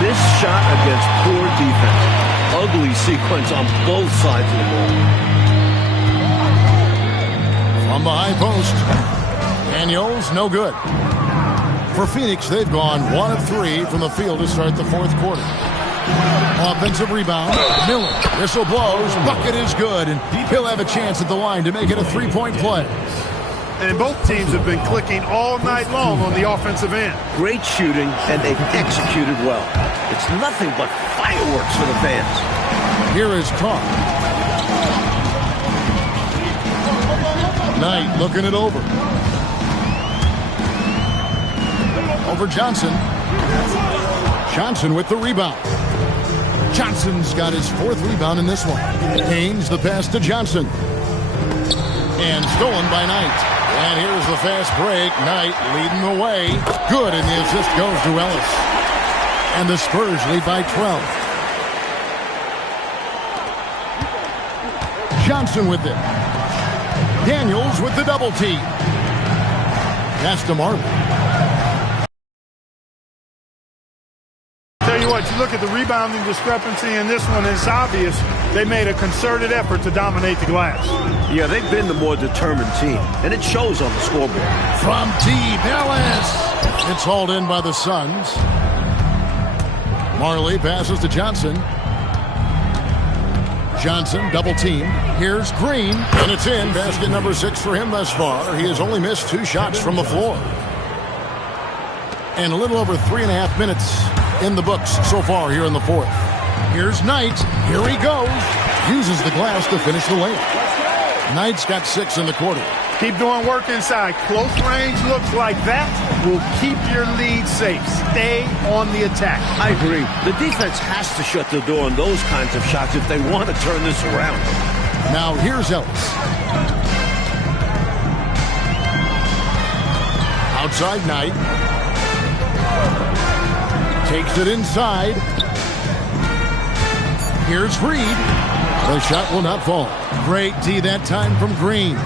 Missed shot against poor defense. Ugly sequence on both sides of the ball. From the high post. Daniels, no good. For Phoenix, they've gone 1 of 3 from the field to start the fourth quarter. Offensive rebound. Miller. Whistle blows. Bucket is good. And he'll have a chance at the line to make it a 3-point play. And both teams have been clicking all night long on the offensive end. Great shooting, and they've executed well. It's nothing but fireworks for the fans. Here is Carr. Knight looking it over. Over Johnson. Johnson with the rebound. Johnson's got his 4th rebound in this one. Ainge the pass to Johnson. And stolen by Knight. And here's the fast break. Knight leading the way. Good, and the assist goes to Ellis. And the Spurs lead by 12. Johnson with it. Daniels with the double team. Pass to Marley. Tell you what, you look at the rebounding discrepancy in this one, it's obvious they made a concerted effort to dominate the glass. Yeah, they've been the more determined team, and it shows on the scoreboard. From deep, Ellis. It's hauled in by the Suns. Marley passes to Johnson. Johnson, double team. Here's Green, and it's in. Basket number 6 for him thus far. He has only missed 2 shots from the floor. And a little over 3.5 minutes in the books so far here in the fourth. Here's Knight. Here he goes. Uses the glass to finish the layup. Knight's got 6 in the quarter. Keep doing work inside. Close range looks like that will keep your lead safe. Stay on the attack. I agree. The defense has to shut the door on those kinds of shots if they want to turn this around. Now here's Ellis. Outside Knight. Takes it inside. Here's Reed. The shot will not fall. Great D that time from Green.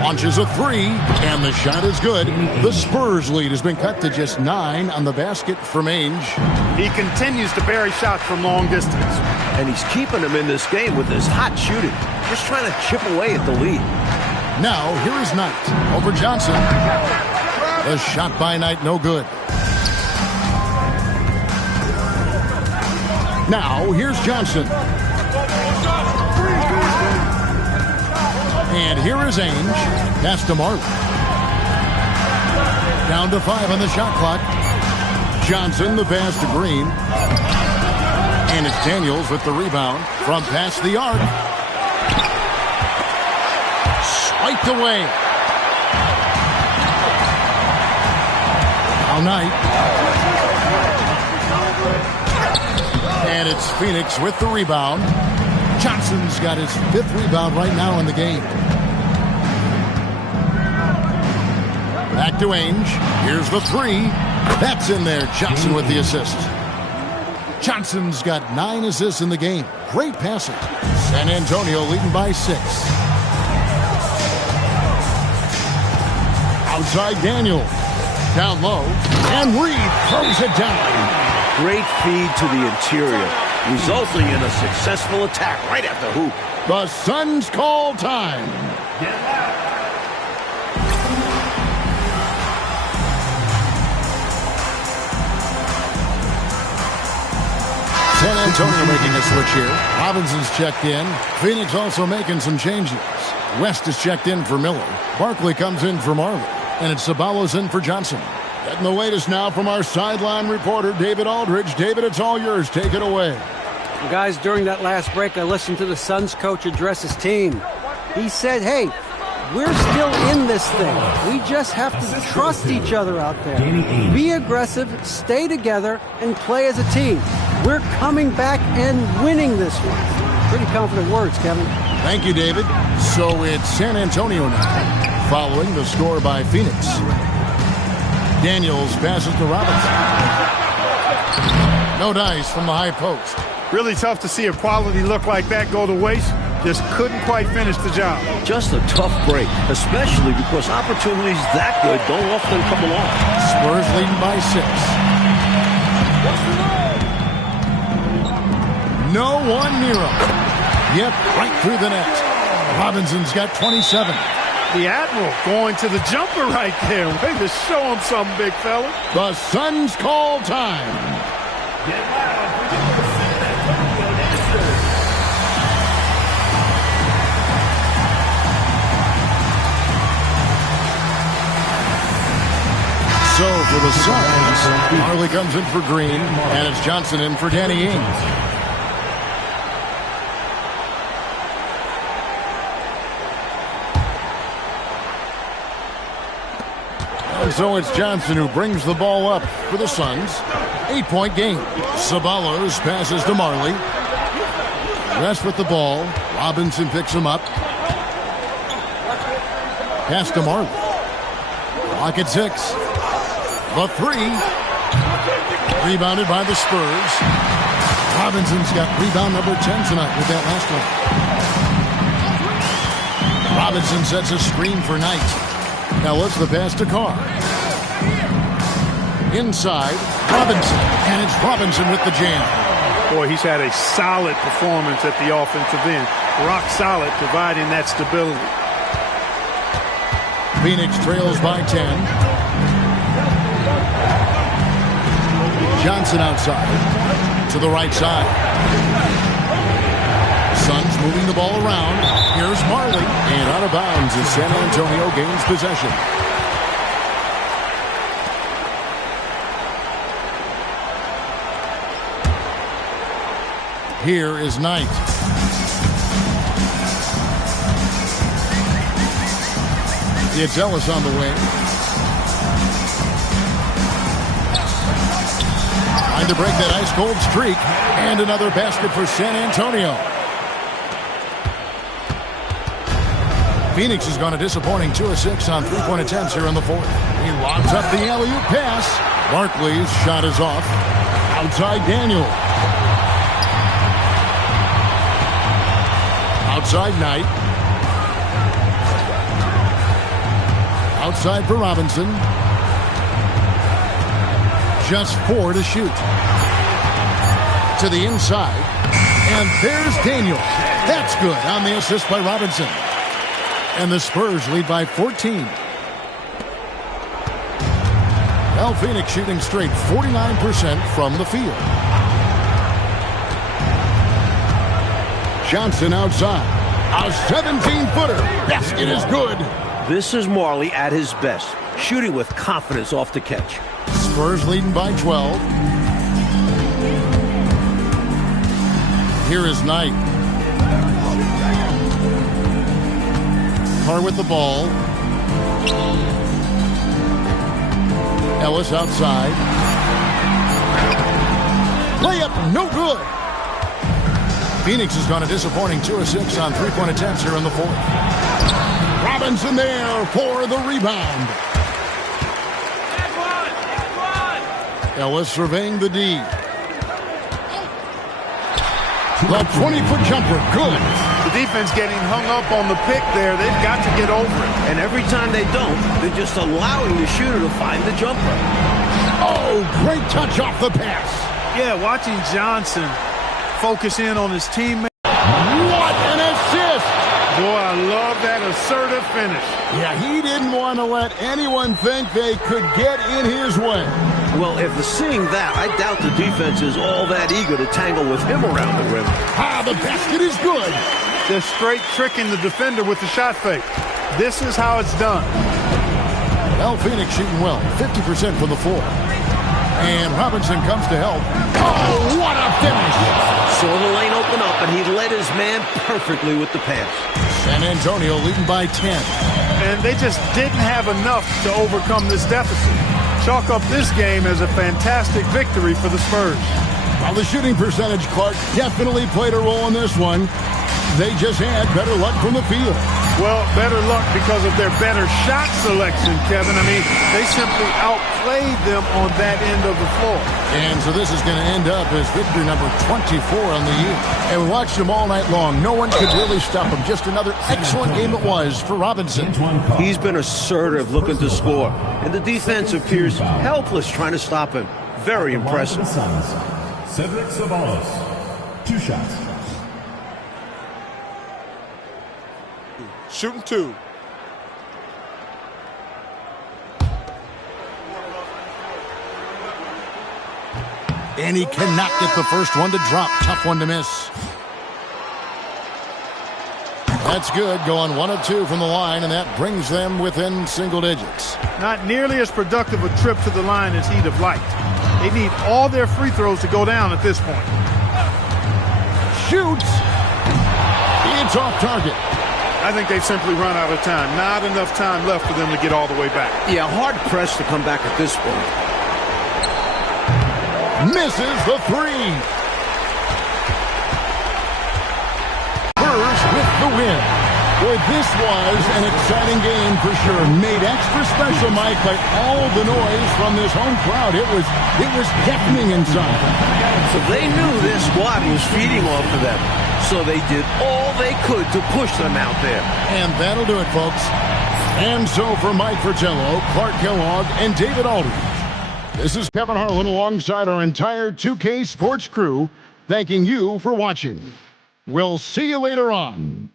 Launches a 3, and the shot is good. The Spurs lead has been cut to just 9 on the basket from Ainge. He continues to bury shots from long distance. And he's keeping them in this game with his hot shooting. Just trying to chip away at the lead. Now, here is Knight over Johnson. The shot by Knight, no good. Now, here's Johnson. And here is Ainge. Pass to Marley. Down to 5 on the shot clock. Johnson, the pass to Green. And it's Daniels with the rebound from past the arc. Swiped away. Now Knight. And it's Phoenix with the rebound. Johnson's got his 5th rebound right now in the game. Back to Ainge. Here's the 3. That's in there. Johnson with the assist. Johnson's got 9 assists in the game. Great passing. San Antonio leading by 6. Outside Daniels. Down low. And Reed throws it down. Great feed to the interior, resulting in a successful attack right at the hoop. The Suns call time. San Antonio making a switch here. Robinson's checked in. Phoenix also making some changes. West is checked in for Miller. Barkley comes in for Marley. And it's Ceballos in for Johnson. Getting the latest now from our sideline reporter, David Aldridge. David, it's all yours. Take it away. Guys, during that last break, I listened to the Suns coach address his team. He said, hey, we're still in this thing. We just have to trust each other out there. Be aggressive, stay together, and play as a team. We're coming back and winning this one. Pretty confident words, Kevin. Thank you, David. So it's San Antonio now, following the score by Phoenix. Daniels passes to Robinson. No dice from the high post. Really tough to see a quality look like that go to waste. Just couldn't quite finish the job. Just a tough break, especially because opportunities that good don't often come along. Spurs leading by 6. No one near him. Yep, right through the net. Robinson's got 27. The Admiral going to the jumper right there. Way to show him something, big fella. The Suns call time. So for the Suns, Marley comes in for Green, and it's Johnson in for Danny Ainge. And so it's Johnson who brings the ball up for the Suns. 8-point game. Ceballos passes to Marley. West with the ball. Robinson picks him up. Pass to Marley. Clock at 6. The 3. Rebounded by the Spurs. Robinson's got rebound number 10 tonight with that last one. Robinson sets a screen for Knight. Ellis the pass to Carr. Inside, Robinson. And it's Robinson with the jam. Boy, he's had a solid performance at the offensive end. Rock solid, providing that stability. Phoenix trails by 10. Johnson outside. To the right side. Suns moving the ball around. Here's Marley. And out of bounds as San Antonio gains possession. Here is Knight. It's Ellis on the wing. Trying to break that ice-cold streak. And another basket for San Antonio. Phoenix has gone a disappointing 2 of 6 on three-point attempts here in the fourth. He lobs up the alley-oop pass. Barkley's shot is off. Outside Daniel. Outside Knight. Outside for Robinson. Just 4 to shoot. To the inside. And there's Daniel. That's good on the assist by Robinson. And the Spurs lead by 14. Well, Phoenix shooting straight 49% from the field. Johnson outside. A 17-footer. Basket is good. This is Marley at his best, shooting with confidence off the catch. Spurs leading by 12. Here is Knight. Carr with the ball. Ellis outside. Layup, no good. Phoenix has gone a disappointing 2 of 6 on three-point attempts here in the fourth. Robinson there for the rebound. Ellis surveying the D. The 20-foot jumper, good. The defense getting hung up on the pick there. They've got to get over it. And every time they don't, they're just allowing the shooter to find the jumper. Oh, great touch off the pass. Yeah, watching Johnson focus in on his teammate. What an assist! Boy, I love that assertive finish. Yeah, he didn't want to let anyone think they could get in his way. Well, if they're seeing that, I doubt the defense is all that eager to tangle with him around the rim. Ah, the basket is good. They're straight tricking the defender with the shot fake. This is how it's done. Well, Phoenix shooting well, 50% from the floor. And Robinson comes to help. Oh, what a finish! Saw the lane open up, and he led his man perfectly with the pass. San Antonio leading by 10. And they just didn't have enough to overcome this deficit. Chalk up this game as a fantastic victory for the Spurs. While the shooting percentage, Clark, definitely played a role in this one. They just had better luck from the field. Well, better luck because of their better shot selection, Kevin. I mean, they simply outplayed them on that end of the floor. And so this is going to end up as victory number 24 on the year. And we watched them all night long. No one could really stop them. Just another excellent game it was for Robinson. He's been assertive, looking to score. And the defense appears helpless trying to stop him. Very impressive. Cedric Ceballos, 2 shots. Shooting 2. And he cannot get the first one to drop. Tough one to miss. That's good. Going 1 of 2 from the line, and that brings them within single digits. Not nearly as productive a trip to the line as he'd have liked. They need all their free throws to go down at this point. Shoots. It's off target. I think they've simply run out of time. Not enough time left for them to get all the way back. Yeah, hard pressed to come back at this point. Misses the 3. Spurs with the win. Boy, this was an exciting game for sure. Made extra special, Mike, by all the noise from this home crowd. It was deafening inside. So they knew this squad was feeding off of them. So they did all they could to push them out there. And that'll do it, folks. And so for Mike Fratello, Clark Kellogg, and David Aldridge, this is Kevin Harlan alongside our entire 2K Sports crew, thanking you for watching. We'll see you later on.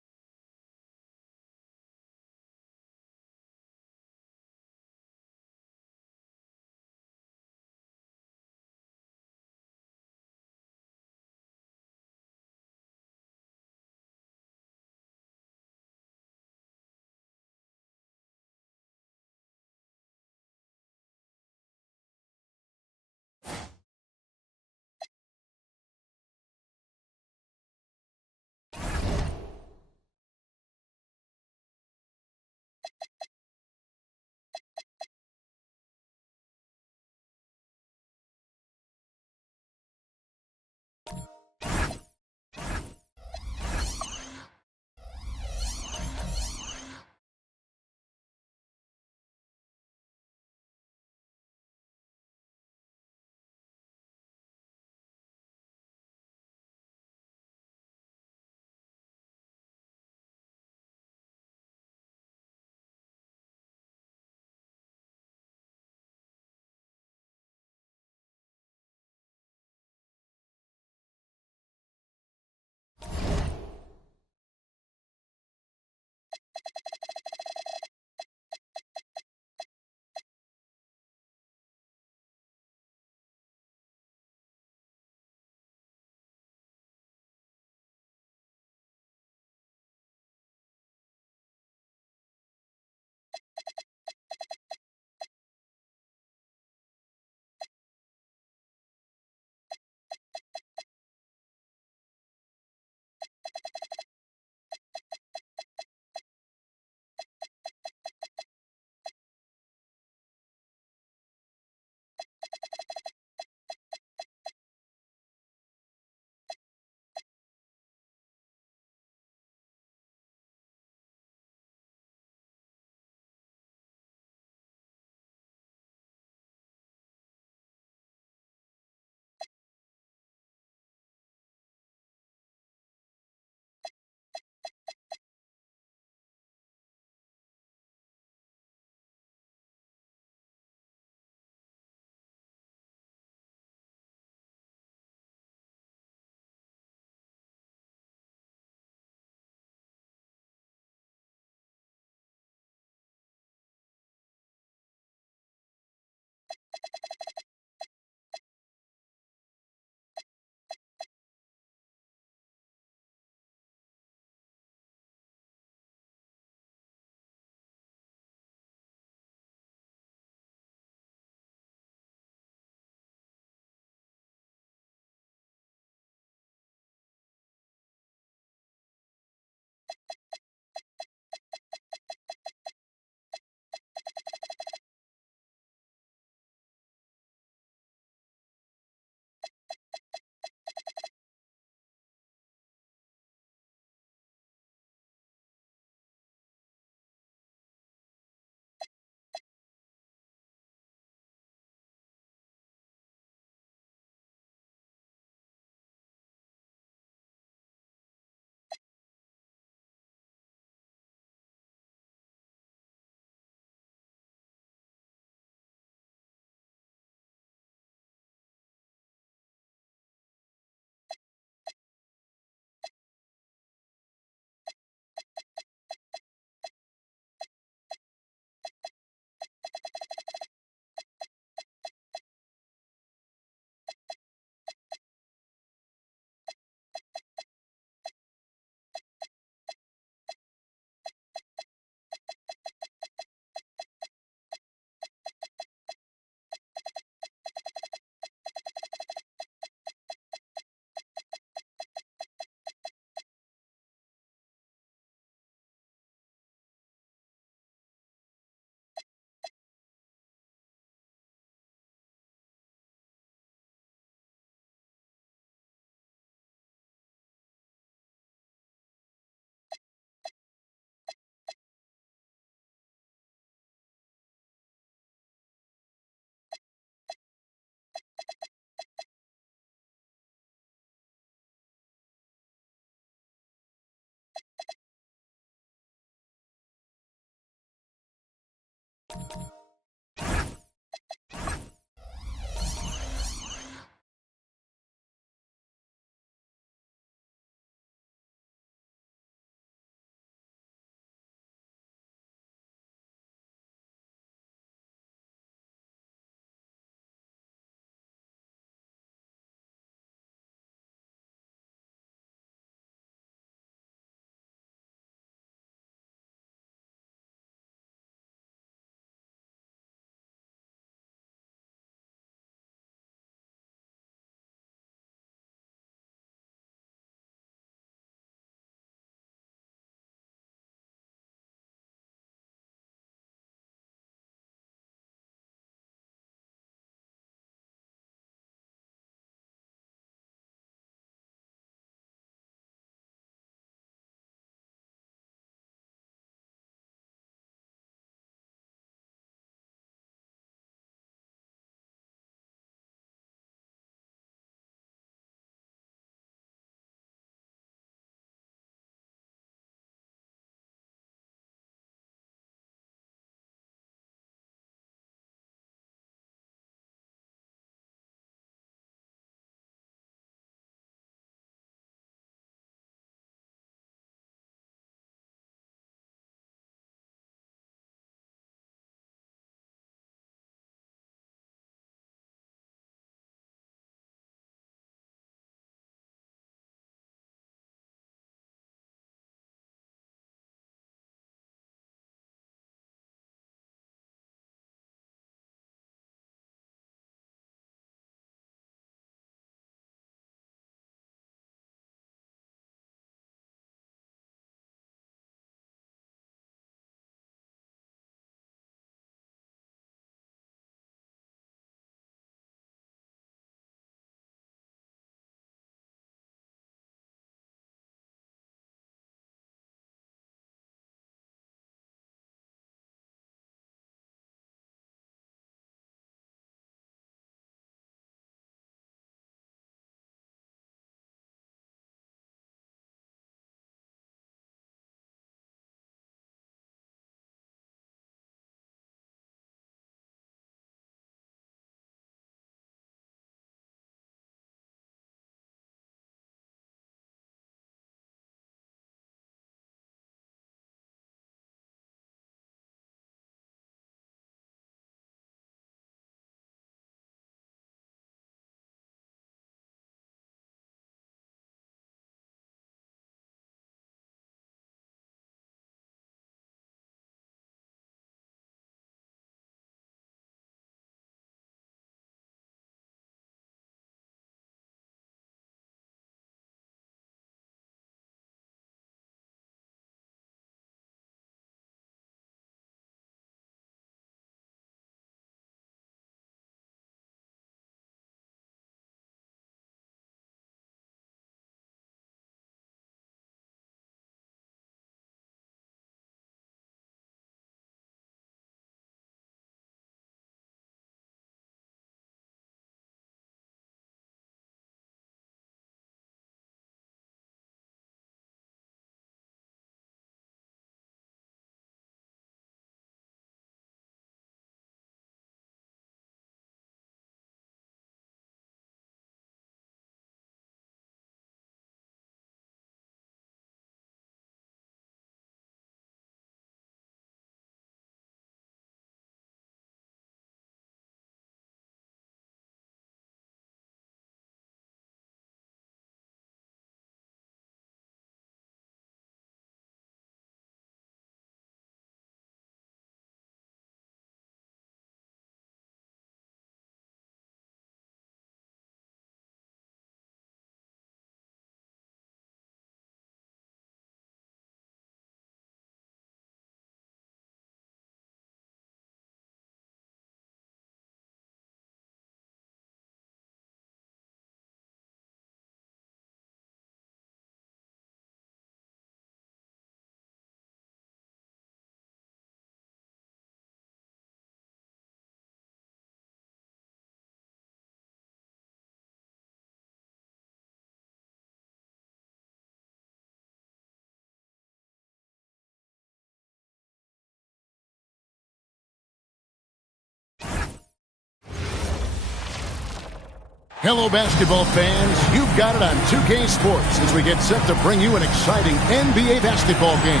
Hello, basketball fans. You've got it on 2K Sports as we get set to bring you an exciting NBA basketball game.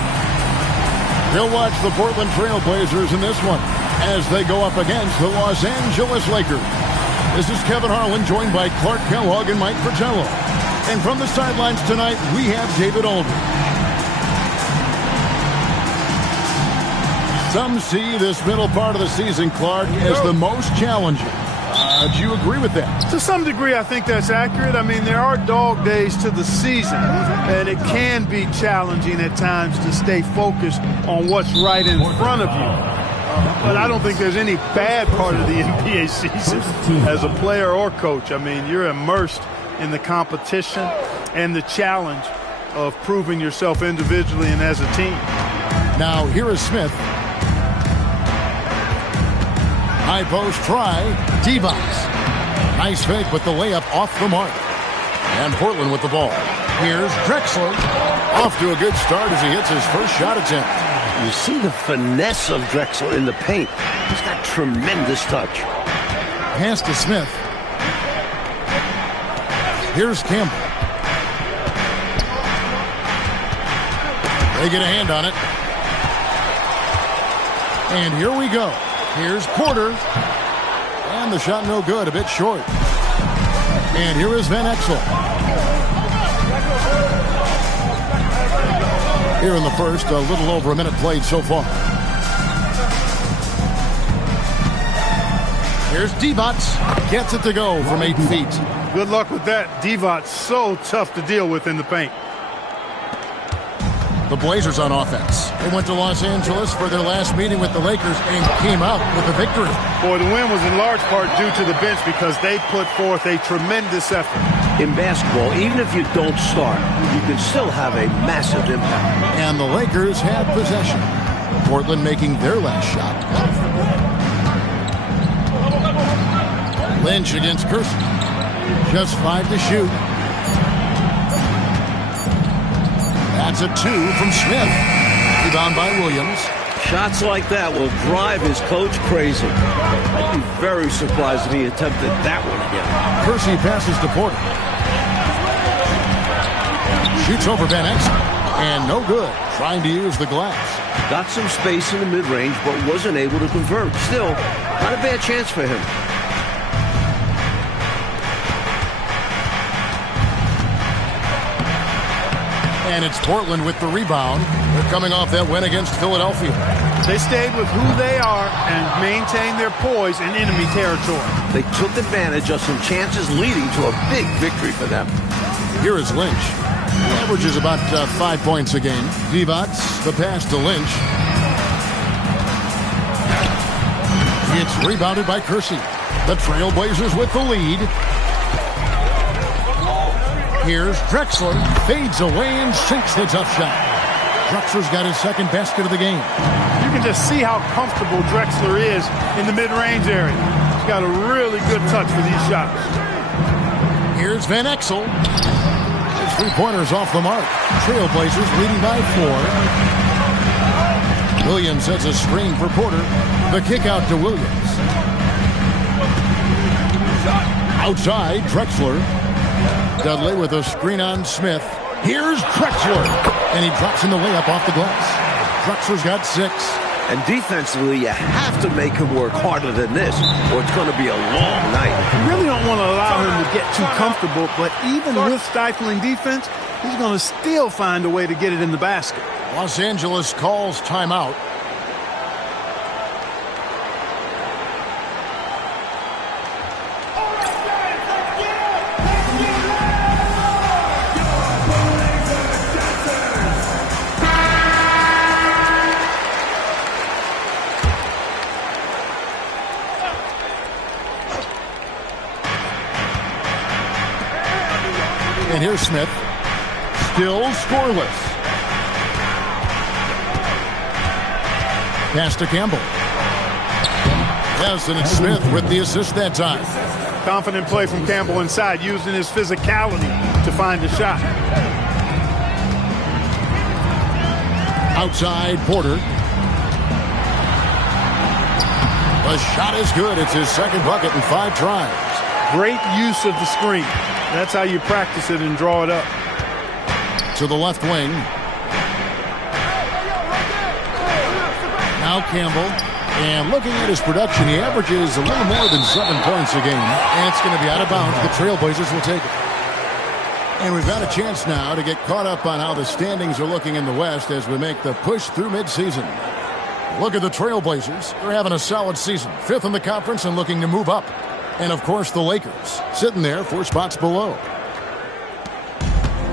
You'll watch the Portland Trail Blazers in this one as they go up against the Los Angeles Lakers. This is Kevin Harlan, joined by Clark Kellogg and Mike Fratello. And from the sidelines tonight, we have David Aldridge. Some see this middle part of the season, Clark, as the most challenging. Do you agree with that? To some degree, I think that's accurate. I mean, there are dog days to the season, and it can be challenging at times to stay focused on what's right in front of you. But I don't think there's any bad part of the NBA season as a player or coach. I mean, you're immersed in the competition and the challenge of proving yourself individually and as a team. Now, here is Smith. High post try. Divac. Nice fake with the layup off the mark. And Portland with the ball. Here's Drexler. Off to a good start as he hits his first shot attempt. You see the finesse of Drexler in the paint. He's got tremendous touch. Pass to Smith. Here's Campbell. They get a hand on it. And here we go. Here's Porter. And the shot no good, a bit short. And here is Van Exel. Here in the first, a little over a minute played so far. Here's Divac. Gets it to go from 8 feet. Good luck with that. Divac so tough to deal with in the paint. The Blazers on offense. They went to Los Angeles for their last meeting with the Lakers and came out with a victory. Boy, the win was in large part due to the bench because they put forth a tremendous effort. In basketball, even if you don't start, you can still have a massive impact. And the Lakers had possession. Portland making their last shot. Lynch against Kersey. Just 5 to shoot. That's a 2 from Smith. Rebound by Williams. Shots like that will drive his coach crazy. I'd be very surprised if he attempted that one again. Kersey passes to Porter. Shoots over Van Exel. And no good. Trying to use the glass. Got some space in the mid-range, but wasn't able to convert. Still, not a bad chance for him. And it's Portland with the rebound. They're coming off that win against Philadelphia. They stayed with who they are and maintained their poise in enemy territory. They took advantage of some chances leading to a big victory for them. Here is Lynch. He averages about 5 points a game. Divac, the pass to Lynch. It's rebounded by Kersey. The Trailblazers with the lead. Here's Drexler. Fades away and sinks the tough shot. Drexler's got his second basket of the game. You can just see how comfortable Drexler is in the mid-range area. He's got a really good touch for these shots. Here's Van Exel. His three-pointers off the mark. Trailblazers leading by 4. Williams sets a screen for Porter. The kick out to Williams. Outside, Drexler. Dudley with a screen on Smith. Here's Drexler. And he drops in the layup off the glass. Drexler's got 6. And defensively, you have to make him work harder than this, or it's going to be a long night. You really don't want to allow him to get too comfortable, but even with stifling defense, he's going to still find a way to get it in the basket. Los Angeles calls timeout. And here's Smith. Still scoreless. Pass to Campbell. Yes, and it's Smith with the assist that time. Confident play from Campbell inside, using his physicality to find the shot. Outside, Porter. The shot is good. It's his second bucket in 5 tries. Great use of the screen. That's how you practice it and draw it up. To the left wing. Now Campbell. And looking at his production, he averages a little more than 7 points a game. And it's going to be out of bounds. The Trailblazers will take it. And we've got a chance now to get caught up on how the standings are looking in the West as we make the push through midseason. Look at the Trailblazers. They're having a solid season. 5th in the conference and looking to move up. And, of course, the Lakers sitting there 4 spots below.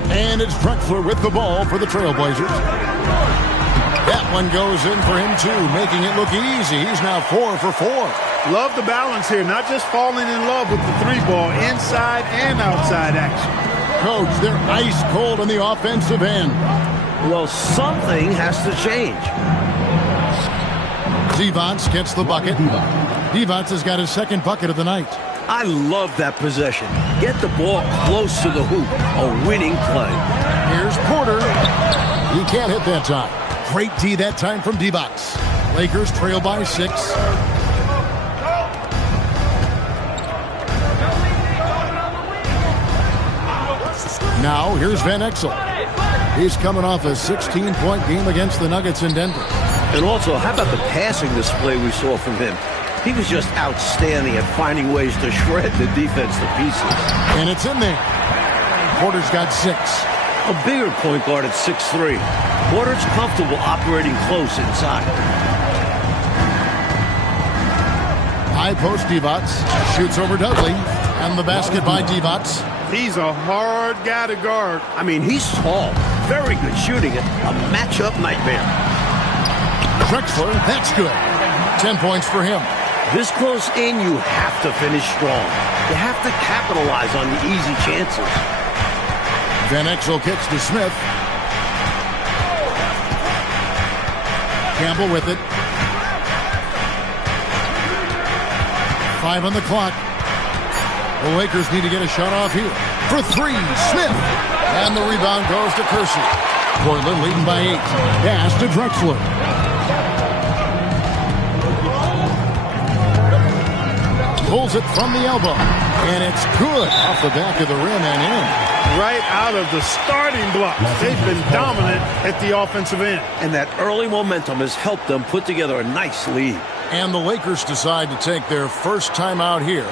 And it's Drexler with the ball for the Trailblazers. That one goes in for him, too, making it look easy. He's now 4 for 4. Love the balance here, not just falling in love with the 3-ball, inside and outside action. Coach, they're ice cold on the offensive end. Well, something has to change. Devonts gets the bucket. Devonts has got his 2nd bucket of the night. I love that possession. Get the ball close to the hoop. A winning play. Here's Porter. He can't hit that time. Great D that time from Devonts. Lakers trail by 6. Now here's Van Exel. He's coming off a 16-point game against the Nuggets in Denver. And also, how about the passing display we saw from him? He was just outstanding at finding ways to shred the defense to pieces. And it's in there. Porter's got 6. A bigger point guard at 6'3". Porter's comfortable operating close inside. High post Devonts. Shoots over Dudley. And the basket by Devonts. He's a hard guy to guard. I mean, he's tall. Very good shooting. A matchup nightmare. Drexler, that's good. 10 points for him. This close in, you have to finish strong. You have to capitalize on the easy chances. Van Exel kicks to Smith. Campbell with it. 5 on the clock. The Lakers need to get a shot off here. For 3, Smith. And the rebound goes to Kersey. Portland leading by 8. Pass to Drexler. Pulls it from the elbow. And it's good off the back of the rim and in. Right out of the starting block. They've been dominant at the offensive end. And that early momentum has helped them put together a nice lead. And the Lakers decide to take their first time out here.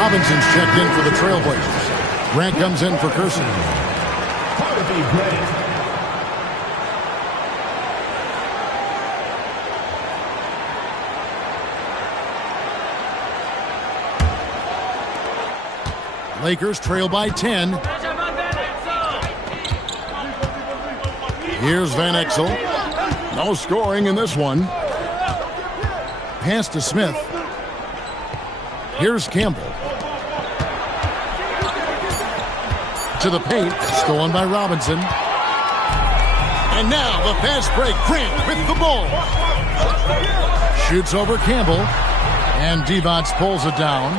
Robinson's checked in for the Trailblazers. Grant comes in for Kersey. Lakers trail by 10. Here's Van Exel. No scoring in this one. Pass to Smith. Here's Campbell. To the paint, stolen by Robinson. And now the fast break. Grant with the ball. Shoots over Campbell. And Devonts pulls it down.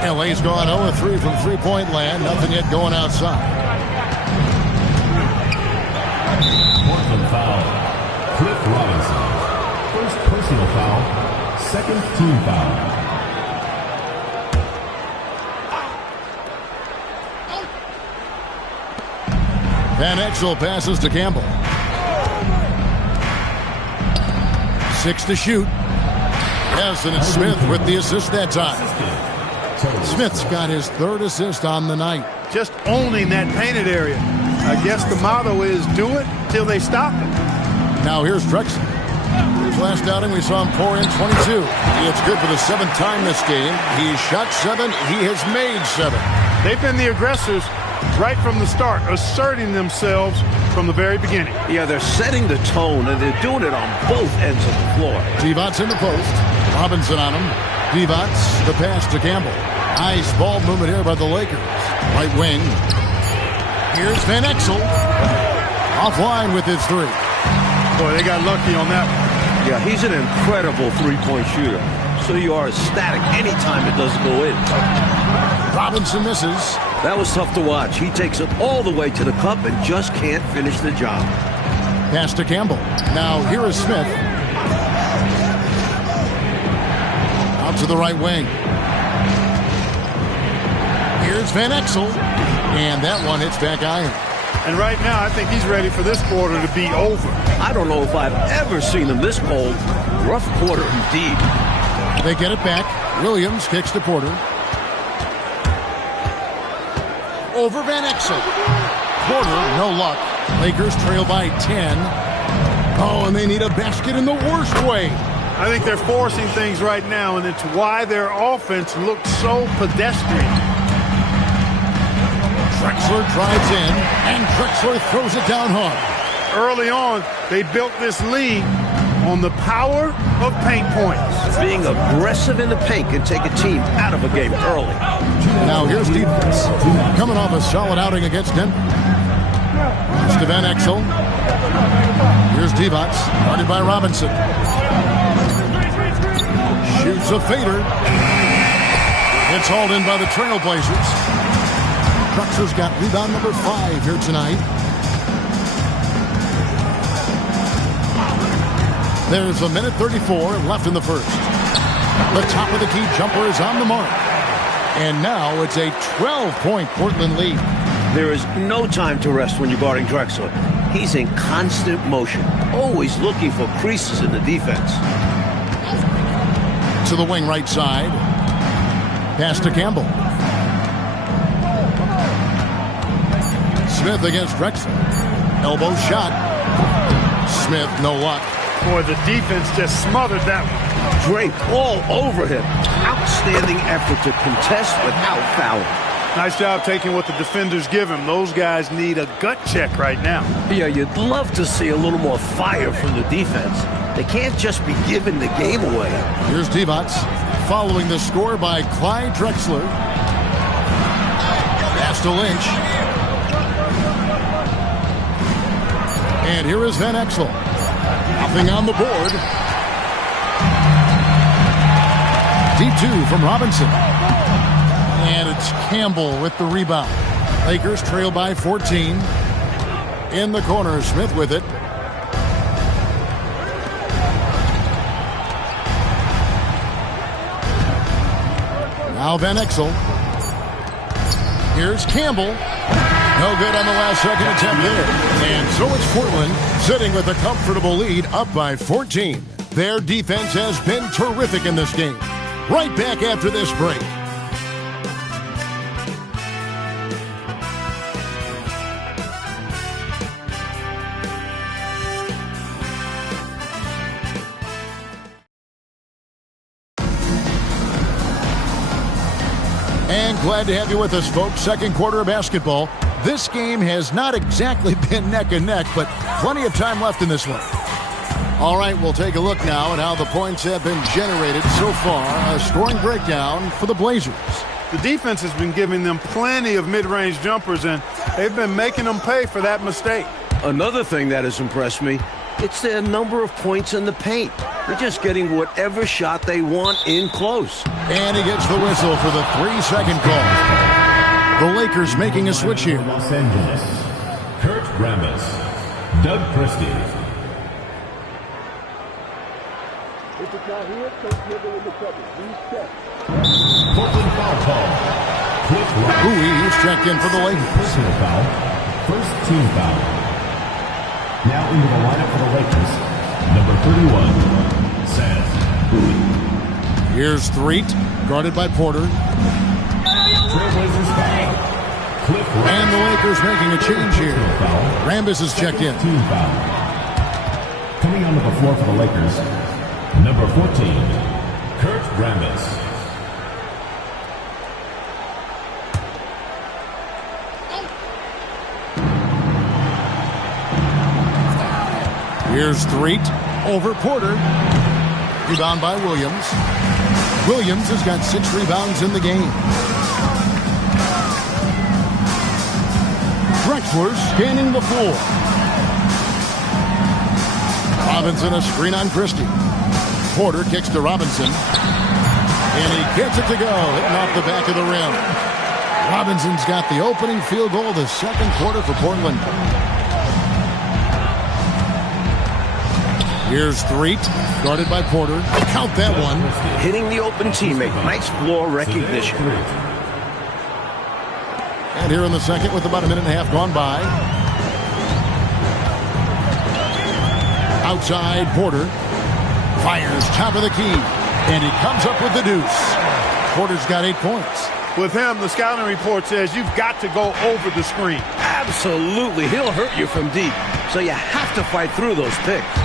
LA's gone 0-3 from three-point land. Nothing yet going outside. Portland foul. Cliff Robinson. First personal foul. Second team foul. Van Exel passes to Campbell. 6 to shoot. Yes, and it's Smith with the assist that time. Smith's got his 3rd assist on the night. Just owning that painted area. I guess the motto is do it till they stop it. Now here's Drexler. His last outing, we saw him pour in 22. It's good for the 7th time this game. He's shot 7. He has made 7. They've been the aggressors right from the start, asserting themselves from the very beginning. Yeah, they're setting the tone, and they're doing it on both ends of the floor. Divac in the post. Robinson on him. Divac, the pass to Campbell. Nice ball movement here by the Lakers. Right wing. Here's Van Exel. Offline with his 3. Boy, they got lucky on that one. Yeah, he's an incredible three-point shooter. So you are ecstatic anytime it doesn't go in. Robinson misses. That was tough to watch. He takes it all the way to the cup and just can't finish the job. Pass to Campbell. Now here is Smith. Out to the right wing. Here's Van Exel. And that one hits back iron. And right now, I think he's ready for this quarter to be over. I don't know if I've ever seen him this cold. Rough quarter indeed. They get it back. Williams kicks to Porter. Over Van Exel. Porter, no luck. Lakers trail by 10. Oh, and they need a basket in the worst way. I think they're forcing things right now, and it's why their offense looks so pedestrian. Drexler drives in, and Drexler throws it down hard. Early on, they built this league on the power of paint points. Being aggressive in the paint can take a team out of a game early. Now here's defense. Coming off a solid outing against Denver. It's to Van Exel. Here's Divac, guarded by Robinson. Shoots a fader. It's hauled in by the Trailblazers. Drexler's got rebound number 5 here tonight. There's a minute 34 left in the first. The top of the key jumper is on the mark. And now it's a 12-point Portland lead. There is no time to rest when you're guarding Drexler. He's in constant motion, always looking for creases in the defense. To the wing right side. Pass to Campbell. Smith against Drexler. Elbow shot. Smith, no luck. Boy, the defense just smothered that one. Draped all over him. Outstanding effort to contest without fouling. Nice job taking what the defenders give him. Those guys need a gut check right now. Yeah, you'd love to see a little more fire from the defense. They can't just be giving the game away. Here's Divac, following the score by Clyde Drexler. Pass to Lynch. And here is Van Exel. Nothing on the board. D2 from Robinson. And it's Campbell with the rebound. Lakers trail by 14. In the corner, Smith with it. Now Van Exel. Here's Campbell. No good on the last second attempt there. And so it's Portland sitting with a comfortable lead up by 14. Their defense has been terrific in this game. Right back after this break. And glad to have you with us, folks. Second quarter of basketball. This game has not exactly been neck and neck, but plenty of time left in this one. All right, we'll take a look now at how the points have been generated so far. A scoring breakdown for the Blazers. The defense has been giving them plenty of mid-range jumpers, and they've been making them pay for that mistake. Another thing that has impressed me, it's their number of points in the paint. They're just getting whatever shot they want in close. And he gets the whistle for the 3-second call. The Lakers making a switch here. Los Angeles, Kurt Rambis, Doug Christie. Portland foul call. Cliff Wright. Bowie is checked in for the Lakers. Personal foul. First team foul. Now into the lineup for the Lakers. Number 31, Sam Bowie. Here's Threet, guarded by Porter. Trailblazers foul. Cliff Wright. And the Lakers making a change here. Rambis is checked in. Team foul. Standing on the floor for the Lakers, number 14, Kurt Rambis. Here's Threet over Porter. Rebound by Williams. Williams has got 6 rebounds in the game. Drexler scanning the floor. Robinson a screen on Christie. Porter kicks to Robinson. And he gets it to go, hitting off the back of the rim. Robinson's got the opening field goal of the second quarter for Portland. Here's Threet, guarded by Porter. Count that one. Hitting the open teammate. Nice floor recognition. And here in the second with about a minute and a half gone by. Outside, Porter. Fires top of the key. And he comes up with the deuce. Porter's got 8 points. With him, the scouting report says you've got to go over the screen. Absolutely. He'll hurt you from deep. So you have to fight through those picks.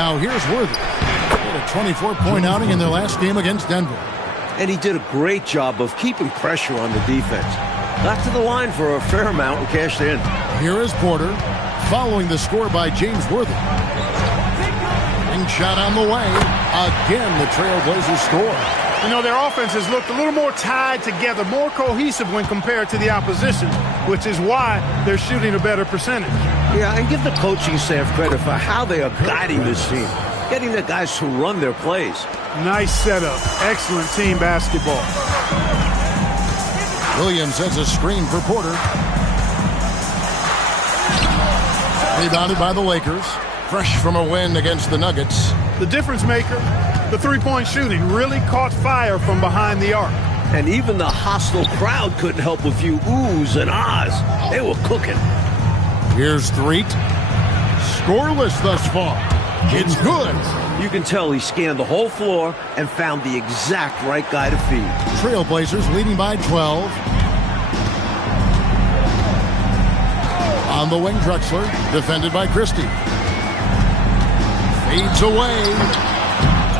Now here's Worthy. He had a 24-point outing in their last game against Denver. And he did a great job of keeping pressure on the defense. Got to the line for a fair amount and cashed in. Here is Porter, following the score by James Worthy. Ring shot on the way. Again, the Trailblazers score. You know, their offense has looked a little more tied together, more cohesive when compared to the opposition, which is why they're shooting a better percentage. Yeah, and give the coaching staff credit for how they are guiding this team, getting the guys to run their plays. Nice setup. Excellent team basketball. Williams has a screen for Porter. Rebounded by the Lakers. Fresh from a win against the Nuggets. The difference maker, the three-point shooting, really caught fire from behind the arc. And even the hostile crowd couldn't help a few oohs and ahs. They were cooking. Here's Threet. Scoreless thus far. It's good. You can tell he scanned the whole floor and found the exact right guy to feed. Trailblazers leading by 12. On the wing, Drexler, defended by Christie. Fades away.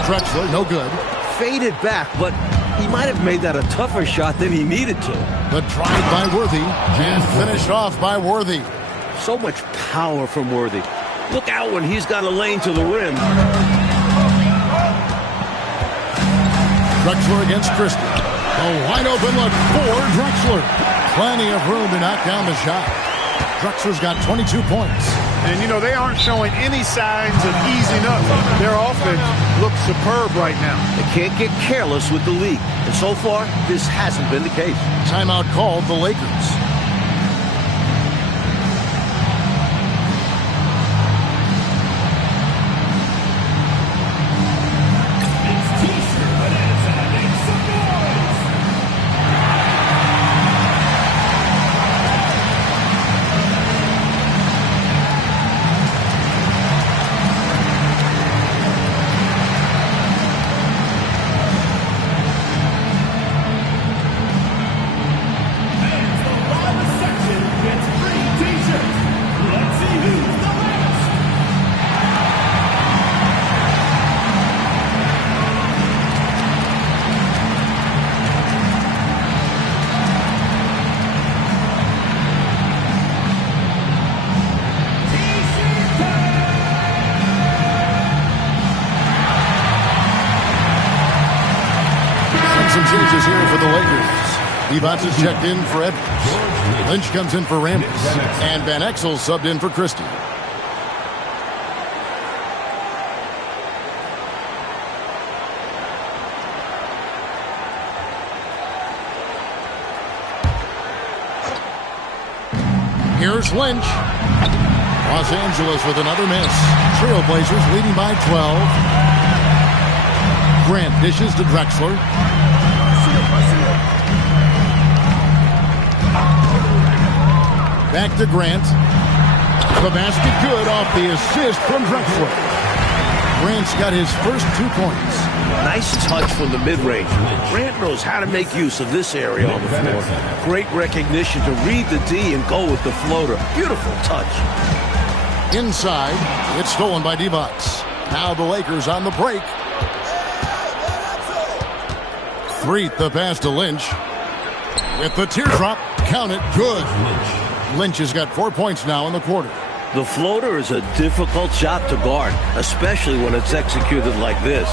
Drexler, no good. Faded back, but he might have made that a tougher shot than he needed to. The drive by Worthy and finished off by Worthy. So much power from Worthy. Look out when he's got a lane to the rim. Drexler against Christie. A wide open look for Drexler. Plenty of room to knock down the shot. Drexler's got 22 points. And, you know, they aren't showing any signs of easing up. Their offense looks superb right now. They can't get careless with the lead. And so far, this hasn't been the case. Timeout called the Lakers. Some changes here for the Lakers. Evans is checked in for Edwards. Lynch comes in for Rambis. And Van Exel subbed in for Christie. Here's Lynch. Los Angeles with another miss. Trailblazers leading by 12. Grant dishes to Drexler. Back to Grant. The basket good off the assist from Drexler. Grant's got his first 2 points. Nice touch from the mid-range. Grant knows how to make use of this area on the floor. Great recognition to read the D and go with the floater. Beautiful touch. Inside, it's stolen by Divac. Now the Lakers on the break. Threet, the pass to Lynch. With the teardrop, count it, good. Lynch has got 4 points now in the quarter. The floater is a difficult shot to guard, especially when it's executed like this.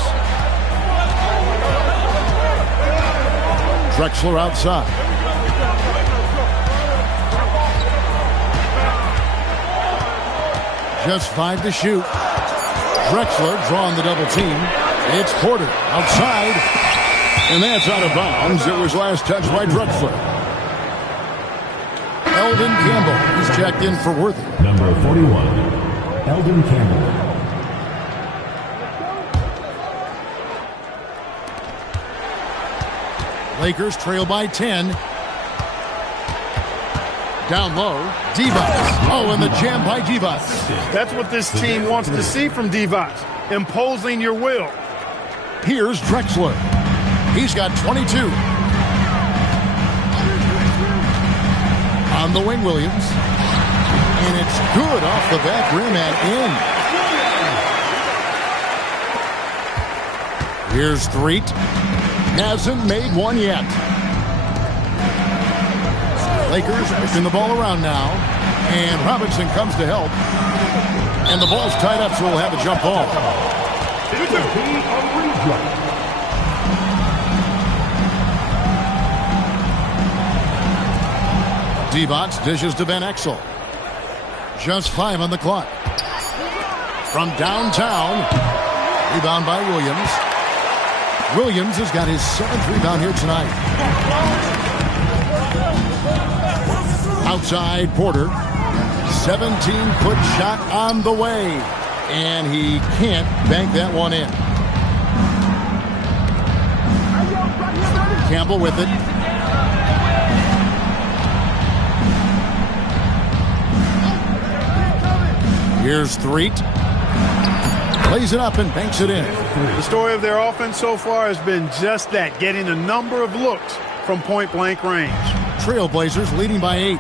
Drexler outside. Just 5 to shoot. Drexler drawing the double team. It's Porter outside. And that's out of bounds. It was last touched by Drexler. Eldon Campbell is checked in for Worthy. Number 41, Eldon Campbell. Lakers trail by 10. Down low, Divac. Oh, and the jam by Divac. That's what this team wants to see from Divac, imposing your will. Here's Drexler. He's got 22. On the wing, Williams. And it's good off the back rim and in. Here's Threet. Hasn't made one yet. Lakers pushing the ball around now. And Robinson comes to help. And the ball's tied up, so we'll have a jump ball. Divac dishes to Van Exel. Just 5 on the clock. From downtown. Rebound by Williams. Williams has got his 7th rebound here tonight. Outside Porter. 17-foot shot on the way. And he can't bank that one in. Campbell with it. Here's Threet. Plays it up and banks it in. The story of their offense so far has been just that, getting a number of looks from point-blank range. Trailblazers leading by 8.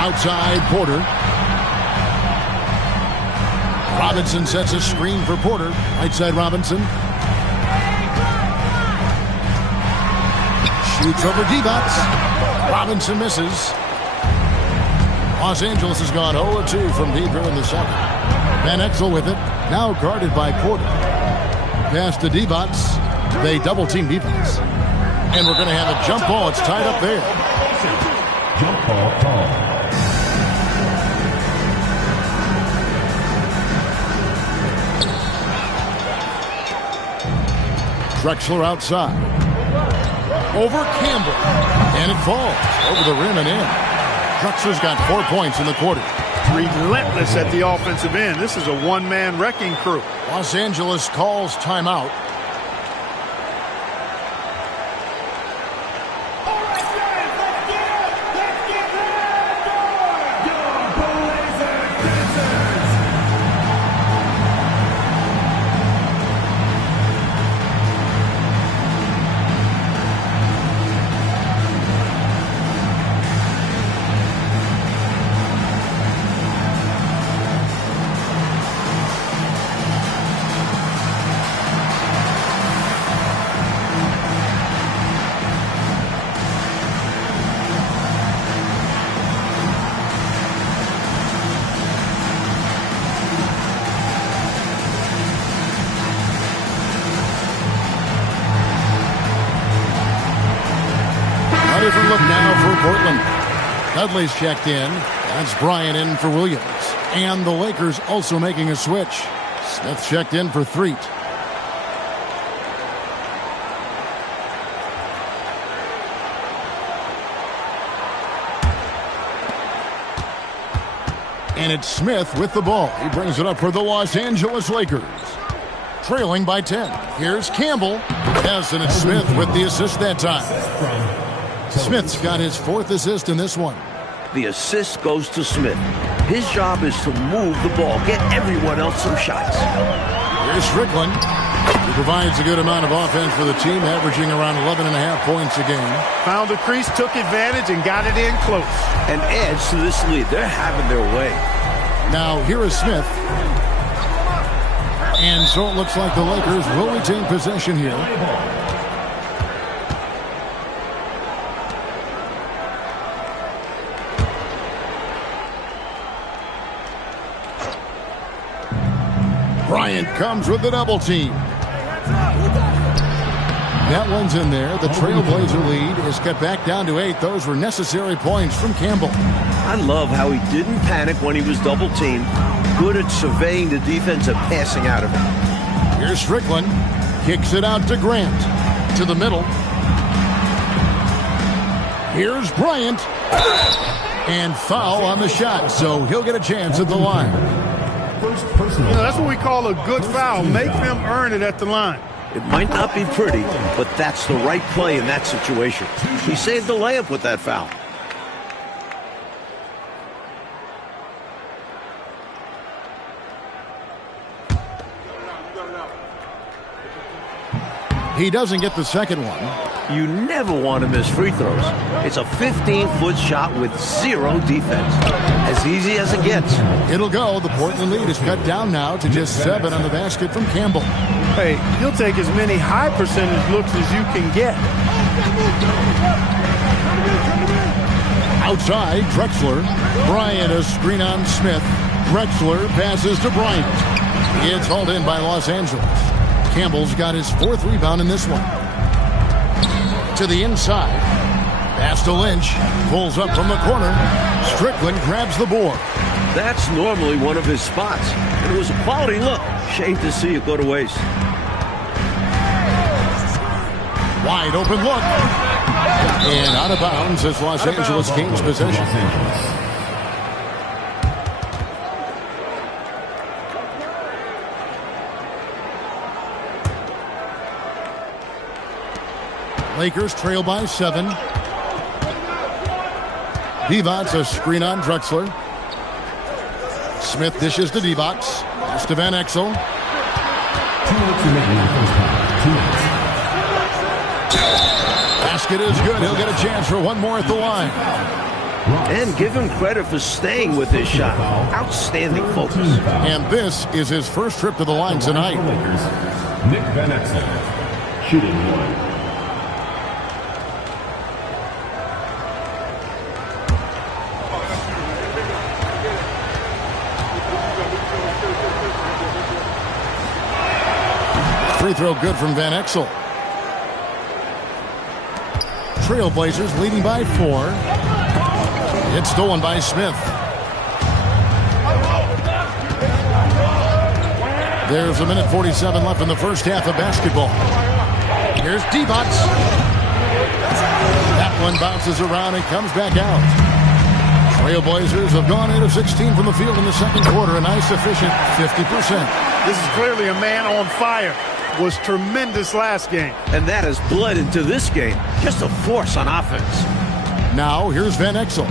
Outside Porter. Robinson sets a screen for Porter. Right side Robinson. Shoots over Divac. Robinson misses. Los Angeles has gone 0-2 from deep here in the second. Van Exel with it. Now guarded by Porter. Pass to Divac. They double-team defense. And we're going to have a jump ball. It's tied up there. Jump ball call. Drexler outside. Over Campbell. And it falls over the rim and in. Drexler's got 4 points in the quarter. Relentless at the offensive end. This is a one-man wrecking crew. Los Angeles calls timeout. Different look now for Portland. Dudley's checked in. That's Bryant in for Williams. And the Lakers also making a switch. Smith checked in for Threet. And it's Smith with the ball. He brings it up for the Los Angeles Lakers. Trailing by 10. Here's Campbell. Yes, and it's Smith with the assist that time. Smith's got his 4th assist in this one. The assist goes to Smith. His job is to move the ball, get everyone else some shots. Here's Strickland. He provides a good amount of offense for the team, averaging around 11.5 points a game. Found the crease, took advantage, and got it in close. And adds to this lead. They're having their way. Now, here is Smith. And so it looks like the Lakers will retain possession here. Bryant comes with the double team. That one's in there. The Trailblazer lead is cut back down to 8. Those were necessary points from Campbell. I love how he didn't panic when he was double teamed. Good at surveying the defense and passing out of it. Here's Strickland. Kicks it out to Grant. To the middle. Here's Bryant. And foul on the shot, so he'll get a chance at the line. First personal. That's what we call a good foul. Make them earn it at the line. It might not be pretty, but that's the right play in that situation. He saved the layup with that foul. He doesn't get the second one. You never want to miss free throws. It's a 15-foot shot with zero defense. As easy as it gets. It'll go. The Portland lead is cut down now to just 7 on the basket from Campbell. Hey, he'll take as many high percentage looks as you can get. Outside, Drexler. Bryant a screen on Smith. Drexler passes to Bryant. It's hauled in by Los Angeles. Campbell's got his 4th rebound in this one. To the inside. Pass to Lynch. Pulls up from the corner. Strickland grabs the board. That's normally one of his spots. And it was a quality look. Shame to see it go to waste. Wide open look. And out of bounds as Los Angeles gains possession. Lakers trail by 7. Divac a screen on Drexler. Smith dishes to Divac. Pass to Van Exel. 2 minutes remaining in the first half. 2 minutes. Basket is good. He'll get a chance for one more at the line. And give him credit for staying with his shot. Outstanding focus. And this is his first trip to the line tonight. Lakers, Nick Van Exel, shooting 1. Free throw good from Van Exel. Trailblazers leading by 4. It's stolen by Smith. There's a minute 47 left in the first half of basketball. Here's Divac. That one bounces around and comes back out. Trailblazers have gone 8 of 16 from the field in the second quarter. A nice, efficient 50%. This is clearly a man on fire. Was tremendous last game. And that has bled into this game. Just a force on offense. Now, here's Van Exel.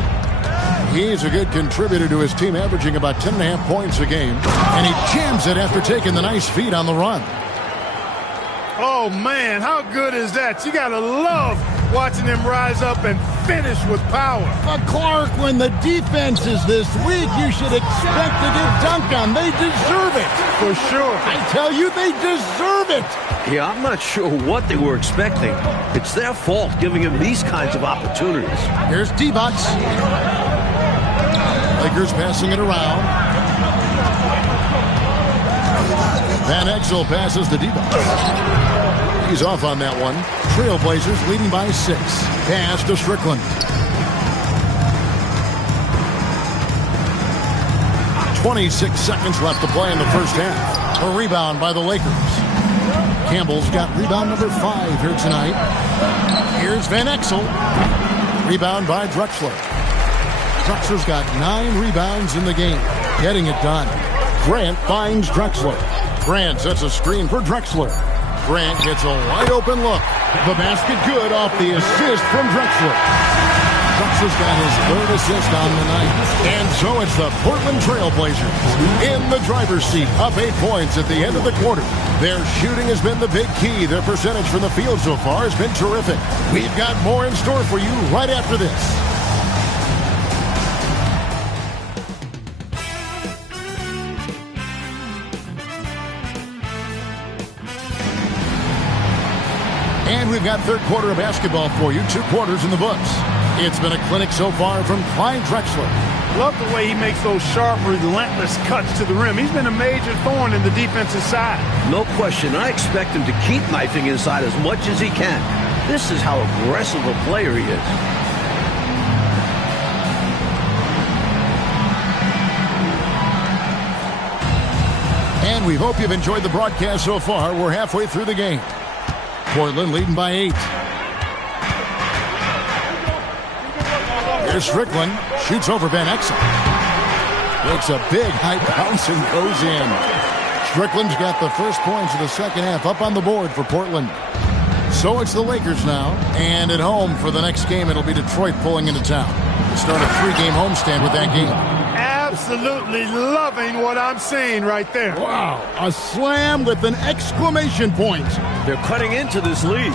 He's a good contributor to his team, averaging about 10.5 points a game. And he jams it after taking the nice feed on the run. Oh, man, how good is that? You got to love watching him rise up and finish with power. But Clark, when the defense is this weak, you should expect to get dunked on. They deserve it. For sure. I tell you, they deserve it. Yeah, I'm not sure what they were expecting. It's their fault giving him these kinds of opportunities. Here's Divac. Lakers passing it around. Van Exel passes to Divac. He's off on that one. Trailblazers leading by 6. Pass to Strickland. 26 seconds left to play in the first half. A rebound by the Lakers. Campbell's got rebound number 5 here tonight. Here's Van Exel. Rebound by Drexler. Drexler's got 9 rebounds in the game. Getting it done. Grant finds Drexler. Grant sets a screen for Drexler. Grant gets a wide open look. The basket good off the assist from Drexler. Drexler's got his third assist on the night. And so it's the Portland Trailblazers in the driver's seat, up 8 points at the end of the quarter. Their shooting has been the big key. Their percentage from the field so far has been terrific. We've got more in store for you right after this. And we've got third quarter of basketball for you, 2 quarters in the books. It's been a clinic so far from Clyde Drexler. Love the way he makes those sharp, relentless cuts to the rim. He's been a major thorn in the defensive side. No question. I expect him to keep knifing inside as much as he can. This is how aggressive a player he is. And we hope you've enjoyed the broadcast so far. We're halfway through the game. Portland leading by 8. Here's Strickland. Shoots over Van Exel. Takes a big high bounce and goes in. Strickland's got the first points of the second half up on the board for Portland. So it's the Lakers now. And at home for the next game, it'll be Detroit pulling into town. To start a 3-game homestand with that game. Absolutely loving what I'm seeing right there. Wow, a slam with an exclamation point. They're cutting into this lead.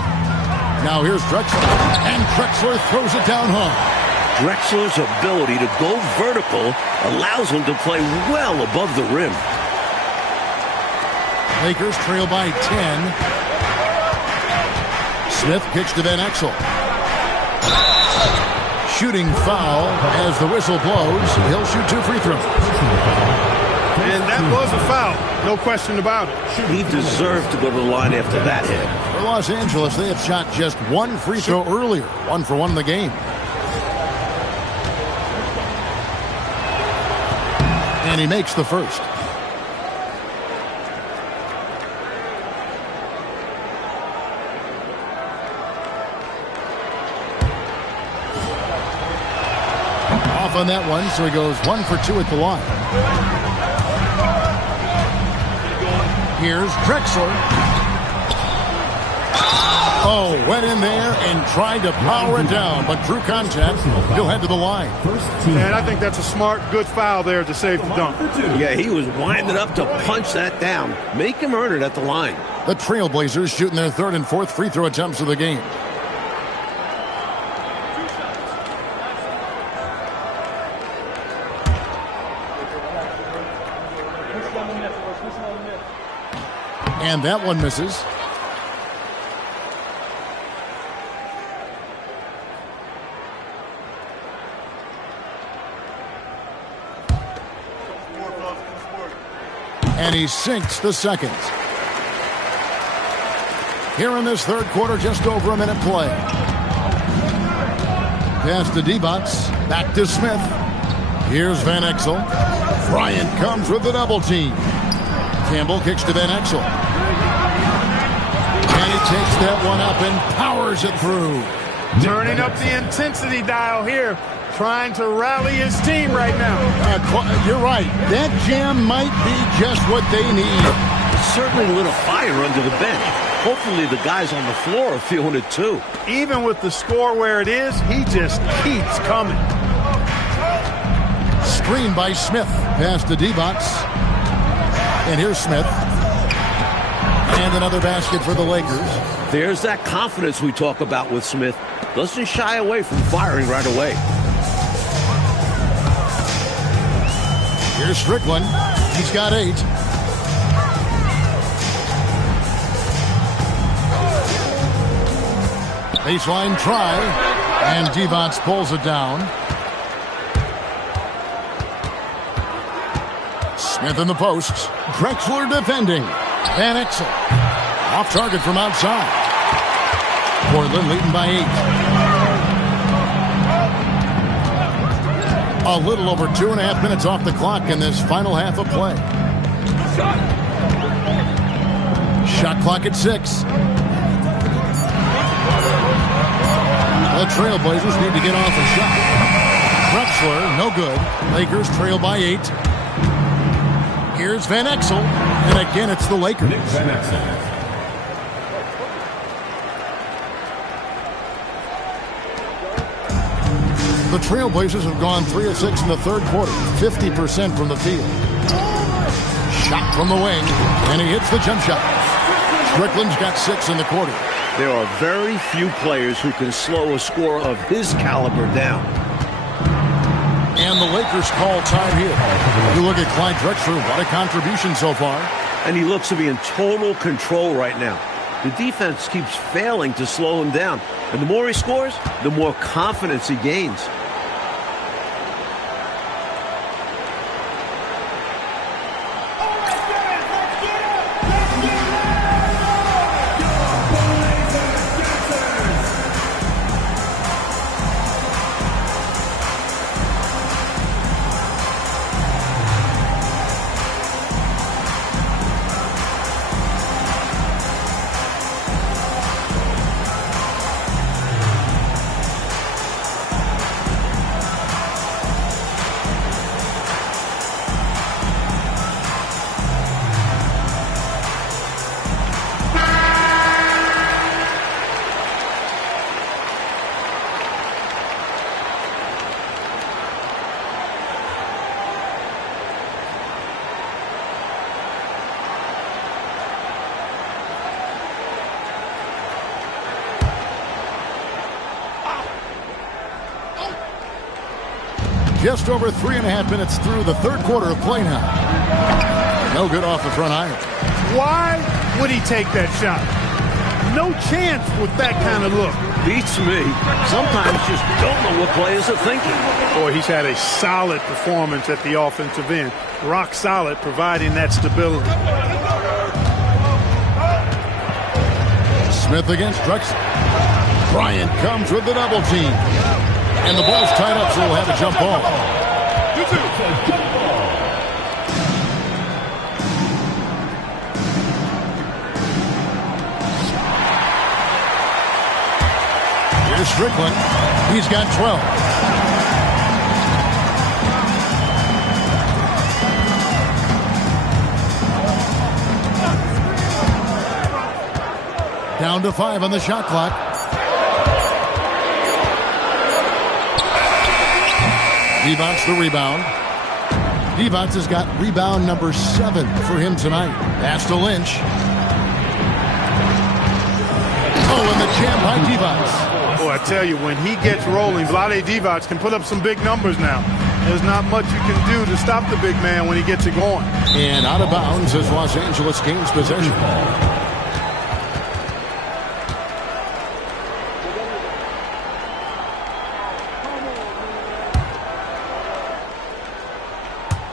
Now here's Drexler, and Drexler throws it down home. Drexler's ability to go vertical allows him to play well above the rim. Lakers trail by 10. Smith kicks to Van Exel. Shooting foul as the whistle blows. He'll shoot 2 free throws. And that was a foul. No question about it. He deserved to go to the line after that hit. For Los Angeles, they had shot just 1 free throw earlier. 1 for 1 in the game. And he makes the first. On that one, so he goes 1 for 2 at the line. Here's Drexler. Oh, went in there and tried to power it down, but through contact, he'll head to the line. And I think that's a smart, good foul there to save the dunk. Yeah, he was winding up to punch that down. Make him earn it at the line. The Trailblazers shooting their 3rd and 4th free throw attempts of the game. And that one misses. And he sinks the second. Here in this third quarter, just over a minute play. Pass to Divac. Back to Smith. Here's Van Exel. Bryant comes with the double team. Campbell kicks to Van Exel. And he takes that one up and powers it through. Turning up the intensity dial here. Trying to rally his team right now. You're right. That jam might be just what they need. It certainly lit a fire under the bench. Hopefully the guys on the floor are feeling it too. Even with the score where it is, he just keeps coming. Screen by Smith. Pass to Divac. And here's Smith. And another basket for the Lakers. There's that confidence we talk about with Smith. Doesn't shy away from firing right away. Here's Strickland. He's got 8. Baseline try. And Divac pulls it down. Smith in the post. Drexler defending. Van Exel. Off target from outside. Portland leading by 8. A little over 2.5 minutes off the clock in this final half of play. Shot clock at 6. The Trailblazers need to get off a shot. Drexler, no good. Lakers trail by 8. Here's Van Exel. And again, it's the Lakers. Van Exel. The Trailblazers have gone 3 of 6 in the third quarter, 50% from the field. Shot from the wing, and he hits the jump shot. Strickland's got 6 in the quarter. There are very few players who can slow a scorer of his caliber down. And the Lakers call time here. You look at Clyde Drexler, what a contribution so far. And he looks to be in total control right now. The defense keeps failing to slow him down. And the more he scores, the more confidence he gains. Just over 3.5 minutes through the third quarter of play now. No good off the front iron. Why would he take that shot? No chance with that kind of look. Beats me. Sometimes just don't know what players are thinking. Boy, he's had a solid performance at the offensive end. Rock solid, providing that stability. Smith against Drexler. Bryant comes with the double team. And the ball's tied up, so we'll have a jump ball. Here's Strickland. He's got 12. Down to 5 on the shot clock. Divac the rebound. Divac has got rebound number 7 for him tonight. Pass to Lynch. Oh, and the jam by Divac. Boy, I tell you, when he gets rolling, Vlade Divac can put up some big numbers now. There's not much you can do to stop the big man when he gets it going. And out of bounds as Los Angeles gains possession.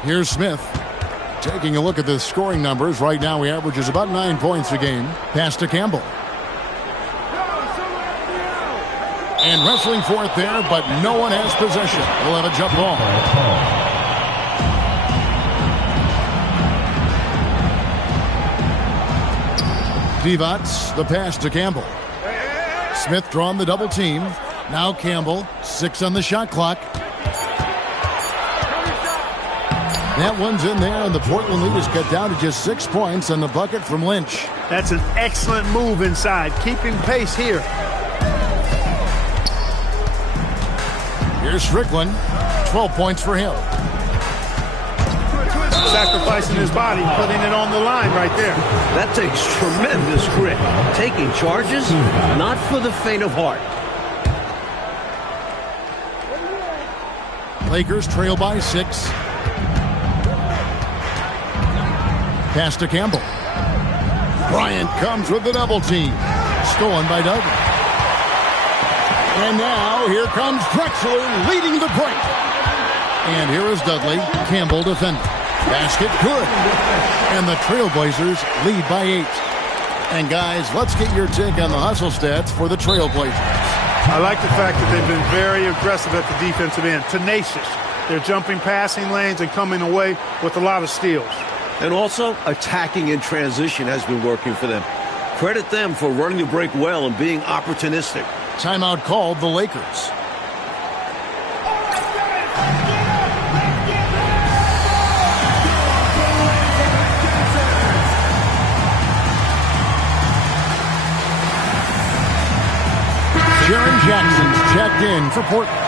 Here's Smith. Taking a look at the scoring numbers. Right now he averages about 9 points a game. Pass to Campbell. And wrestling for it there, but no one has possession. We'll have a jump ball. Divac, the pass to Campbell. Smith drawn the double team. Now Campbell, 6 on the shot clock. That one's in there, and the Portland lead is cut down to just 6 points on the bucket from Lynch. That's an excellent move inside, keeping pace here. Here's Strickland, 12 points for him. Sacrificing his body, putting it on the line right there. That takes tremendous grit. Taking charges, not for the faint of heart. Lakers trail by 6. Pass to Campbell. Bryant comes with the double team. Stolen by Dudley. And now here comes Drexler leading the break. And here is Dudley. Campbell defending. Basket good. And the Trailblazers lead by 8. And guys, let's get your take on the hustle stats for the Trailblazers. I like the fact that they've been very aggressive at the defensive end. Tenacious. They're jumping passing lanes and coming away with a lot of steals. And also, attacking in transition has been working for them. Credit them for running the break well and being opportunistic. Timeout called the Lakers. Jaren Jackson's checked in for Portland.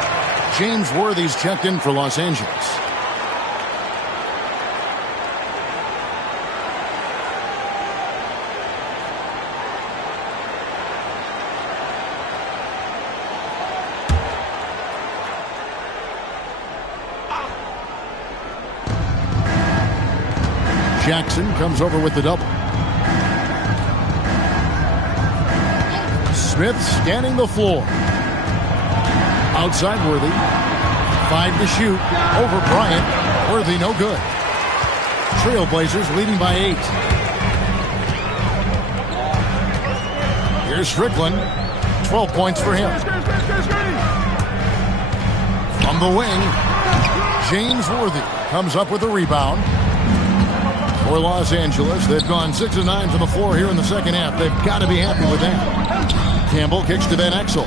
James Worthy's checked in for Los Angeles. Jackson comes over with the double. Smith scanning the floor. Outside Worthy. 5 to shoot. Over Bryant. Worthy no good. Trailblazers leading by 8. Here's Strickland. 12 points for him. From the wing, James Worthy comes up with a rebound. For Los Angeles, they've gone 6 of 9 from the floor here in the second half. They've got to be happy with that. Campbell kicks to Van Exel.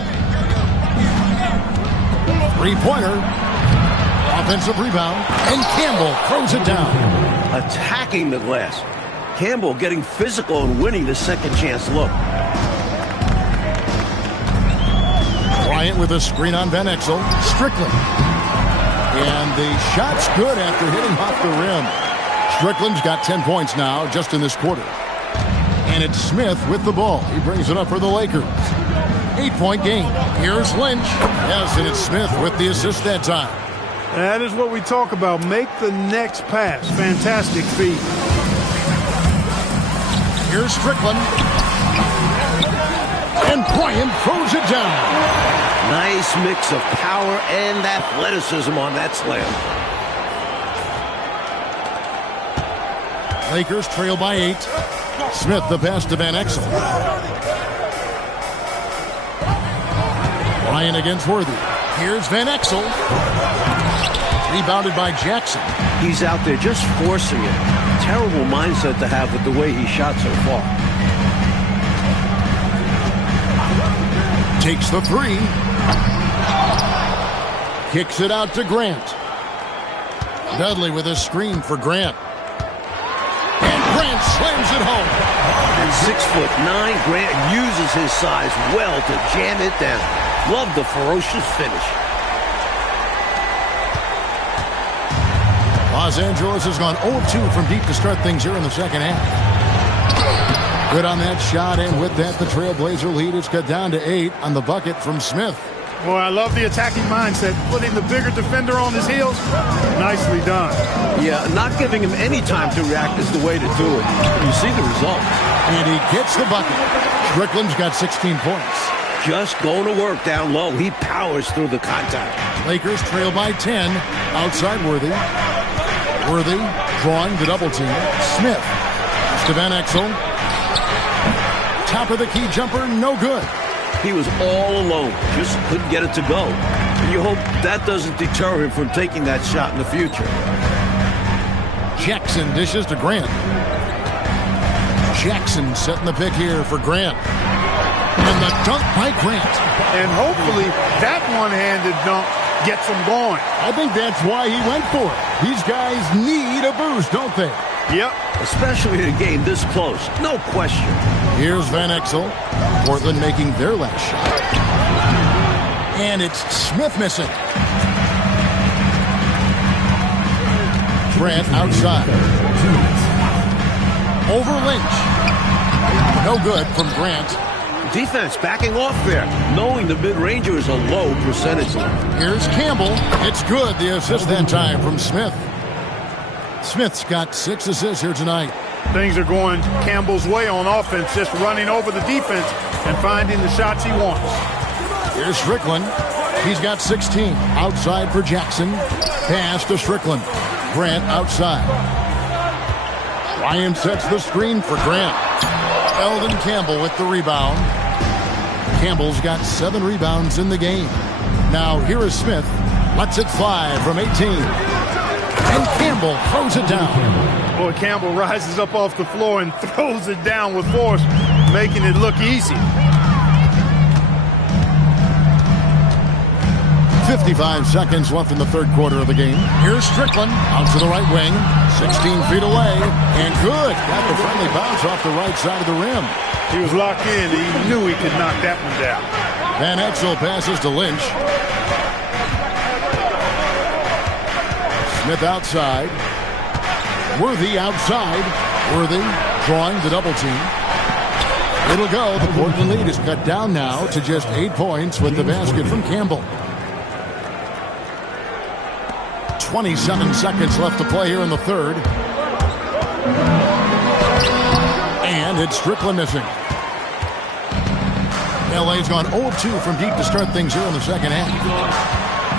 3-pointer. Offensive rebound. And Campbell throws it down. Attacking the glass. Campbell getting physical and winning the second chance look. Bryant with a screen on Van Exel. Strickland. And the shot's good after hitting off the rim. Strickland's got 10 points now just in this quarter. And it's Smith with the ball. He brings it up for the Lakers. 8-point game. Here's Lynch. Yes, and it's Smith with the assist that time. That is what we talk about. Make the next pass. Fantastic feat. Here's Strickland. And Bryant throws it down. Nice mix of power and athleticism on that slam. Lakers trail by 8. Smith the pass to Van Exel. Bryant against Worthy. Here's Van Exel. Rebounded by Jackson. He's out there just forcing it. Terrible mindset to have with the way he shot so far. Takes the 3. Kicks it out to Grant. Dudley with a screen for Grant. And Grant slams it home. And 6'9", Grant uses his size well to jam it down. Love the ferocious finish. Los Angeles has gone 0-2 from deep to start things here in the second half. Good on that shot, and with that, the Trailblazer lead is cut down to 8 on the bucket from Smith. Boy, I love the attacking mindset. Putting the bigger defender on his heels. Nicely done. Yeah, not giving him any time to react is the way to do it. You see the result. And he gets the bucket. Strickland's got 16 points. Just going to work down low. He powers through the contact. Lakers trail by 10. Outside Worthy. Worthy drawing the double team. Smith to Van Exel. Top of the key jumper, no good. He was all alone. Just couldn't get it to go. And you hope that doesn't deter him from taking that shot in the future. Jackson dishes to Grant. Jackson setting the pick here for Grant. And the dunk by Grant. And hopefully that one-handed dunk gets him going. I think that's why he went for it. These guys need a boost, don't they? Yep. Especially in a game this close. No question. Here's Van Exel. Portland making their last shot. And it's Smith missing. Grant outside. Over Lynch. No good from Grant. Defense backing off there, knowing the mid-ranger is a low percentage. Here's Campbell. It's good. The assist that time from Smith. Smith's got 6 assists here tonight. Things are going Campbell's way on offense, just running over the defense and finding the shots he wants. Here's Strickland. He's got 16. Outside for Jackson. Pass to Strickland. Grant outside. Ryan sets the screen for Grant. Eldon Campbell with the rebound. Campbell's got 7 rebounds in the game. Now here is Smith. Lets it fly from 18. And Campbell throws it down. Boy, Campbell rises up off the floor and throws it down with force, making it look easy. 55 seconds left in the third quarter of the game. Here's Strickland out to the right wing. 16 feet away. And good. Got the friendly bounce off the right side of the rim. He was locked in. He knew he could knock that one down. Van Exel passes to Lynch. Smith outside. Worthy outside. Worthy drawing the double team. It'll go. The Portland lead is cut down now to just 8 points with the basket from Campbell. 27 seconds left to play here in the third. And it's Strickland missing. LA's gone 0-2 from deep to start things here in the second half.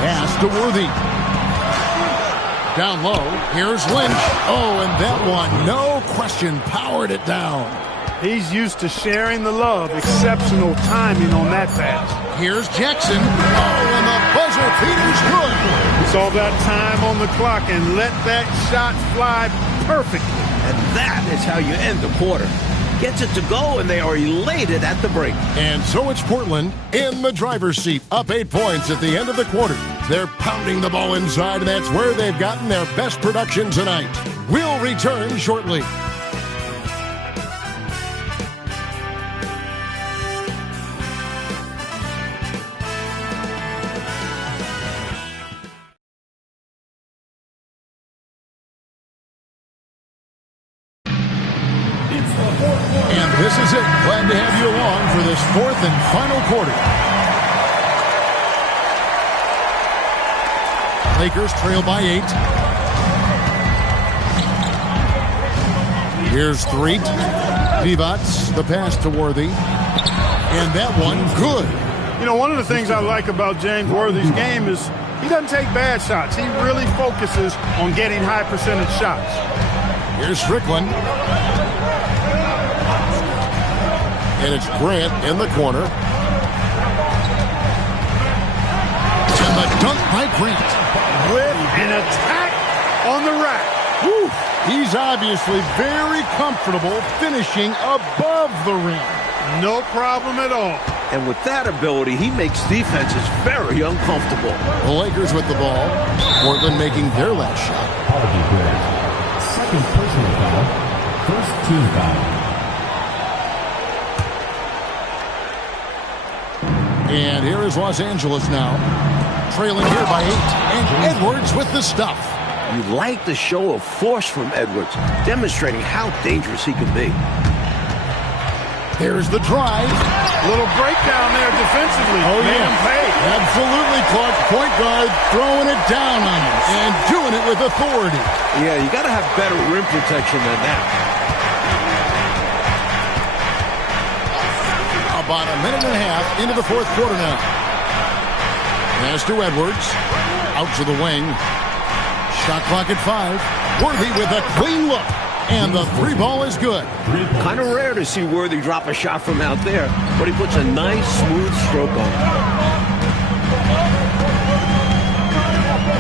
Pass to Worthy. Down low. Here's Lynch. Oh, and that one, no question, powered it down. He's used to sharing the love. Exceptional timing on that pass. Here's Jackson. Oh, and the buzzer beater's good. Saw that time on the clock and let that shot fly perfectly. And that is how you end the quarter. Gets it to go, and they are elated at the break. And so it's Portland in the driver's seat, up 8 points at the end of the quarter. They're pounding the ball inside, and that's where they've gotten their best production tonight. We'll return shortly. And this is it. Glad to have you along for this fourth and final quarter. Lakers trail by 8. Here's Threet. Divac, the pass to Worthy. And that one, good. You know, one of the things I like about James Worthy's game is he doesn't take bad shots. He really focuses on getting high percentage shots. Here's Strickland. And it's Grant in the corner. And the dunk by Grant. With an attack on the rack. Woo. He's obviously very comfortable finishing above the rim. No problem at all. And with that ability, he makes defenses very uncomfortable. The Lakers with the ball. Portland making their last shot. Apology Grant. Second personal foul. First team foul. And here is Los Angeles now, trailing here by 8. And Edwards with the stuff. You like the show of force from Edwards, demonstrating how dangerous he can be. There's the drive. Little breakdown there defensively. Oh, Made him pay. Absolutely, Clark. Point guard throwing it down on him and doing it with authority. Yeah, you got to have better rim protection than that. About a minute and a half into the fourth quarter now. Pass to Edwards. Out to the wing. Shot clock at 5. Worthy with a clean look. And the 3 ball is good. Kind of rare to see Worthy drop a shot from out there, but he puts a nice, smooth stroke on it.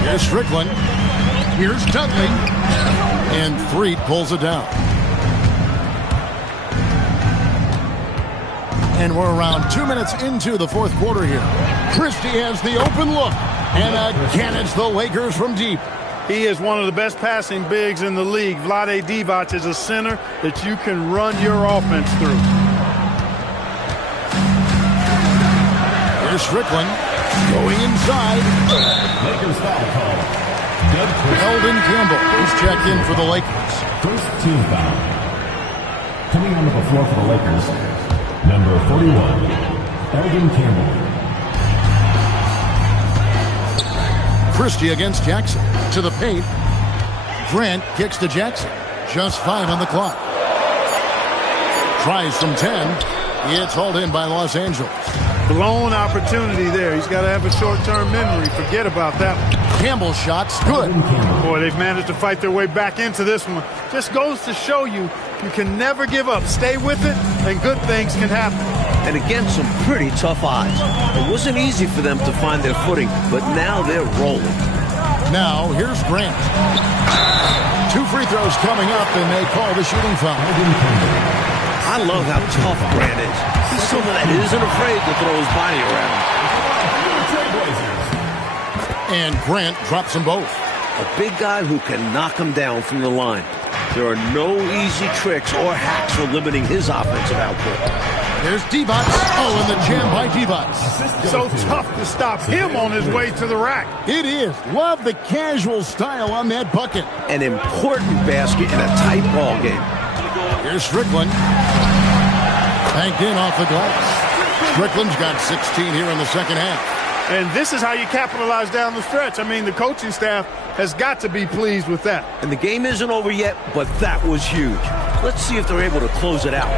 Here's Strickland. Here's Dudley. And Threet pulls it down. And we're around 2 minutes into the fourth quarter here. Christie has the open look. And again, it's the Lakers from deep. He is one of the best passing bigs in the league. Vlade Divac is a center that you can run your offense through. Here's Strickland going inside. Lakers foul call. Eldon Campbell is checked in for the Lakers. First team foul. Coming onto the floor for the Lakers, number 41, Eldon Campbell. Christie against Jackson. To the paint. Grant kicks to Jackson. Just 5 on the clock. Tries from 10. It's hauled in by Los Angeles. Blown opportunity there. He's got to have a short-term memory. Forget about that one. Campbell's shot's good. Boy, they've managed to fight their way back into this one. Just goes to show you, you can never give up. Stay with it, and good things can happen. And against some pretty tough odds. It wasn't easy for them to find their footing, but now they're rolling. Now, here's Grant. 2 free throws coming up, and they call the shooting foul. I love how tough Grant is. He's someone that isn't afraid to throw his body around. And Grant drops them both. A big guy who can knock him down from the line. There are no easy tricks or hacks for limiting his offensive output. There's Divac. Oh, and the jam by Divac. So tough to stop him on his way to the rack. It is. Love the casual style on that bucket. An important basket in a tight ball game. Here's Strickland. Banked in off the glass. Strickland's got 16 here in the second half. And this is how you capitalize down the stretch. I mean, the coaching staff has got to be pleased with that. And the game isn't over yet, but that was huge. Let's see if they're able to close it out.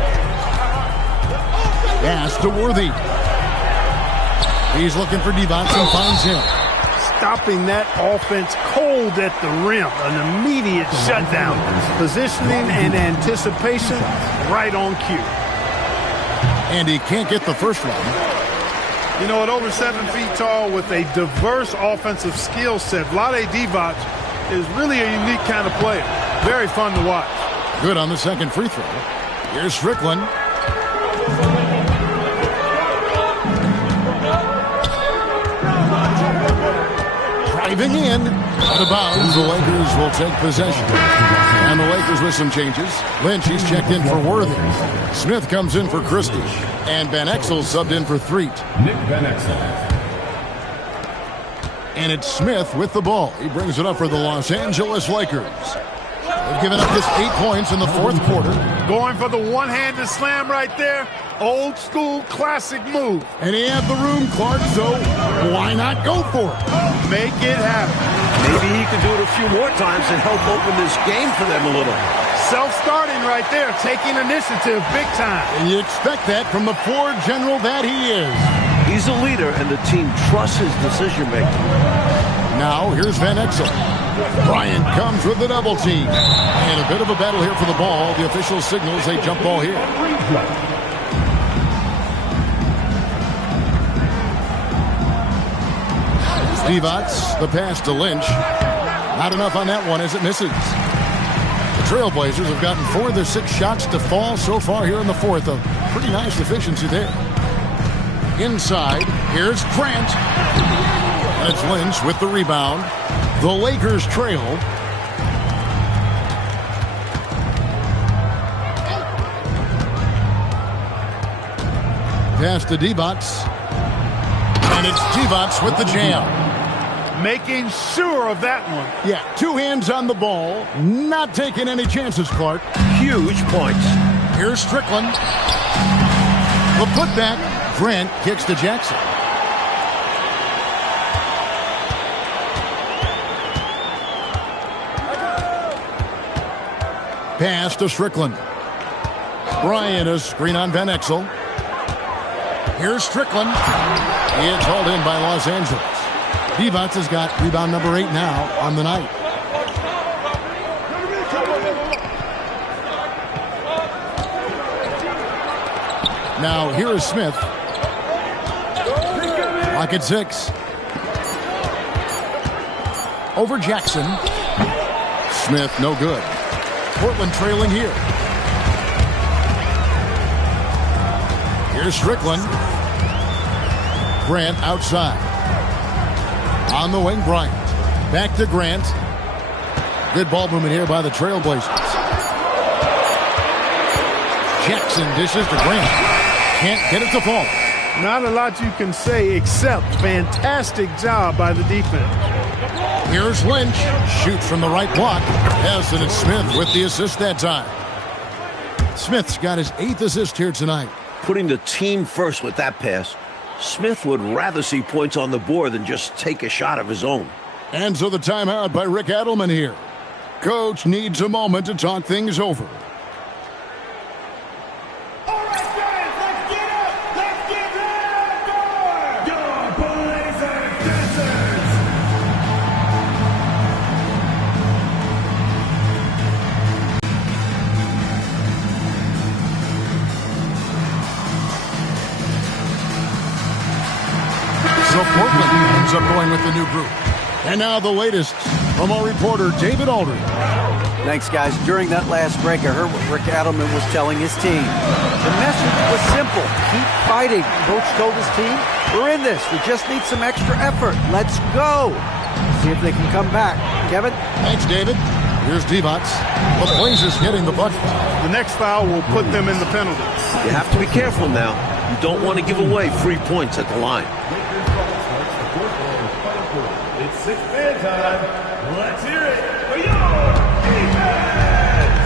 Pass to Worthy. He's looking for Divac and finds him. Stopping that offense cold at the rim. An immediate shutdown. Positioning and anticipation right on cue. And he can't get the first one. You know, at over 7 feet tall with a diverse offensive skill set, Vlade Divac is really a unique kind of player. Very fun to watch. Good on the second free throw. Here's Strickland. Driving in. Out of bounds. The Lakers will take possession. And the Lakers with some changes. Lynch, he's checked in for Worthy. Smith comes in for Christie. And Van Exel subbed in for Threet. Nick Van Exel. And it's Smith with the ball. He brings it up for the Los Angeles Lakers. They've given up just 8 points in the fourth quarter. Going for the one-handed slam right there. Old school classic move. And he had the room, Clark, so why not go for it? Make it happen. Maybe he could do it a few more times and help open this game for them a little. Self-starting right there, taking initiative big time. And you expect that from the floor general that he is. He's a leader, and the team trusts his decision-making. Now, here's Van Exel. Bryant comes with the double team. And a bit of a battle here for the ball. The official signals a jump ball here. Divac, the pass to Lynch. Not enough on that one as it misses. The Trailblazers have gotten 4 of their 6 shots to fall so far here in the fourth. A pretty nice efficiency there. Inside, here's Grant. And it's Lynch with the rebound. The Lakers trail. Pass to Divac. And it's Divac with the jam. Making sure of that one. Yeah, 2 hands on the ball. Not taking any chances, Clark. Huge points. Here's Strickland. The putback. Grant kicks to Jackson. Pass to Strickland. Bryant, a screen on Van Exel. Here's Strickland. He is hauled in by Los Angeles. Divac has got rebound number 8 now on the night. Now here is Smith. Lock at 6. Over Jackson. Smith, no good. Portland trailing here. Here's Strickland. Grant outside. On the wing, Bryant. Back to Grant. Good ball movement here by the Trailblazers. Jackson dishes to Grant. Can't get it to fall. Not a lot you can say except fantastic job by the defense. Here's Lynch. Shoots from the right block. Yes, and it's Smith with the assist that time. Smith's got his 8th assist here tonight. Putting the team first with that pass. Smith would rather see points on the board than just take a shot of his own. And so the timeout by Rick Adelman here. Coach needs a moment to talk things over. So Portland ends up going with the new group. And now the latest from our reporter, David Aldridge. Thanks, guys. During that last break, I heard what Rick Adelman was telling his team. The message was simple. Keep fighting. Coach told his team, we're in this. We just need some extra effort. Let's go. See if they can come back. Kevin? Thanks, David. Here's Divac. The Blazers getting the bucket. The next foul will put them in the penalty. You have to be careful now. You don't want to give away free points at the line. It's six-man time. Let's hear it for your defense.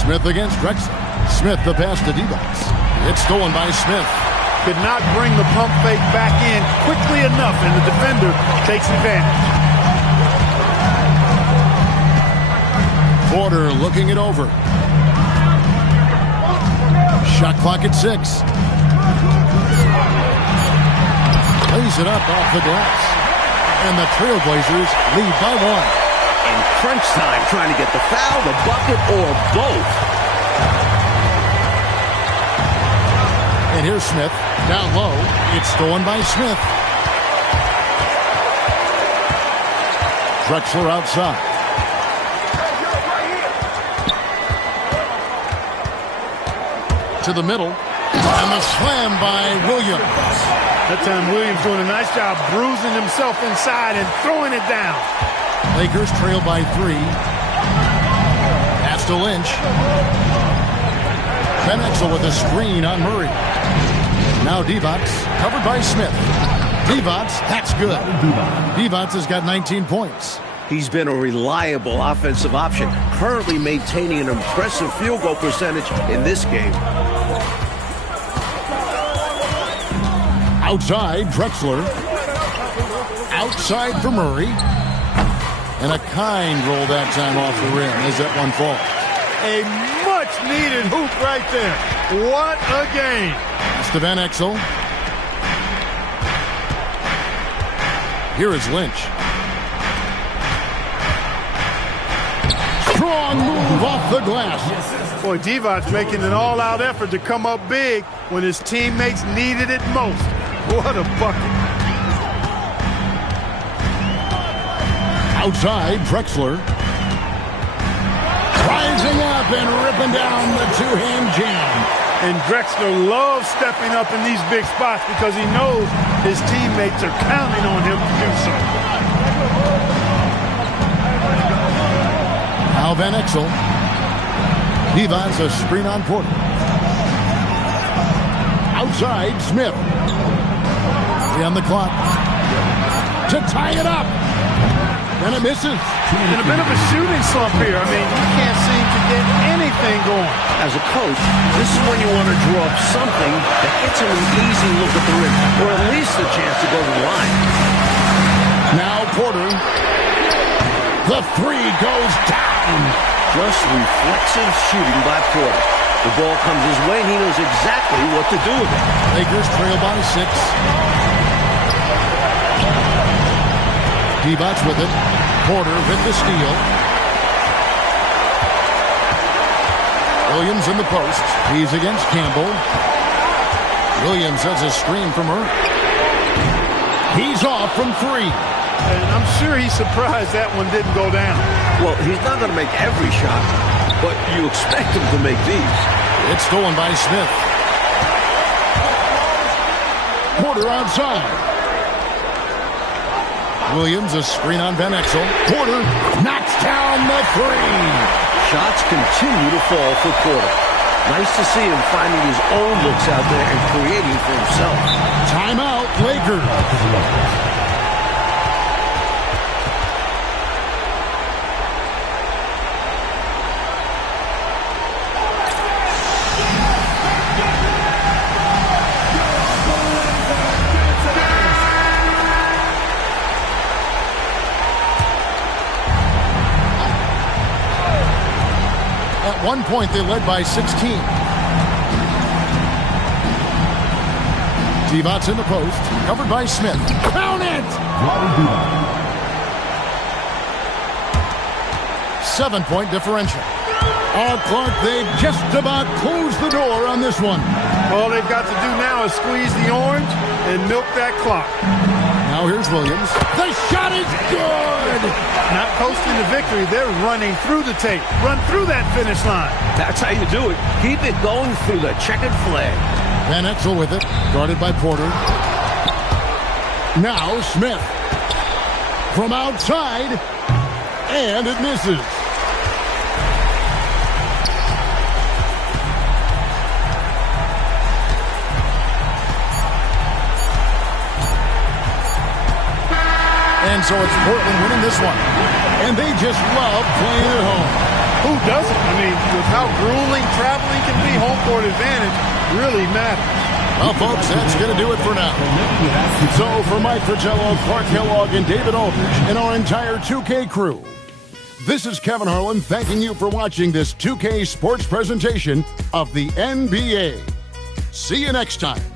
Smith against Drexler. Smith the pass to Divac. It's stolen by Smith. Could not bring the pump fake back in quickly enough, and the defender takes advantage. Porter looking it over. Shot clock at 6. Lays it up off the glass. And the Trailblazers lead by 1. In crunch time, trying to get the foul, the bucket, or both. And here's Smith. Down low. It's stolen by Smith. Drexler outside. To the middle. And the slam by Williams. That time Williams doing a nice job bruising himself inside and throwing it down. Lakers trail by 3. Pass to Lynch. Van Exel with a screen on Murray. Now Divac, covered by Smith. Divac, that's good. Divac has got 19 points. He's been a reliable offensive option, currently maintaining an impressive field goal percentage in this game. Outside, Drexler. Outside for Murray. And a kind roll that time off the rim as that one falls. A much-needed hoop right there. What a game. It's to Van Exel. Here is Lynch. Strong move off the glass. Boy, Divac making an all-out effort to come up big when his teammates needed it most. What a bucket. Outside, Drexler. Rising up and ripping down the two-hand jam. And Drexler loves stepping up in these big spots because he knows his teammates are counting on him to do so. Now Van Exel. Devon's a screen on Porter. Outside, Smith. 3 on the clock. To tie it up. And it misses. In a bit of a shooting slump here. I mean, he can't seem to get anything going. As a coach, this is when you want to draw up something that gets him an easy look at the rim, or at least a chance to go to the line. Now Porter. The 3 goes down. Just reflexive shooting by Porter. The ball comes his way, and he knows exactly what to do with it. Lakers trail by 6. Divac with it. Porter with the steal. Williams in the post. He's against Campbell. Williams has a screen from her. He's off from 3. And I'm sure he's surprised that one didn't go down. Well, he's not going to make every shot, but you expect him to make these. It's stolen by Smith. Porter outside. Williams, a screen on Van Exel. Porter knocks down the 3. Shots continue to fall for Porter. Nice to see him finding his own looks out there and creating for himself. Timeout, Lakers. At one point, they led by 16. Divac in the post, covered by Smith. Count it! 7-point differential. Clark, they've just about closed the door on this one. All they've got to do now is squeeze the orange and milk that clock. Now here's Williams. The shot is good! Not coasting to victory, they're running through the tape. Run through that finish line. That's how you do it. Keep it going through the checkered flag. Van Exel with it, guarded by Porter. Now Smith. From outside, And it misses. And so it's Portland winning this one. And they just love playing at home. Who doesn't? I mean, with how grueling traveling can be, home court advantage really matters. Well, folks, that's going to do it for now. So for Mike Fratello, Clark Kellogg, and David Aldridge, and our entire 2K crew, this is Kevin Harlan thanking you for watching this 2K Sports presentation of the NBA. See you next time.